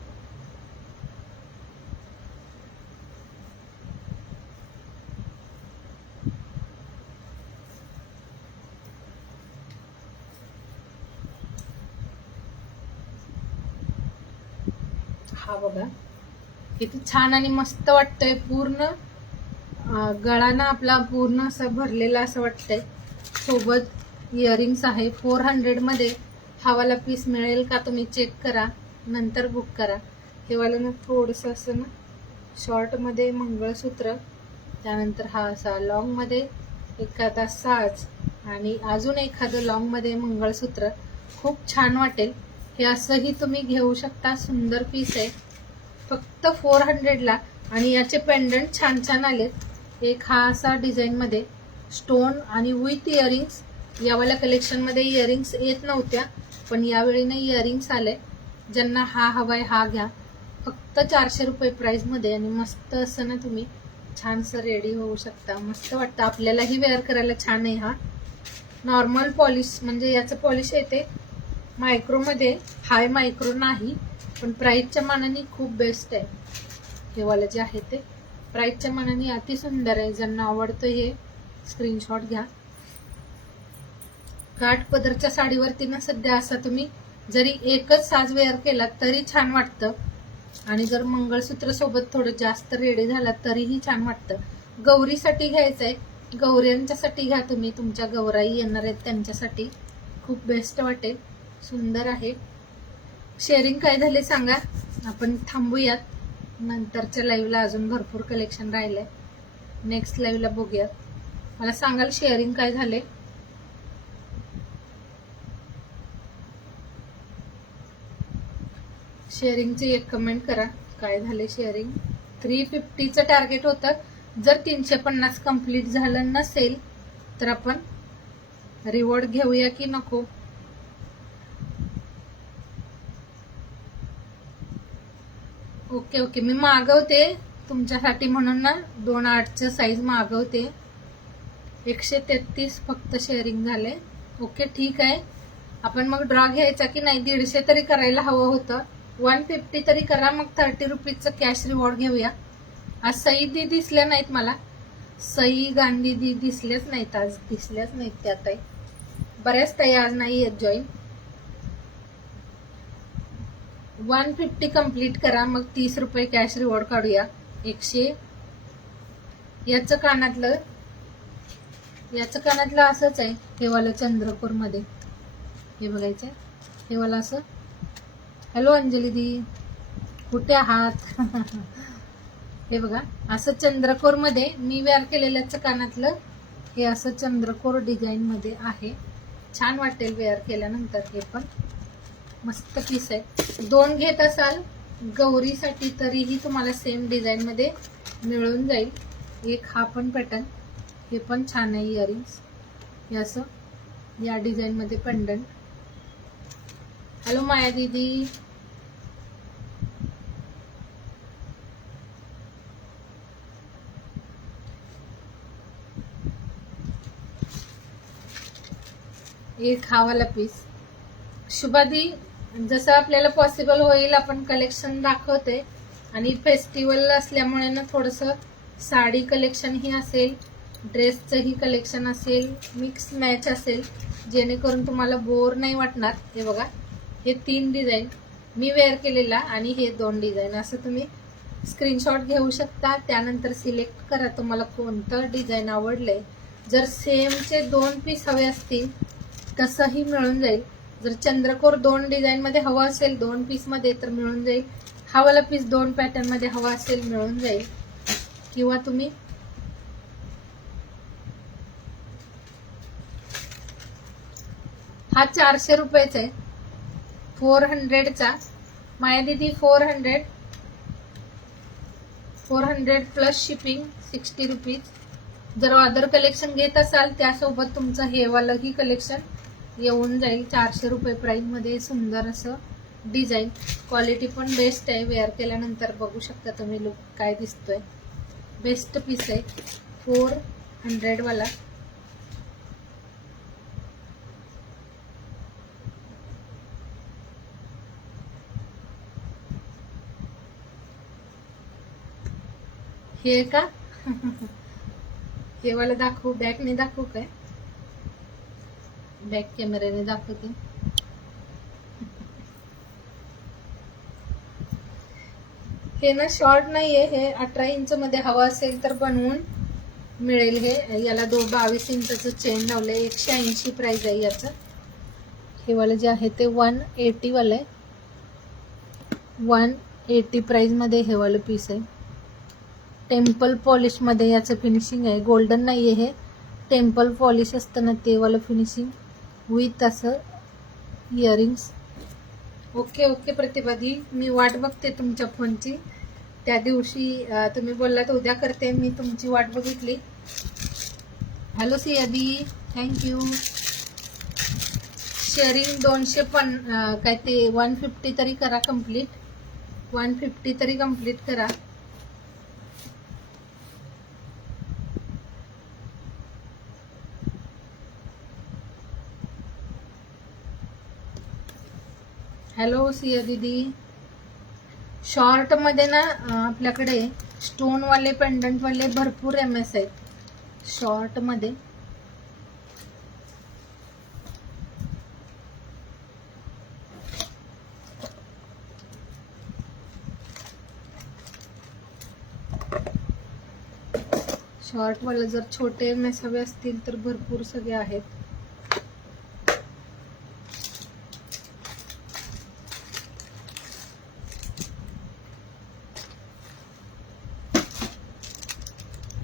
हा बघा किती छान आणि मस्त वाटतंय. पूर्ण गळा ना आपला पूर्ण असं भरलेला असं वाटतंय. सोबत इयरिंग्स आहे. 400 मध्ये हा वाला पीस मिळेल का तुम्ही चेक करा, नंतर बुक करा. हे वाला ना थोडंसं असं ना शॉर्टमध्ये मंगळसूत्र, त्यानंतर हा असा लॉंगमध्ये एखादा साज आणि अजून एखादं लॉंगमध्ये मंगळसूत्र. खूप छान वाटेल. हे असंही तुम्ही घेऊ शकता. सुंदर पीस आहे, फक्त 400ला. आणि याचे पेंडंट छान छान आलेत. एक हा असा डिझाईनमध्ये स्टोन आणि विथ इयरिंग्स. यावाल्या कलेक्शनमध्ये इयरिंग्स येत नव्हत्या, पण यावेळी ना इयरिंग्स आले. ज्यांना हा हवाय हा घ्या. फक्त 400 रुपये प्राईजमध्ये. आणि मस्त असं ना तुम्ही छानसं रेडी होऊ शकता. मस्त वाटतं, आपल्यालाही वेअर करायला छान आहे. हा नॉर्मल पॉलिश, म्हणजे याचं पॉलिश येते मायक्रोमध्ये, हाय मायक्रो नाही, पण प्राईजच्या मानाने खूप बेस्ट आहे. हे वाला जे आहे ते प्राईजच्या मानाने अति सुंदर आहे. ज्यांना आवडतं हे स्क्रीनशॉट घ्या. काठ पदरच्या साडीवरती ना सध्या असा तुम्ही जरी एकच साज वेअर केला तरी छान वाटतं. आणि जर मंगळसूत्र सोबत थोडं जास्त रेडी झाला तरीही छान वाटतं. गौरीसाठी घ्यायचंय, गौऱ्यांच्यासाठी घ्या तुम्ही. तुमच्या गौराई येणार आहेत त्यांच्यासाठी खूप बेस्ट वाटेल. सुंदर आहे. शेअरिंग काय झाले सांगा, आपण थांबूयात. नंतरच्या लाईव्हला अजून भरपूर कलेक्शन राहिलंय. नेक्स्ट लाईव्हला बघूयात. मला सांगाल शेअरिंग काय झाले. शेअरिंगचे एक कमेंट करा, काय झाले शेअरिंग. 350चं टार्गेट होतं. जर 350 कंप्लीट झालं नसेल तर आपण रिवॉर्ड घेऊया की नको. ओके ओके, मी मागवते तुमच्यासाठी म्हणून ना 2.8चं साईज मागवते. 133 फक्त शेअरिंग झाले. ओके ठीक आहे. आपण मग ड्रॉ घ्यायचा की नाही. 150 तरी करायला हवं होतं. 150 तरी करा, मग 30 रुपीजचं कॅश रिवॉर्ड घेऊया. आज सई दी दिसल्या नाहीत मला. सई गांधी दी दिसल्याच नाहीत आज. दिसल्याच नाहीत त्या ताई. बऱ्याच ताई आज नाही आहेत जॉईन. 150 कंप्लीट करा, मग 30 रुपये कॅश रिवॉर्ड काढूया. 100 याचं कानातलं असंच आहे. हे वाला चंद्रपूर मध्ये हे बघायचं. हे वाला असं. हॅलो अंजली दी, कुठे आहात. हे बघा असं चंद्रकोर मध्ये मी वेअर केलेल्याचं कानातलं हे असं चंद्रकोर डिझाईन मध्ये आहे. छान वाटेल वेअर केल्यानंतर. हे पण मस्त पीस आहे. 2 घेत असाल गौरीसाठी तरीही तुम्हाला सेम डिझाईन मध्ये मिळून जाईल. एक हा पण पॅटर्न, हे पण छान आहे. इयरिंग्स हे असं या डिझाईन मध्ये पेंडंट. हॅलो माया दीदी. एक हा वाला पीस. शुभादी, जसं आपल्याला पॉसिबल होईल आपण कलेक्शन दाखवते. आणि फेस्टिवल असल्यामुळे ना थोडंसं साडी कलेक्शन ही असेल, ड्रेसचंही कलेक्शन असेल, मिक्स मॅच असेल, जेणेकरून तुम्हाला बोर नाही वाटणार. हे बघा हे 3 डिझाईन मी वेअर केलेला आणि हे 2 डिझाईन. असं तुम्ही स्क्रीनशॉट घेऊ शकता. त्यानंतर सिलेक्ट करा तुम्हाला कोणतं डिझाईन आवडलंय. जर सेमचे 2 पीस हवे असतील तसंही मिळून जाईल. जर चंद्रकोर 2 डिझाईन मध्ये हवा असेल 2 पीस मध्ये तर मिळून जाईल. हा वाला पीस 2 पॅटर्न मध्ये हवा असेल मिळून जाईल. किंवा तुम्ही हा 400 रुपयाचा आहे, 400चा. माया दीदी 400 प्लस शिपिंग 60 रुपीज. जर अदर कलेक्शन घेत असाल त्यासोबत तुमचं हे वालंही कलेक्शन येऊन जाईल 400 रुपये प्राइस मध्ये. सुंदर असं डिझाईन, क्वालिटी पण बेस्ट आहे. वेअर केल्यानंतर बघू शकता तुम्ही लुक काय दिसतोय. बेस्ट पीस आहे 400 वाला. हे का हे वाला दाखवू, बॅकने दाखवू काय. बॅक कॅमेऱ्याने दाखवते. हे ना शॉर्ट नाहीये, हे 18 इंच मध्ये हवा असेल तर बनवून मिळेल. हे याला 22 इंचचं चेन लावलंय. 180 प्राइस आहे याचं. हे वाला जे आहे ते 180 वाला आहे. 180 प्राइस मध्ये हे वाला पीस आहे. टेम्पल पॉलिश मध्ये याचं फिनिशिंग आहे. गोल्डन नाहीये, हे टेम्पल पॉलिश असतं ना ते वाला फिनिशिंग विथ असं इयरिंग्स. ओके ओके प्रतिभादी, मी वाट बघते तुमच्या फोनची. त्या दिवशी तुम्ही बोललात उद्या करते, मी तुमची वाट बघितली. Hello सियादी, thank you. शेअरिंग 200 पण काय ते 150 तरी करा कंप्लीट. 150 तरी कंप्लीट करा. हॅलो सिया दीदी. शॉर्ट मध्ये ना आपल्याकडे स्टोन वाले पेंडंट वाले भरपूर MS आहेत शॉर्ट मध्ये. शॉर्ट वाले जर छोटे MS हवे असतील तर भरपूर सगळे आहेत.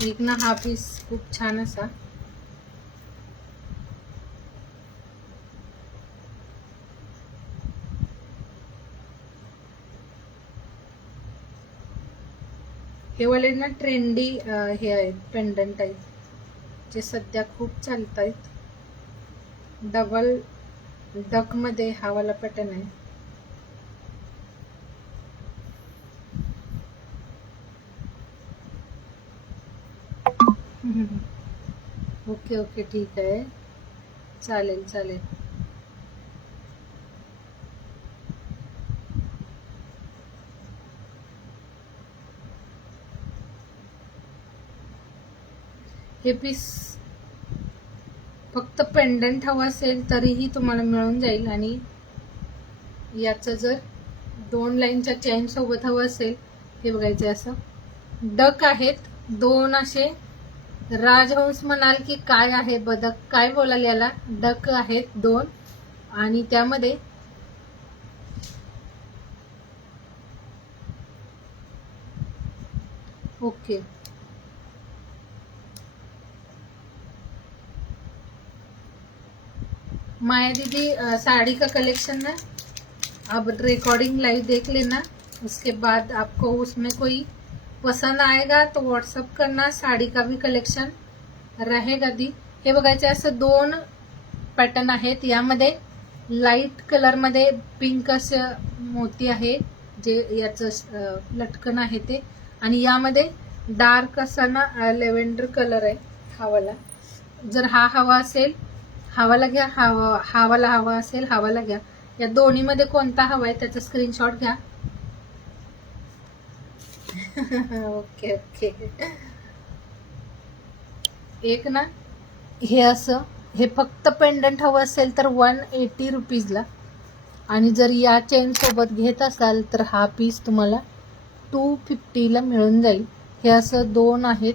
एक ना हा पीस खूप छान असा. हे वाले ना ट्रेंडी हे आहेत पेंडंट आहेत जे सध्या खूप चालत आहेत. डबल डक मध्ये हा वाला पॅटर्न आहे. ओके ओके ठीक आहे, चालेल चालेल. हे पीस फक्त पेंडंट हवं असेल तरीही तुम्हाला मिळून जाईल. आणि याचं जर 2 लाईनच्या चेन सोबत हवं असेल, हे बघायचं असं डक आहेत 2 असे. राजहंस म्हणाल की काय आहे, बदक काय बोलाल याला, डक आहेत 2 आणि त्यामध्ये ओके. माया दीदी साड़ी का कलेक्शन ना अब रिकॉर्डिंग लाइव देख लेना, उसके बाद आपको उसमें कोई पसंद आएगा तो व्हाट्सअप करना. साड़ी का भी कलेक्शन रहेगा दी. हे बघायचे असं 2 पॅटर्न आहेत. यामध्ये लाईट कलर मध्ये पिंक असं मोती आहे जे याचं लटकन आहे ते. आणि यामध्ये डार्क असा ना लेव्हेंडर कलर आहे हा वाला. जर हा हवा असेल हावाला घ्या, हावाला हवा असेल हावाला घ्या. या दोन्ही मध्ये कोणता हवा आहे त्याचा स्क्रीनशॉट घ्या. Okay okay. एक ना हे असं, हे फक्त पेंडंट हवं असेल तर 180 रुपीजला. आणि जर या चेन सोबत घेत असाल तर हा पीस तुम्हाला 250ला मिळून जाईल. हे असं 2 आहेत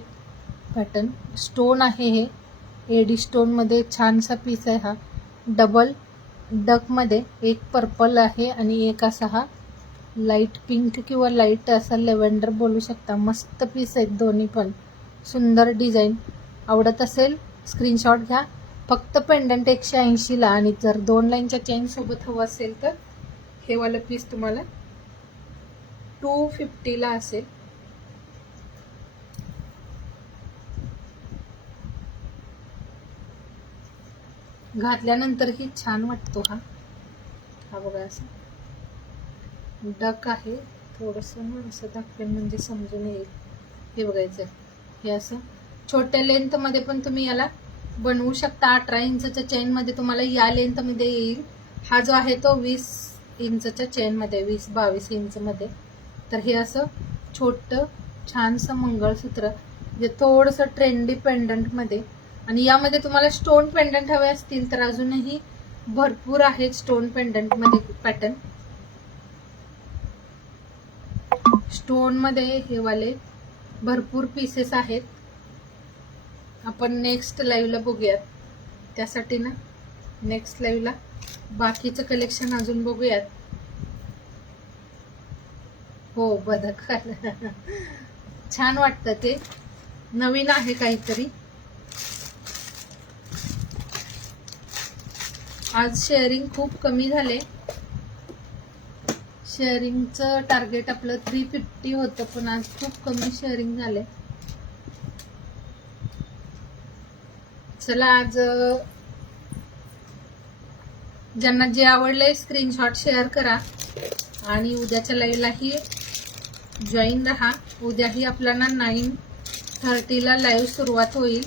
पॅटर्न. स्टोन आहे हे एडी स्टोन मध्ये छानसा पीस आहे हा. डबल डक मध्ये एक पर्पल आहे आणि एक असा हा लाईट पिंक किंवा लाईट असा लेव्हेंडर बोलू शकता. मस्त पीस आहेत दोन्ही पण, सुंदर डिझाईन. आवडत असेल स्क्रीनशॉट घ्या. फक्त पेंडंट 180ला. आणि जर 2 लाईनच्या चेन सोबत हवं असेल तर हे वाला पीस तुम्हाला 250ला असेल. घातल्यानंतरही छान वाटतो हा. हा बघा असं डक आहे. थोडंसं ना असं दाखवेल म्हणजे समजून येईल. हे बघायचं, हे असं छोट्या लेंथ मध्ये पण तुम्ही याला बनवू शकता. 18 इंचच्या चेन मध्ये तुम्हाला या लेंथ मध्ये येईल. हा जो आहे तो 20 इंचच्या चेन मध्ये, 20-22 इंच मध्ये. तर हे असं छोटं छानसं मंगळसूत्र जे थोडंसं ट्रेंडी पेंडंट मध्ये. आणि यामध्ये तुम्हाला स्टोन पेंडंट हवे असतील तर अजूनही भरपूर आहेत स्टोन पेंडंट मध्ये पॅटर्न. स्टोन मध्ये हे वाले भरपूर पीसेस आहेत. आपण नेक्स्ट लाईव्हला बघूयात. त्यासाठी ना नेक्स्ट लाईव्हला बाकीचं कलेक्शन अजून बघूयात. हो बदक छान वाटतं, ते नवीन आहे काहीतरी. आज शेअरिंग खूप कमी झाले. शेअरिंगचं टार्गेट आपलं 350 होतं, पण आज खूप कमी शेअरिंग झाले. चला, आज ज्यांना जे आवडले स्क्रीनशॉट शेअर करा आणि उद्याच्या लाईव्हलाही जॉईन रहा. उद्याही आपल्याला 9:30 लाईव्ह सुरुवात होईल.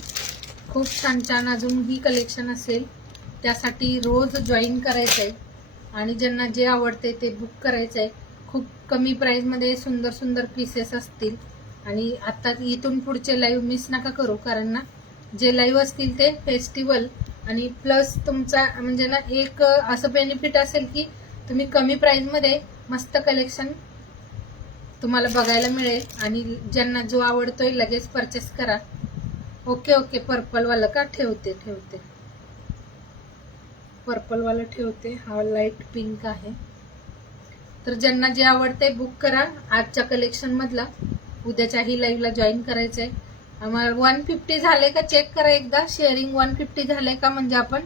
खूप छान छान अजूनही कलेक्शन असेल, त्यासाठी रोज जॉईन करायचं आहे आणि ज्यांना जे आवडते ते बुक करायचं आहे. खूप कमी प्राईजमध्ये सुंदर सुंदर पीसेस असतील आणि आता इथून पुढचे लाईव्ह मिस नका करू, कारण ना जे लाईव्ह असतील ते फेस्टिवल आणि प्लस तुमचा म्हणजे ना एक असं बेनिफिट असेल की तुम्ही कमी प्राईजमध्ये मस्त कलेक्शन तुम्हाला बघायला मिळेल आणि ज्यांना जो आवडतोय लगेच परचेस करा. ओके, पर्पलवाला का ठेवते, पर्पलवाला ठेवते. हा लाईट पिंक आहे. तर ज्यांना जे आवडते बुक करा आजच्या कलेक्शन मधला. उद्याच्याही लाईव्हला जॉईन करायचंय. आम्हाला 150 झाले का चेक करा एकदा. शेअरिंग 150 झाले का म्हणजे आपण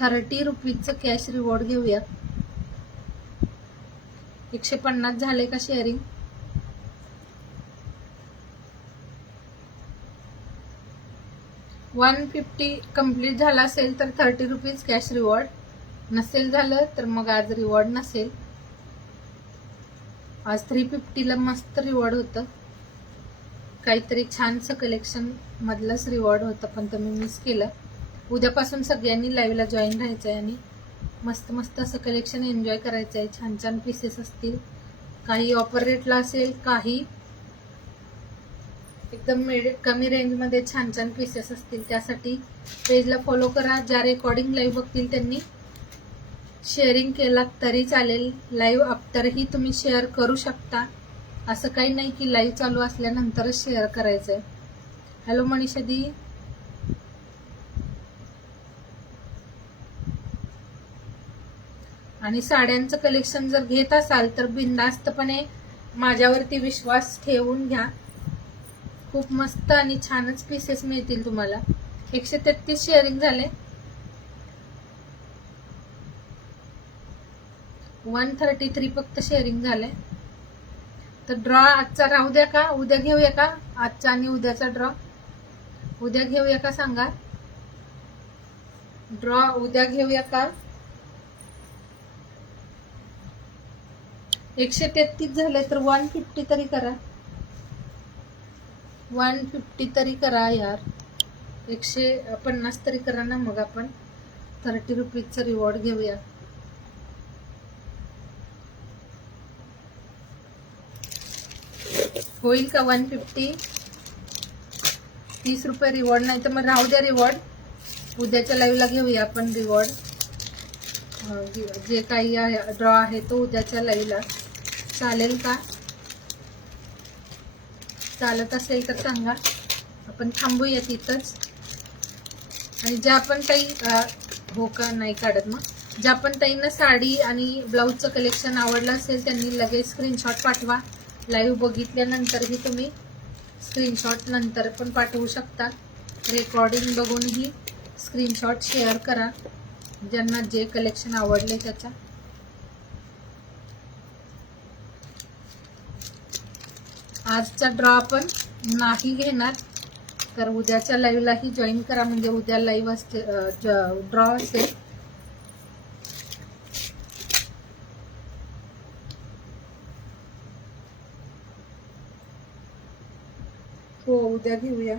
30 रुपीजचं कॅश रिवॉर्ड घेऊया. 150 झाले का शेअरिंग? $150 कंप्लीट झाला असेल तर 30 रुपीज कॅश रिवॉर्ड. नसेल झालं तर मग आज रिवॉर्ड नसेल. आज 350 ला मस्त रिवॉर्ड होतं. काहीतरी छानसं कलेक्शन मधलंच रिवॉर्ड होतं, पण तुम्ही मिस केलं. उद्यापासून सगळ्यांनी लाईव्हला जॉईन राहायचंय आणि मस्त मस्त असं कलेक्शन एन्जॉय करायचंय. छान छान पीसेस असतील. काही ऑफर रेटला असेल, काही एकदम कमी रेंजमध्ये छान छान पीसेस असतील. त्यासाठी पेजला फॉलो करा. ज्या रेकॉर्डिंग लाईव्ह बघतील त्यांनी शेअरिंग केला तरी चालेल. लाईव्ह आफ्टरही तुम्ही शेअर करू शकता. असं काही नाही की लाईव्ह चालू असल्यानंतरच शेअर करायचंय. हॅलो मनीषा दी. आणि साड्यांचं कलेक्शन जर घेत असाल तर बिनधास्तपणे माझ्यावरती विश्वास ठेवून घ्या. खूप मस्त आणि छानच पीसेस मिळतील तुम्हाला. 133 शेअरिंग झाले. 133 फक्त शेअरिंग झाले. तर ड्रॉ आजचा राहू द्या का उद्या घेऊया का? आजचा आणि उद्याचा ड्रॉ उद्या घेऊया का सांगा? ड्रॉ उद्या घेऊया का? 133 झाले तर 150 तरी करा. 150 तरी करा यार. 150 तरी करा ना. मग आपण 30 रुपीजचं रिवॉर्ड घेऊया. होईल का 150? 30 रुपये रिवॉर्ड. नाही तर मग राहू द्या रिवॉर्ड. उद्याच्या लाईव्हला घेऊया आपण रिवॉर्ड. जे काही ड्रॉ आहे तो उद्याच्या लाईव्हला. चालेल का? चालत असेल तर सांगा. आपण थांबूया तिथंच. आणि ज्या पण काही हो का नाही काढत. मग ज्या पण ताईंना साडी आणि ब्लाऊजचं कलेक्शन आवडलं असेल त्यांनी लगेच स्क्रीनशॉट पाठवा. लाईव्ह बघितल्यानंतरही तुम्ही स्क्रीनशॉट नंतर पण पाठवू शकता. रेकॉर्डिंग बघूनही स्क्रीनशॉट शेअर करा ज्यांना जे कलेक्शन आवडले त्याचा. आजचा ड्रॉ आपण नाही घेणार, तर उद्याच्या लाईव्हलाही जॉईन करा. म्हणजे उद्या लाईव्ह असते, ड्रॉ असेल. हो उद्या घेऊया.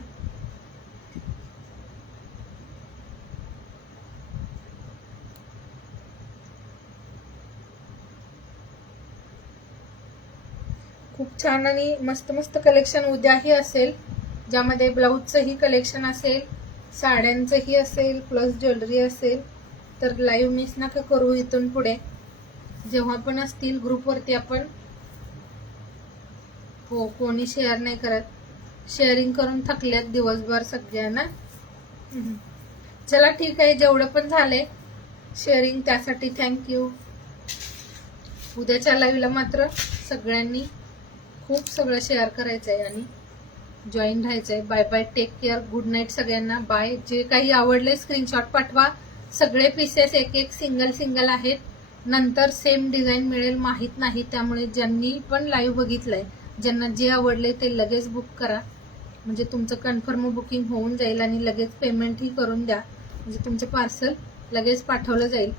खूप छान आणि मस्त मस्त कलेक्शन उद्याही असेल, ज्यामध्ये ब्लाऊजचंही कलेक्शन असेल, साड्यांचंही असेल, प्लस ज्वेलरी असेल. तर लाईव्ह मिस नका करू. इथून पुढे जेव्हा पण असतील ग्रुपवरती आपण. हो कोणी शेअर नाही करत. शेअरिंग करून थकल्यात दिवसभर सगळ्यांना. चला ठीक आहे. जेवढं पण झाले शेअरिंग त्यासाठी थँक्यू. उद्याच्या लाईव्हला मात्र सगळ्यांनी खूप सगळं शेअर करायचं आहे आणि जॉईन राहायचंय. Bye bye, take care, good night सगळ्यांना, बाय. जे काही आवडले स्क्रीनशॉट पाठवा. सगळे पीसेस एक एक सिंगल सिंगल आहेत. नंतर सेम डिझाईन मिळेल माहीत नाही, त्यामुळे ज्यांनी पण लाईव्ह बघितलंय, ज्यांना जे आवडले ते लगेच बुक करा, म्हणजे तुमचं कन्फर्म बुकिंग होऊन जाईल आणि लगेच पेमेंटही करून द्या, म्हणजे तुमचं पार्सल लगेच पाठवलं जाईल.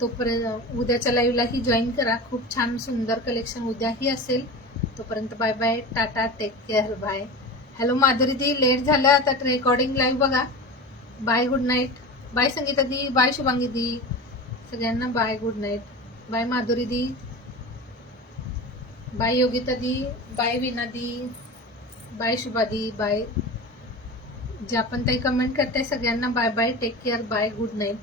तोपर्यंत उद्याच्या लाईव्हलाही जॉईन करा. खूप छान सुंदर कलेक्शन उद्याही असेल. तोपर्यंत बाय बाय, टाटा, take care, bye. Hello Madhuri di, late झालं आता रेकॉर्डिंग लाईव्ह बघा. Bye, good night. Bye Sangita di, bye Shubhangi di, सगळ्यांना bye, good night. Bye Madhuri di, bye Yogita di, bye Veena di, bye Shubha di, bye. ज्या पण काही कमेंट करताय सगळ्यांना bye bye, take care, bye, good night.